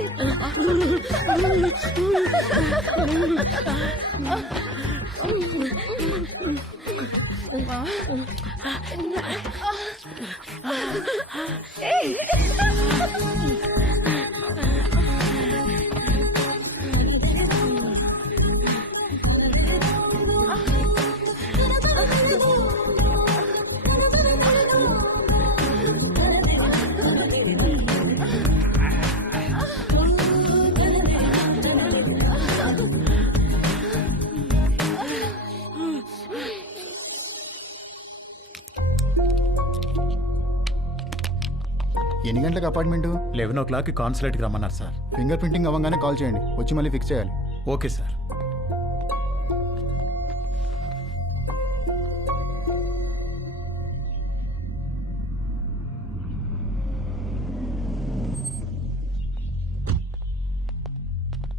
ఎన్ని గంటలకు అపార్ట్మెంట్? 11 కాన్సులేట్కి రమ్మన్నారు సార్. ఫింగర్ ప్రింటింగ్ అవ్వగానే కాల్ చేయండి, వచ్చి మళ్ళీ ఫిక్స్ చేయాలి. Okay sir.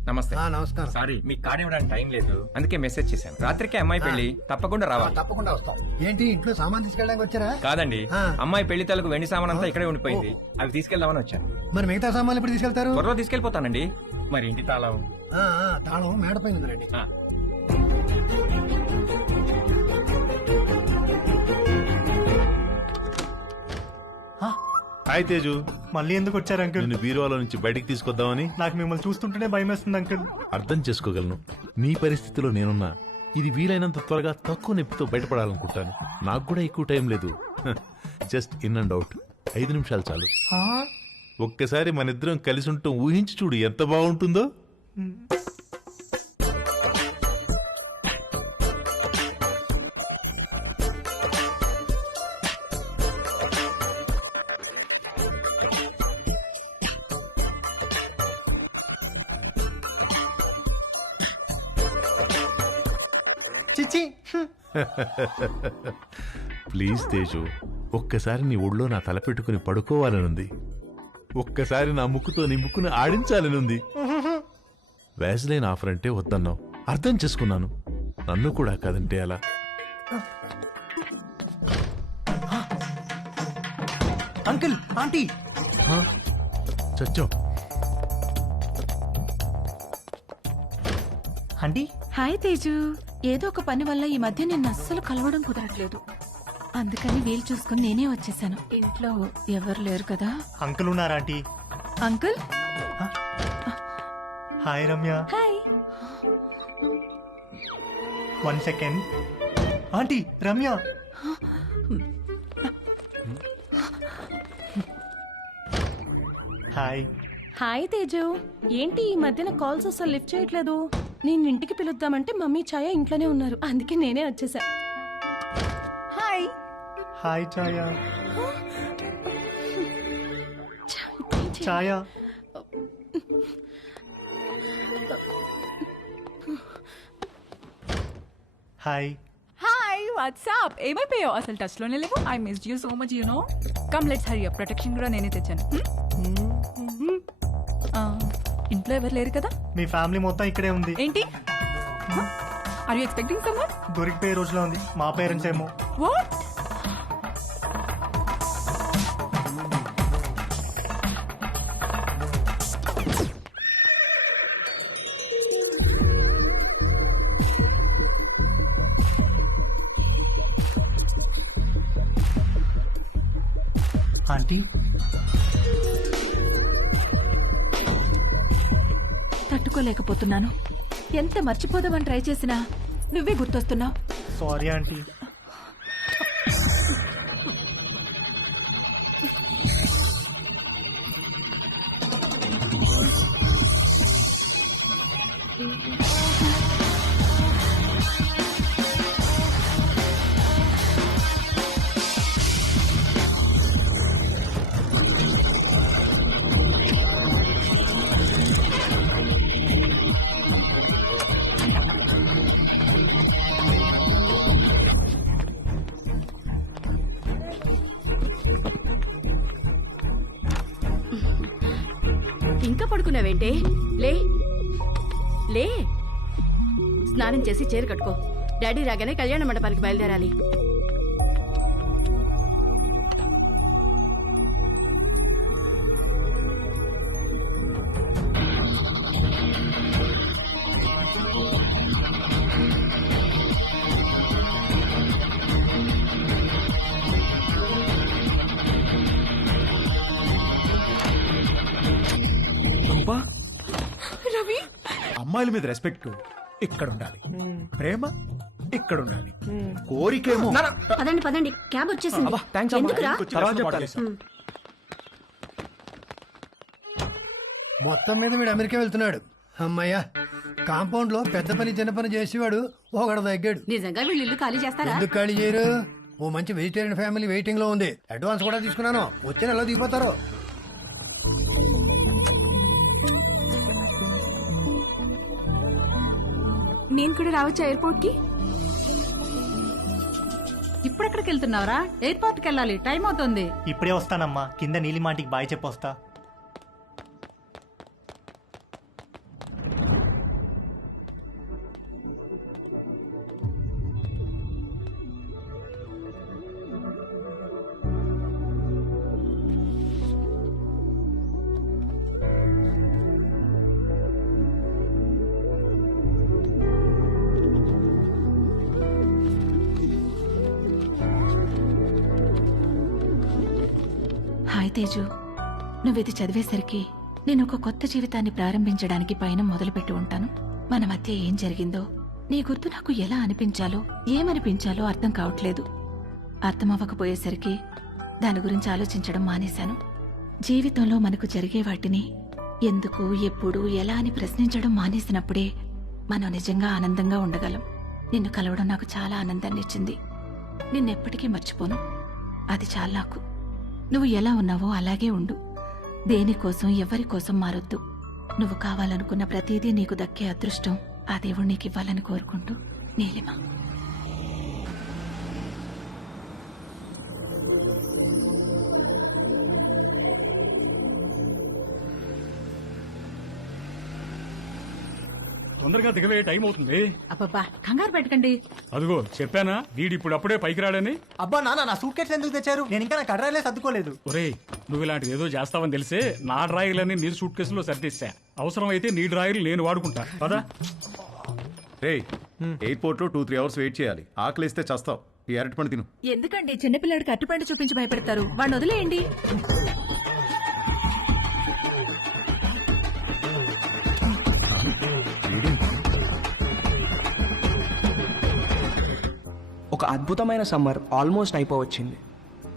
నమస్తే. నమస్కారం. సారీ, మీకు కార్డు ఇవ్వడానికి టైం లేదు, అందుకే మెసేజ్ చేశాను. రాత్రికి అమ్మాయి పెళ్లి, తప్పకుండా రావాలి. తప్పకుండా వస్తాం. ఏంటి ఇంట్లో సామాన్ తీసుకెళ్ళడానికి వచ్చారా? కాదండి, అమ్మాయి పెళ్లి తలకు వెండి సామాన్ అంతా ఇక్కడే ఉండిపోయింది, అవి తీసుకెళ్దామని వచ్చాను. మరి మిగతా సామాన్లు ఎప్పుడు తీసుకెళ్తారు? త్వరలో తీసుకెళ్లిపోతానండి. మరి ఇంటి తాళం? తాళం మేడ పైన ఉందండి. హాయ్ తేజు, మళ్ళీ ఎందుకు వచ్చారు అంకుల్? నిన్ను బీరువాలో నుంచి బయటికి తీసుకొద్దామని. నాకు మిమ్మల్ని చూస్తుంటేనే భయం వేస్తుంది అంకుల్. అర్థం చేసుకోగలను, నీ పరిస్థితిలో నేనున్నా. ఇది వీలైనంత త్వరగా తక్కువ నొప్పితో బయటపడాలనుకుంటాను. నాకు కూడా ఎక్కువ టైం లేదు. జస్ట్ ఇన్ అండ్ అవుట్, 5 నిమిషాలు చాలు. ఒక్కసారి మన ఇద్దరం కలిసి ఉంటాం ఊహించి చూడు, ఎంత బాగుంటుందో. చిచి. ప్లీజ్ తేజు, ఒక్కసారి నీ ఒళ్ళో నా తల పెట్టుకుని పడుకోవాలనుంది. ఒక్కసారి నా ముక్కుతో నీ ముక్కుని ఆడించాలనుంది. వ్యాజ్లైన్ ఆఫర్ అంటే వద్దన్నావు, అర్థం చేసుకున్నాను. నన్ను కూడా కాదంటే అలా. Uncle, aunty. చచ్చావు. ఆంటీ. హాయ్ తేజు. ఏదో ఒక పని వల్ల ఈ మధ్య నిన్ను అస్సలు కలవడం కుదరట్లేదు. అందుకని వీలు చూసుకుని నేనే వచ్చేసాను. ఇంట్లో ఎవరు లేరు కదా. అంకుల్ ఉన్నారా aunty? Uncle hi Ramya. Hi. 1 second. Aunty Ramya. Hi. Hi Teju, ఏంటి ఈ మధ్యన కాల్స్ అసలు లిఫ్ట్ చేయట్లేదు? నేను ఇంటికి పిలుద్దామంటే మమ్మీ ఛాయ ఇంట్లోనే ఉన్నారు, అందుకే నేనే వచ్చేసా. Hi. Hi Chhaya. Chhaya. Hi. Hi what's up. ఏమైపోయావు? అసలు టచ్ లోనే లేవు. I missed you so much, you know. Come let's hurry up. Protection కూడా నేనే తెచ్చాను. ఇంట్లో ఎవరు లేరు కదా? మీ ఫ్యామిలీ మొత్తం ఇక్కడే ఉంది. ఏంటి? Are you expecting someone? దొరికిపోయే రోజులో ఉంది. మా పేరెంట్స్ ఏమో. వాట్? ఆంటీ తట్టుకోలేకపోతున్నాను. ఎంత మర్చిపోదామని ట్రై చేసినా నువ్వే గుర్తొస్తున్నావు. Sorry aunty. ఇంకా పడుకున్నావేంటే? లే లే, స్నానం చేసి చీర కట్టుకో. డాడీ రాగానే కళ్యాణ మండపానికి బయలుదేరాలి. రవి, అమ్మాయిల మీద రెస్పెక్ట్ ఇక్కడ ఉండాలి, ప్రేమ ఇక్కడ ఉండాలి, కోరికేమో. పదండి పదండి, క్యాబ్ వచ్చేసింది. ఎందుకురా? మొత్తం మీద వీడు అమెరికా వెళ్తున్నాడు. అమ్మయ్యా, కాంపౌండ్ లో పెద్ద పని చిన్న పని చేసేవాడు ఒకడు తగ్గాడు. నిజంగా వీళ్ళు ఇల్లు ఖాళీ చేస్తారా? ఎందుకు ఖాళీ చేయరు? ఓ మంచి వెజిటేరియన్ ఫ్యామిలీ వెయిటింగ్ లో ఉంది. అడ్వాన్స్ కూడా తీసుకున్నాను. వచ్చే నెలలో దిగిపోతారు. నేను కూడా రావచ్చా ఎయిర్పోర్ట్ కి? ఇప్పుడెక్కడికి వెళ్తున్నావురా? ఎయిర్పోర్ట్కి వెళ్ళాలి, టైం అవుతుంది. ఇప్పుడే వస్తానమ్మా. కింద నీలిమాంటికి బాయ్ చెప్పొస్తా. హాయ్ తేజు, నువ్విది చదివేసరికి నేను ఒక కొత్త జీవితాన్ని ప్రారంభించడానికి పైన మొదలుపెట్టి ఉంటాను. మన మధ్య ఏం జరిగిందో నీ గుర్తు నాకు ఎలా అనిపించాలో ఏమనిపించాలో అర్థం కావట్లేదు. అర్థమవ్వకపోయేసరికి దాని గురించి ఆలోచించడం మానేశాను. జీవితంలో మనకు జరిగే వాటిని ఎందుకు, ఎప్పుడు, ఎలా అని ప్రశ్నించడం మానేసినప్పుడే మనం నిజంగా ఆనందంగా ఉండగలం. నిన్ను కలవడం నాకు చాలా ఆనందాన్ని ఇచ్చింది. నిన్నెప్పటికీ మర్చిపోను. అది చాలా నాకు. నువ్వు ఎలా ఉన్నావో అలాగే ఉండు. దేనికోసం ఎవరి కోసం మారొద్దు. నువ్వు కావాలనుకున్న ప్రతిదీ నీకు దక్కే అదృష్టం ఆ దేవుడు నీకు ఇవ్వాలని కోరుకుంటూ, నీలిమ. తొందరగా దిగవే, టైం అవుతుంది. అబ్బబ్బా, కంగారు పెట్టకండి. అదిగో చెప్పానా వీడి ఇప్పుడు అప్పుడే పైకి రాడని. అబ్బా నాన్న, నా సూట్ కేసు ఎందుకు తెచ్చారు? నేను ఇంకా నా కడ్రాయిలే సర్దుకోలేదు. ఒరేయ్, నువ్వు ఇలాంటిది ఏదో చేస్తావని తెలిసే నా డ్రాయర్లని నీ సూట్ కేసులో సర్దేశా. అవసరం అయితే నీ డ్రాయర్లు నేను వాడుకుంటా పదా. రే, ఎయిర్పోర్ట్ లో 2-3 అవర్స్ వెయిట్ చేయాలి. ఆకలిస్తే చస్తావు. ఈ అరటిపండు తిను. ఎందుకండి చిన్నపిల్లాడికి అట్టుపండు చూపించి భయపెడతారు? వాడిని వదిలేయండి. ఒక అద్భుతమైన సమ్మర్ ఆల్మోస్ట్ అయిపోవచ్చింది.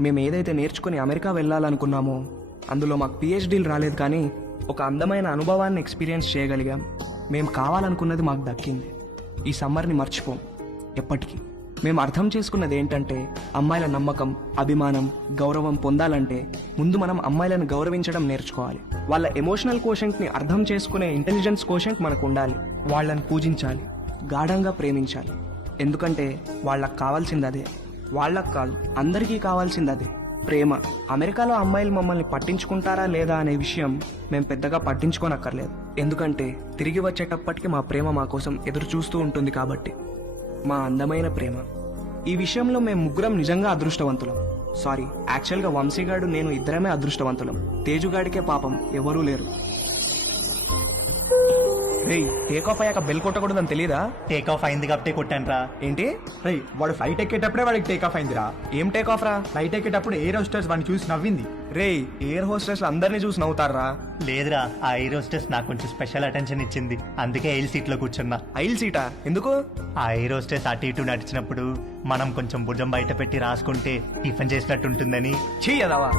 మేము ఏదైతే నేర్చుకుని అమెరికా వెళ్ళాలనుకున్నామో అందులో మాకు పిహెచ్డీలు రాలేదు, కానీ ఒక అందమైన అనుభవాన్ని ఎక్స్పీరియన్స్ చేయగలిగాం. మేము కావాలనుకున్నది మాకు దక్కింది. ఈ సమ్మర్ని మర్చిపోం ఎప్పటికీ. మేము అర్థం చేసుకున్నది ఏంటంటే, అమ్మాయిల నమ్మకం, అభిమానం, గౌరవం పొందాలంటే ముందు మనం అమ్మాయిలను గౌరవించడం నేర్చుకోవాలి. వాళ్ళ ఎమోషనల్ కోషెంట్ని అర్థం చేసుకునే ఇంటెలిజెన్స్ కోషెంట్ మనకు ఉండాలి. వాళ్ళని పూజించాలి, గాఢంగా ప్రేమించాలి. ఎందుకంటే వాళ్ళకి కావాల్సింది అదే. వాళ్ళకు కాదు, అందరికీ కావాల్సింది అదే, ప్రేమ. అమెరికాలో అమ్మాయిలు మమ్మల్ని పట్టించుకుంటారా లేదా అనే విషయం మేము పెద్దగా పట్టించుకోనక్కర్లేదు. ఎందుకంటే తిరిగి వచ్చేటప్పటికి మా ప్రేమ మా కోసం ఎదురు చూస్తూ ఉంటుంది కాబట్టి. మా అందమైన ప్రేమ. ఈ విషయంలో మేము ముగ్గురం నిజంగా అదృష్టవంతులం. సారీ, యాక్చువల్గా వంశీగాడు నేను ఇద్దరమే అదృష్టవంతులం. తేజుగాడికే పాపం ఎవరూ లేరు. రేయ్, టేక్ ఆఫ్ అయ్యాక బెల్ కొట్టకూడదని తెలీదా? టేక్ ఆఫ్ అయింది కాబట్టి కొట్టాను రా. ఏంటి? రే వాడు ఫ్లైట్ ఎక్కేటప్పుడే వాడికి టేక్ ఆఫ్ అయిందిరా. ఏం టేక్ ఆఫ్ రా? ఫ్లైట్ ఎక్కేటప్పుడు ఎయిర్ హోస్టెస్ వాడిని చూసి నవ్వింది. రేయ్, ఎయిర్ హోస్టెస్ అందరినీ చూసి నవ్వుతారా? లేదురా, ఆ ఎయిర్ హోస్టెస్ నాకు కొంచెం స్పెషల్ అటెన్షన్ ఇచ్చింది. అందుకే ఎయిల్ సీట్ లో కూర్చున్నా. ఐల్ సీటా? ఎందుకు? ఆ ఎయిర్ హోస్టెస్ అటు ఇటు నడిచినప్పుడు మనం కొంచెం భుజం బయట పెట్టి రాసుకుంటే టిఫిన్ చేసినట్టు ఉంటుందని. చెయ్యదావా?